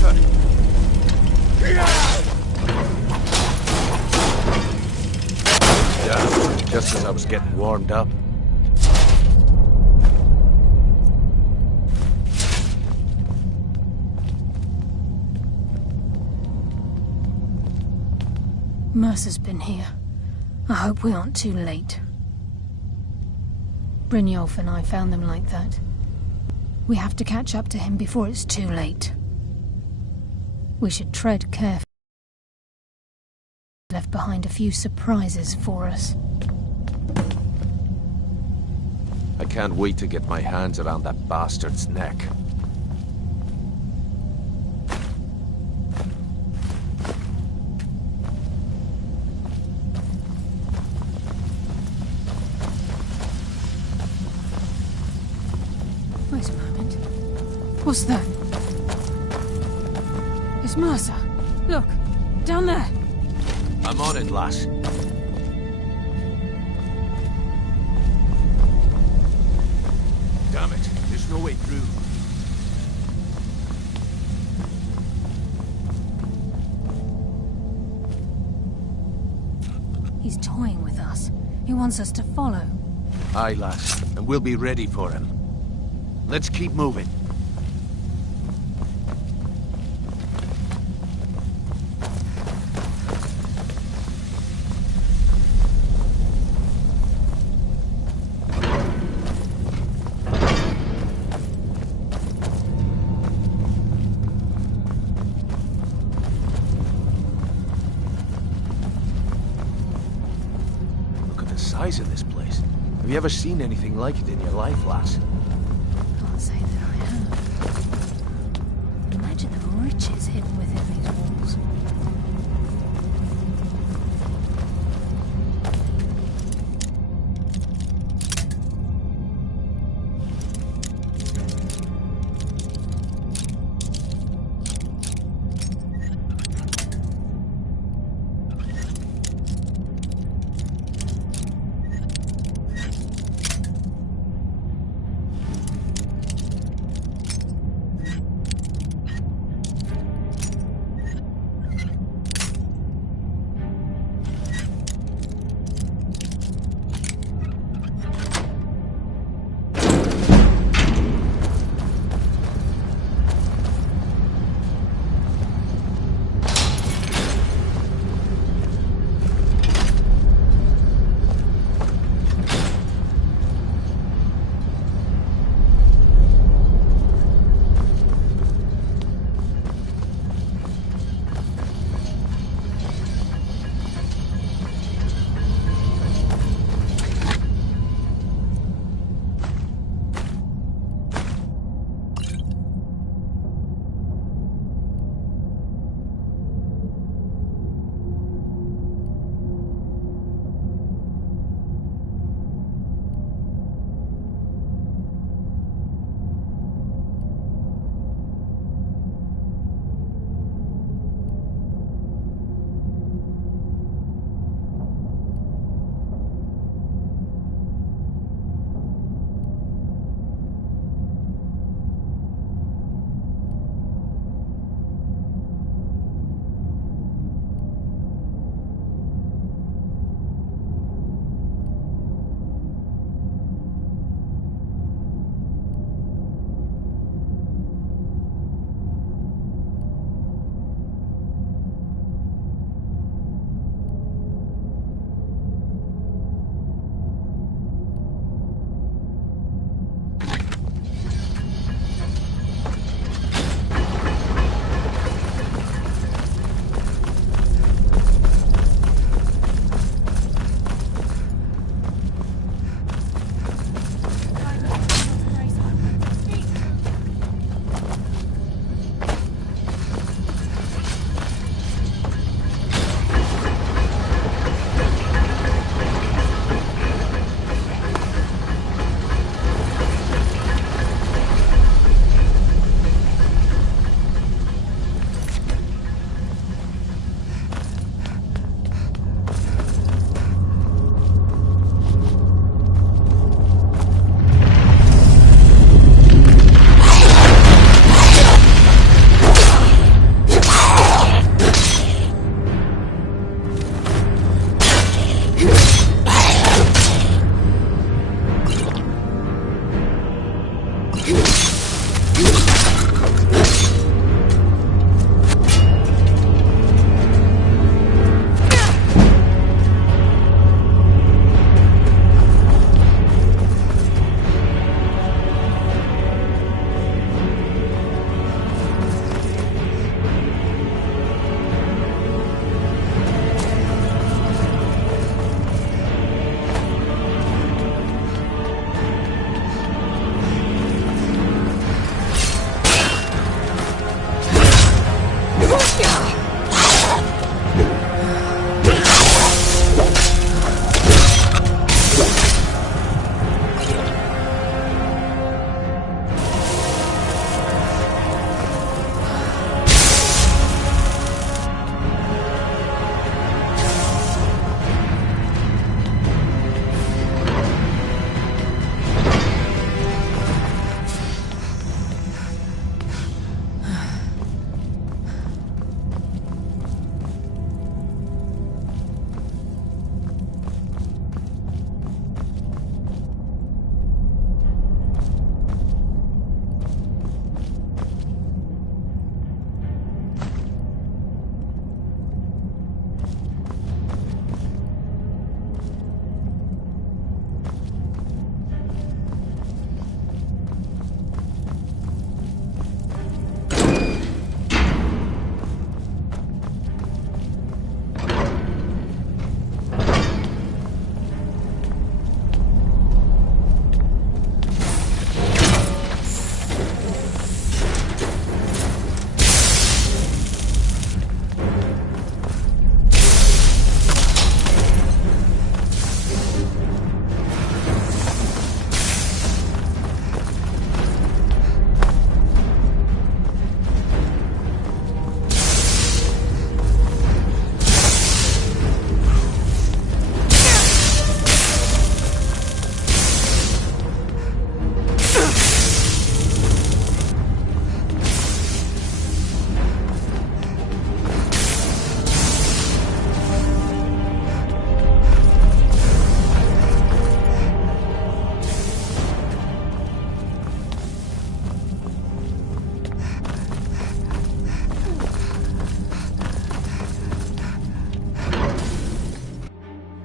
Porter! Yeah, just as I was getting warmed up. Mercer's been here. I hope we aren't too late. Brynjolf and I found them like that. We have to catch up to him before it's too late. We should tread carefully. Left behind a few surprises for us. I can't wait to get my hands around that bastard's neck. Wait a moment. What's that? It's Mercer. Look, down there. I'm on it, lass. Damn it, there's no way through. He's toying with us. He wants us to follow. Aye, lass, and we'll be ready for him. Let's keep moving. Look at the size of this place. Have you ever seen anything like it in your life, lass? Can't say that I have. Imagine the riches hidden within these walls.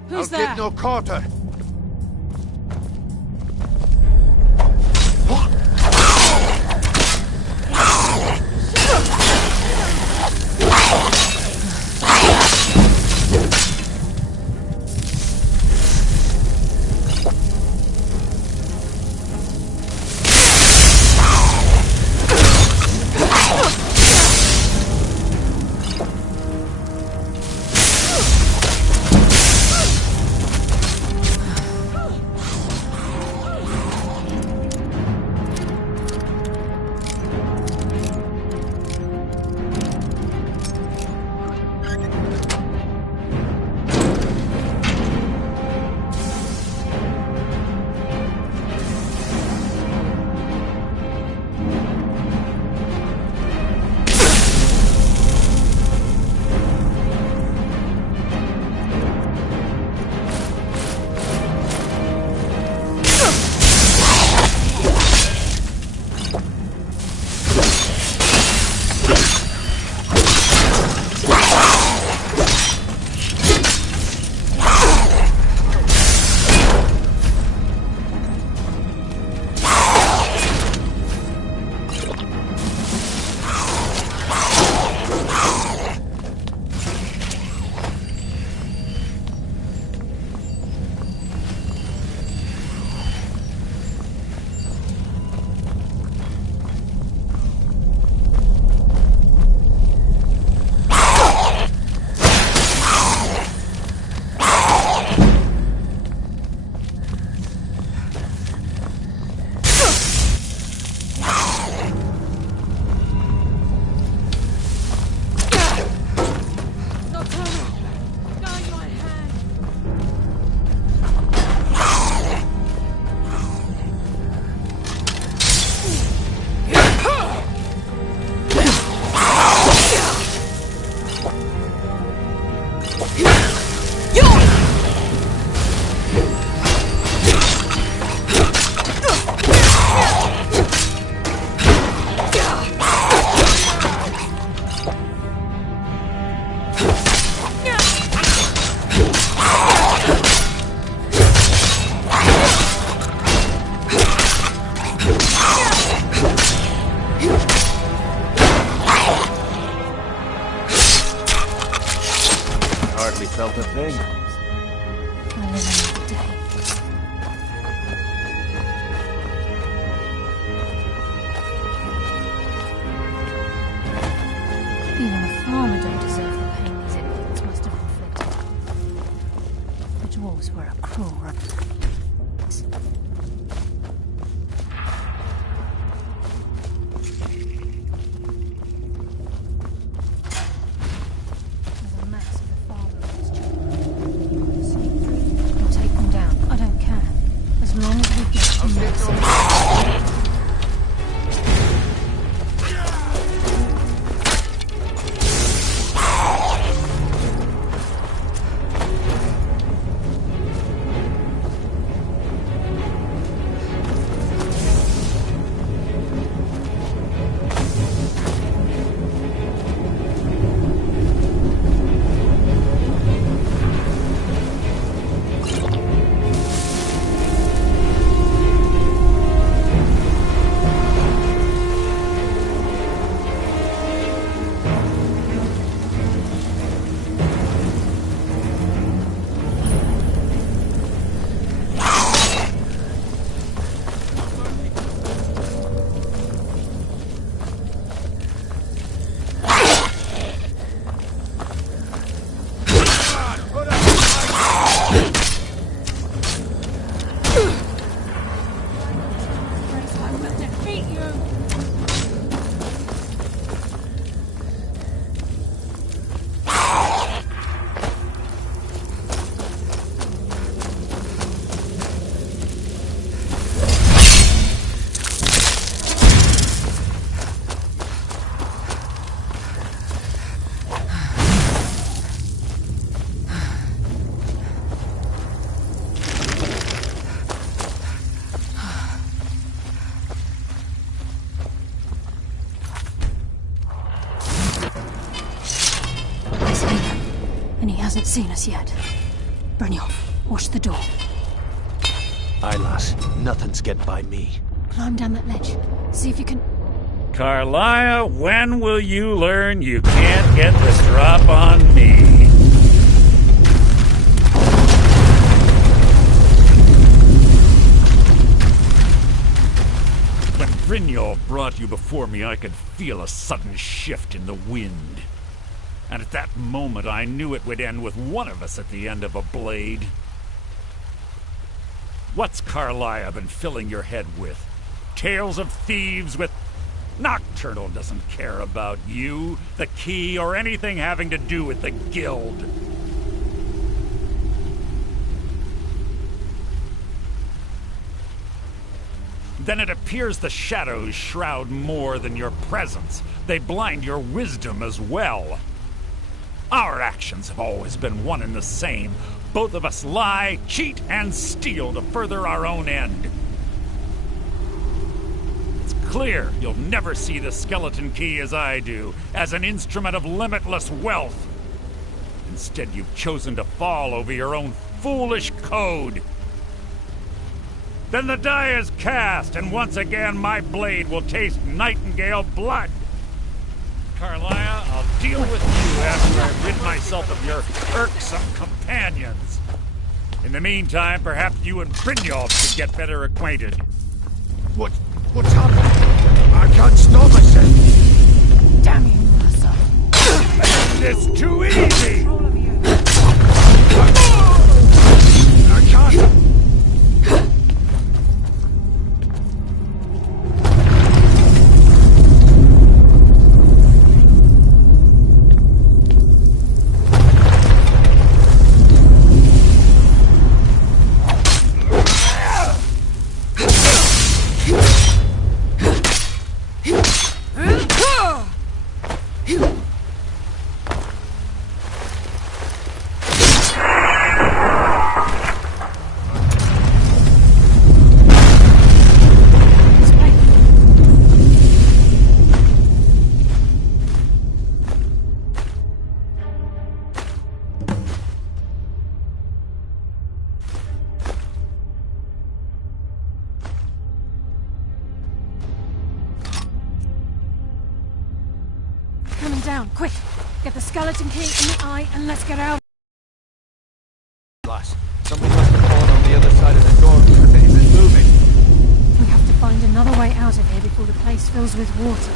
Who's I'll there? give no quarter. Hardly felt a thing. I'll live another day. Even a farmer don't deserve the pain these idiots must have inflicted. The dwarves were a cruel hasn't seen us yet. Brynjolf, watch the door. Aye, lass. Nothing's get by me. Climb down that ledge. See if you can... Carlia, when will you learn you can't get the drop on me? When Brynjolf brought you before me, I could feel a sudden shift in the wind. And at that moment, I knew it would end with one of us at the end of a blade. What's Carlia been filling your head with? Tales of thieves with... Nocturnal doesn't care about you, the key, or anything having to do with the guild. Then it appears the shadows shroud more than your presence. They blind your wisdom as well. Our actions have always been one and the same. Both of us lie, cheat, and steal to further our own end. It's clear you'll never see the skeleton key as I do, as an instrument of limitless wealth. Instead, you've chosen to fall over your own foolish code. Then the die is cast, and once again my blade will taste Nightingale blood. Carlia, I'll deal with you after I rid myself of your irksome companions. In the meantime, perhaps you and Brynjolf should get better acquainted. What's happening? I can't stop myself. Damn you, Mercer. It's too easy! I can't... coming down. Quick! Get the skeleton key in the eye and let's get out. Lass, somebody must have fallen on the other side of the door because it isn't moving. We have to find another way out of here before the place fills with water.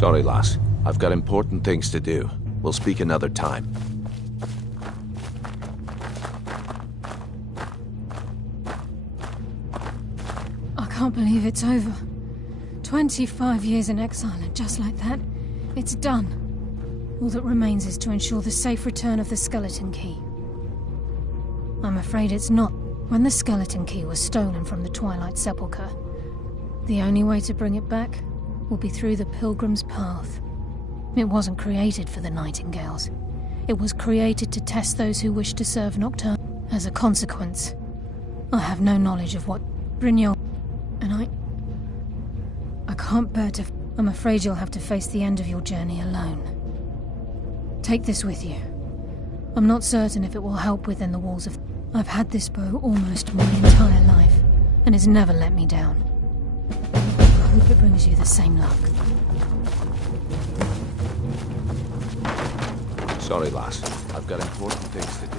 Sorry, lass. I've got important things to do. We'll speak another time. I can't believe it's over. 25 years in exile, and just like that, it's done. All that remains is to ensure the safe return of the skeleton key. I'm afraid it's not. When the skeleton key was stolen from the Twilight Sepulchre, the only way to bring it back will be through the Pilgrim's Path. It wasn't created for the Nightingales. It was created to test those who wish to serve Nocturne. As a consequence, I have no knowledge of what Brynjolf... and I can't bear to... I'm afraid you'll have to face the end of your journey alone. Take this with you. I'm not certain if it will help within the walls of... I've had this bow almost my entire life, and it's never let me down. I hope it brings you the same luck. Sorry, lass. I've got important things to do.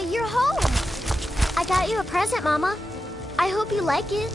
Mama, you're home! I got you a present, Mama. I hope you like it.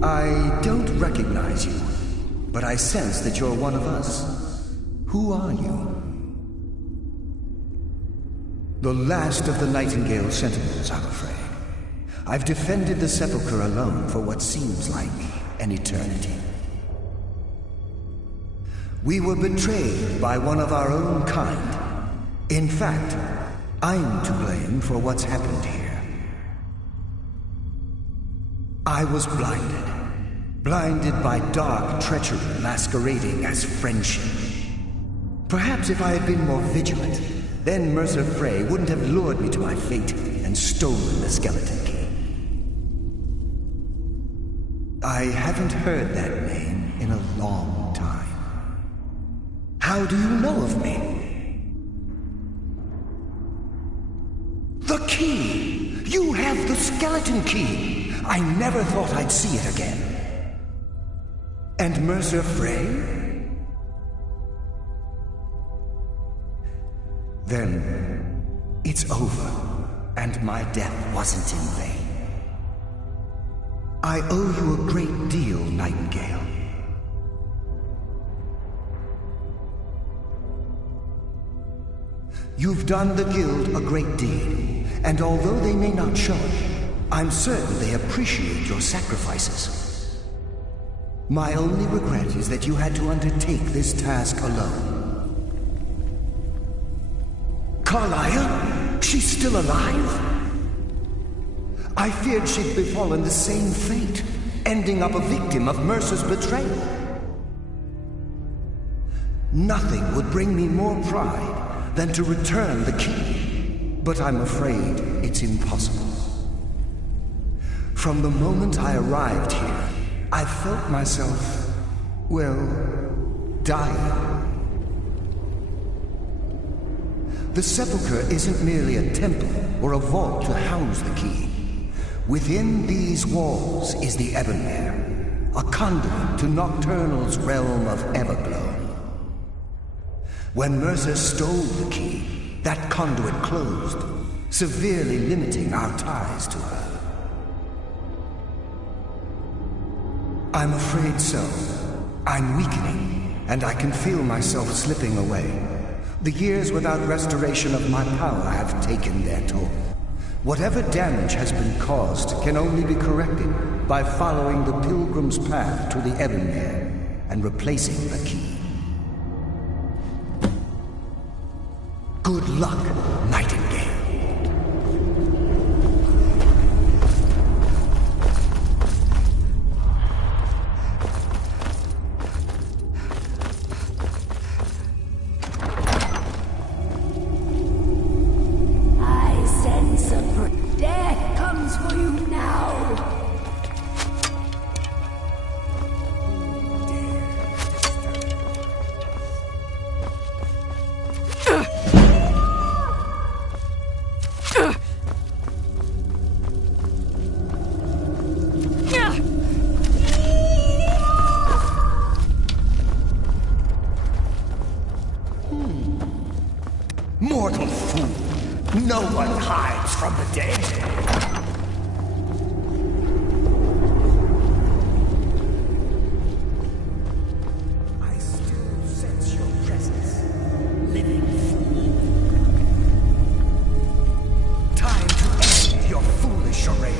I don't recognize you, but I sense that you're one of us. Who are you? The last of the Nightingale Sentinels, I'm afraid. I've defended the Sepulchre alone for what seems like an eternity. We were betrayed by one of our own kind. In fact, I'm to blame for what's happened here. I was blinded by dark treachery masquerading as friendship. Perhaps if I had been more vigilant, then Mercer Frey wouldn't have lured me to my fate and stolen the skeleton key. I haven't heard that name in a long time. How do you know of me? The key! You have the skeleton key! I never thought I'd see it again. And Mercer Frey? Then it's over, and my death wasn't in vain. I owe you a great deal, Nightingale. You've done the Guild a great deed, and although they may not show it, I'm certain they appreciate your sacrifices. My only regret is that you had to undertake this task alone. Carlyle? She's still alive? I feared she'd befallen the same fate, ending up a victim of Mercer's betrayal. Nothing would bring me more pride than to return the key, but I'm afraid it's impossible. From the moment I arrived here, I felt myself, well, dying. The Sepulchre isn't merely a temple or a vault to house the key. Within these walls is the Ebonmere, a conduit to Nocturnal's realm of Everglow. When Mercer stole the key, that conduit closed, severely limiting our ties to her. I'm afraid so. I'm weakening, and I can feel myself slipping away. The years without restoration of my power have taken their toll. Whatever damage has been caused can only be corrected by following the Pilgrim's path to the Ebonmere and replacing the key. Good luck, Nightingale. I sense death comes for you now. Mortal fool! No one hides from the dead! I still sense your presence, living fool. Time to end your foolish charade.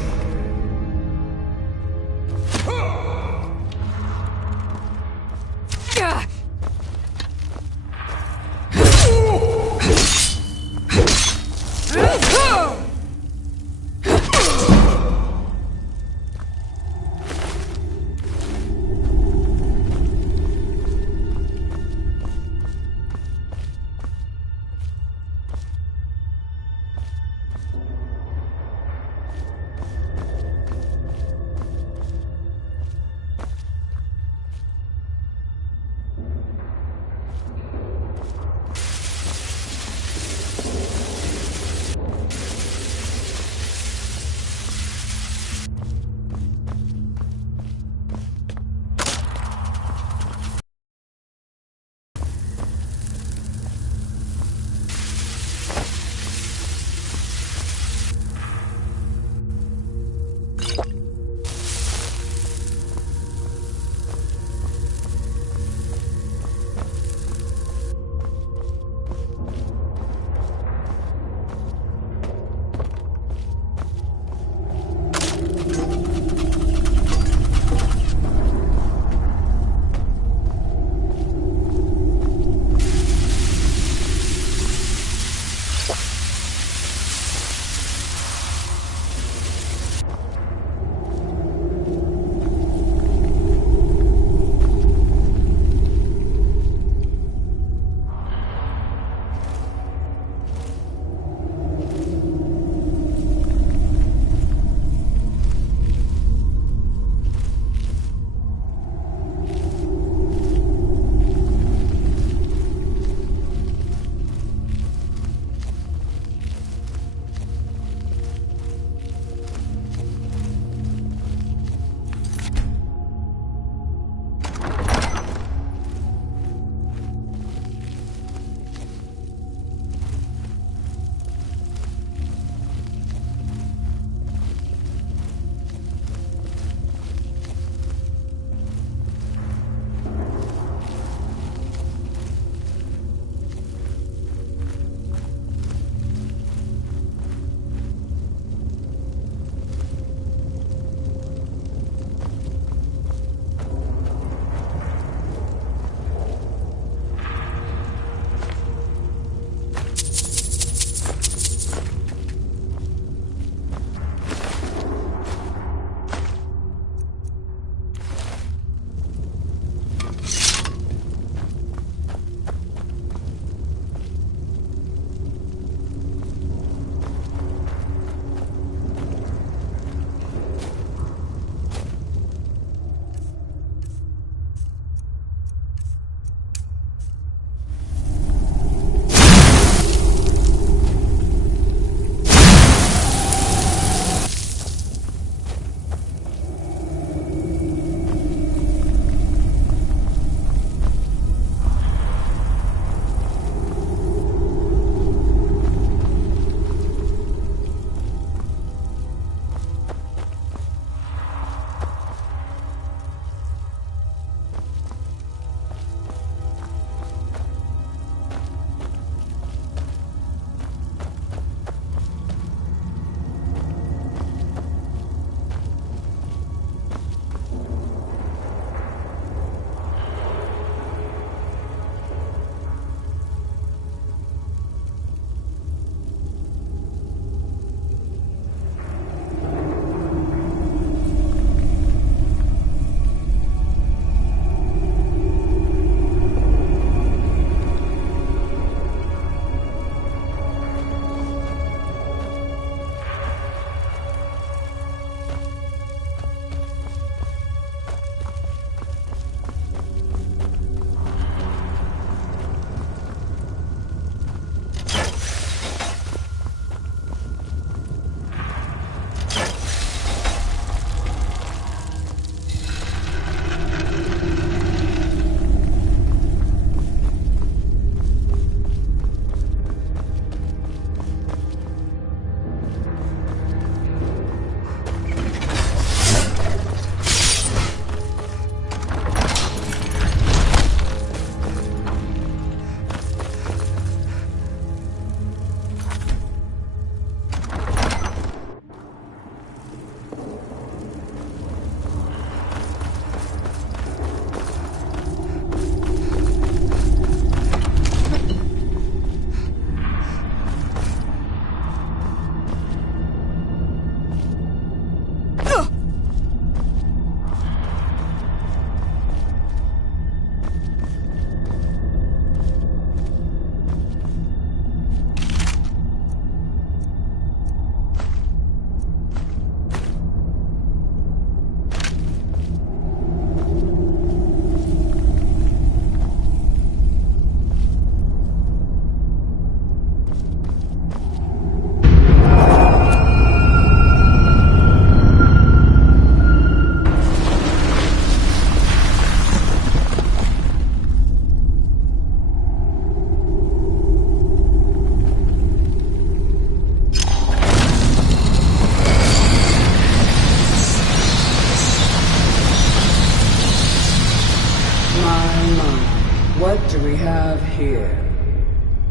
we have here?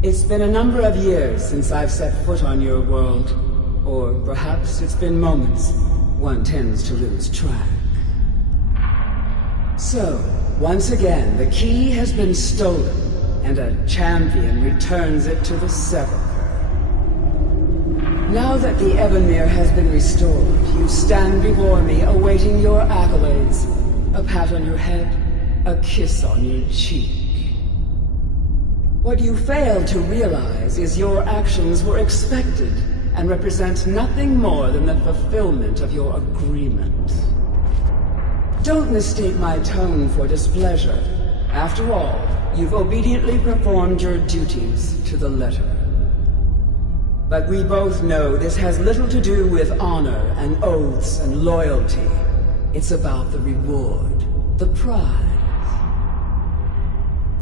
It's been a number of years since I've set foot on your world. Or perhaps it's been moments. One tends to lose track. So, once again, the key has been stolen, and a champion returns it to the Sepulchre. Now that the Ebenmere has been restored, you stand before me awaiting your accolades. A pat on your head, a kiss on your cheek. What you fail to realize is your actions were expected and represent nothing more than the fulfillment of your agreement. Don't mistake my tone for displeasure. After all, you've obediently performed your duties to the letter. But we both know this has little to do with honor and oaths and loyalty. It's about the reward, the prize.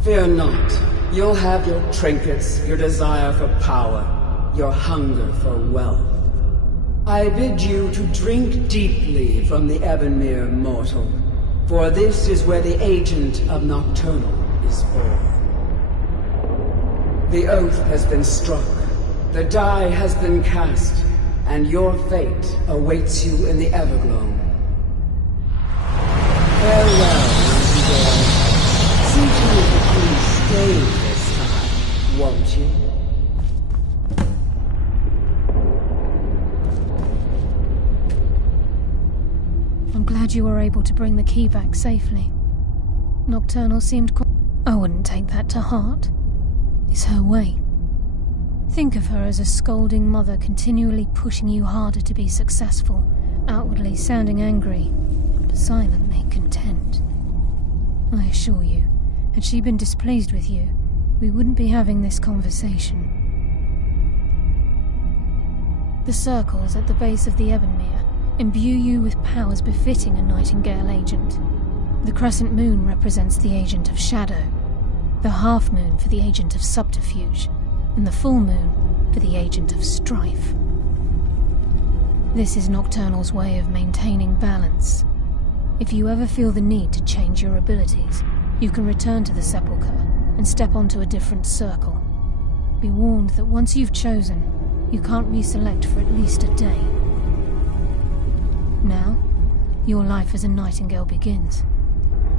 Fear not. You'll have your trinkets, your desire for power, your hunger for wealth. I bid you to drink deeply from the Ebenmere, mortal, for this is where the agent of Nocturnal is born. The oath has been struck, the die has been cast, and your fate awaits you in the Everglow. Farewell, Nightingale. See to it that you stay this time, won't you? I'm glad you were able to bring the key back safely. Nocturnal seemed quite... I wouldn't take that to heart. It's her way. Think of her as a scolding mother continually pushing you harder to be successful, outwardly sounding angry, but silently content. I assure you, had she been displeased with you, we wouldn't be having this conversation. The circles at the base of the Ebenmere imbue you with powers befitting a Nightingale agent. The crescent moon represents the agent of shadow, the half moon for the agent of subterfuge, and the full moon for the agent of strife. This is Nocturnal's way of maintaining balance. If you ever feel the need to change your abilities, you can return to the Sepulchre and step onto a different circle. Be warned that once you've chosen, you can't reselect for at least a day. Now, your life as a Nightingale begins.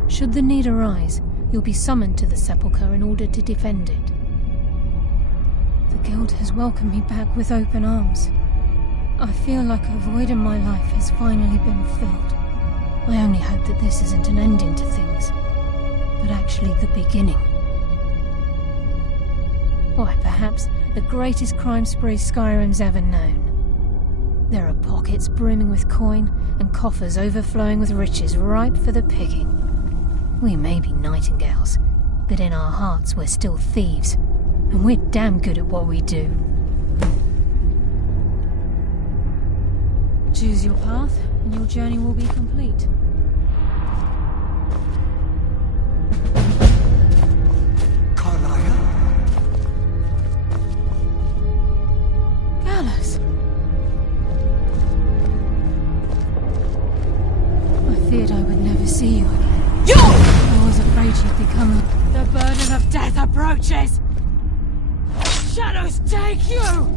Should the need arise, you'll be summoned to the Sepulchre in order to defend it. The Guild has welcomed me back with open arms. I feel like a void in my life has finally been filled. I only hope that this isn't an ending to things, but actually the beginning. Why, perhaps the greatest crime spree Skyrim's ever known. There are pockets brimming with coin and coffers overflowing with riches ripe for the picking. We may be Nightingales, but in our hearts we're still thieves, and we're damn good at what we do. Choose your path, and your journey will be complete. Gallus! I feared I would never see you again. I was afraid you'd become the burden of death approaches! Shadows take you!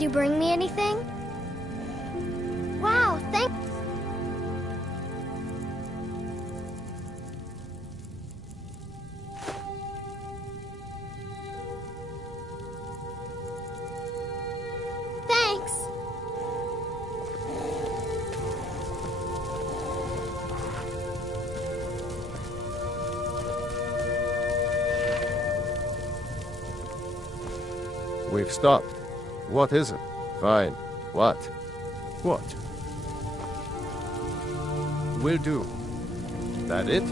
Did you bring me anything? Wow, thank... Thanks! We've stopped. What is it? Fine. What? What? Will do. That it?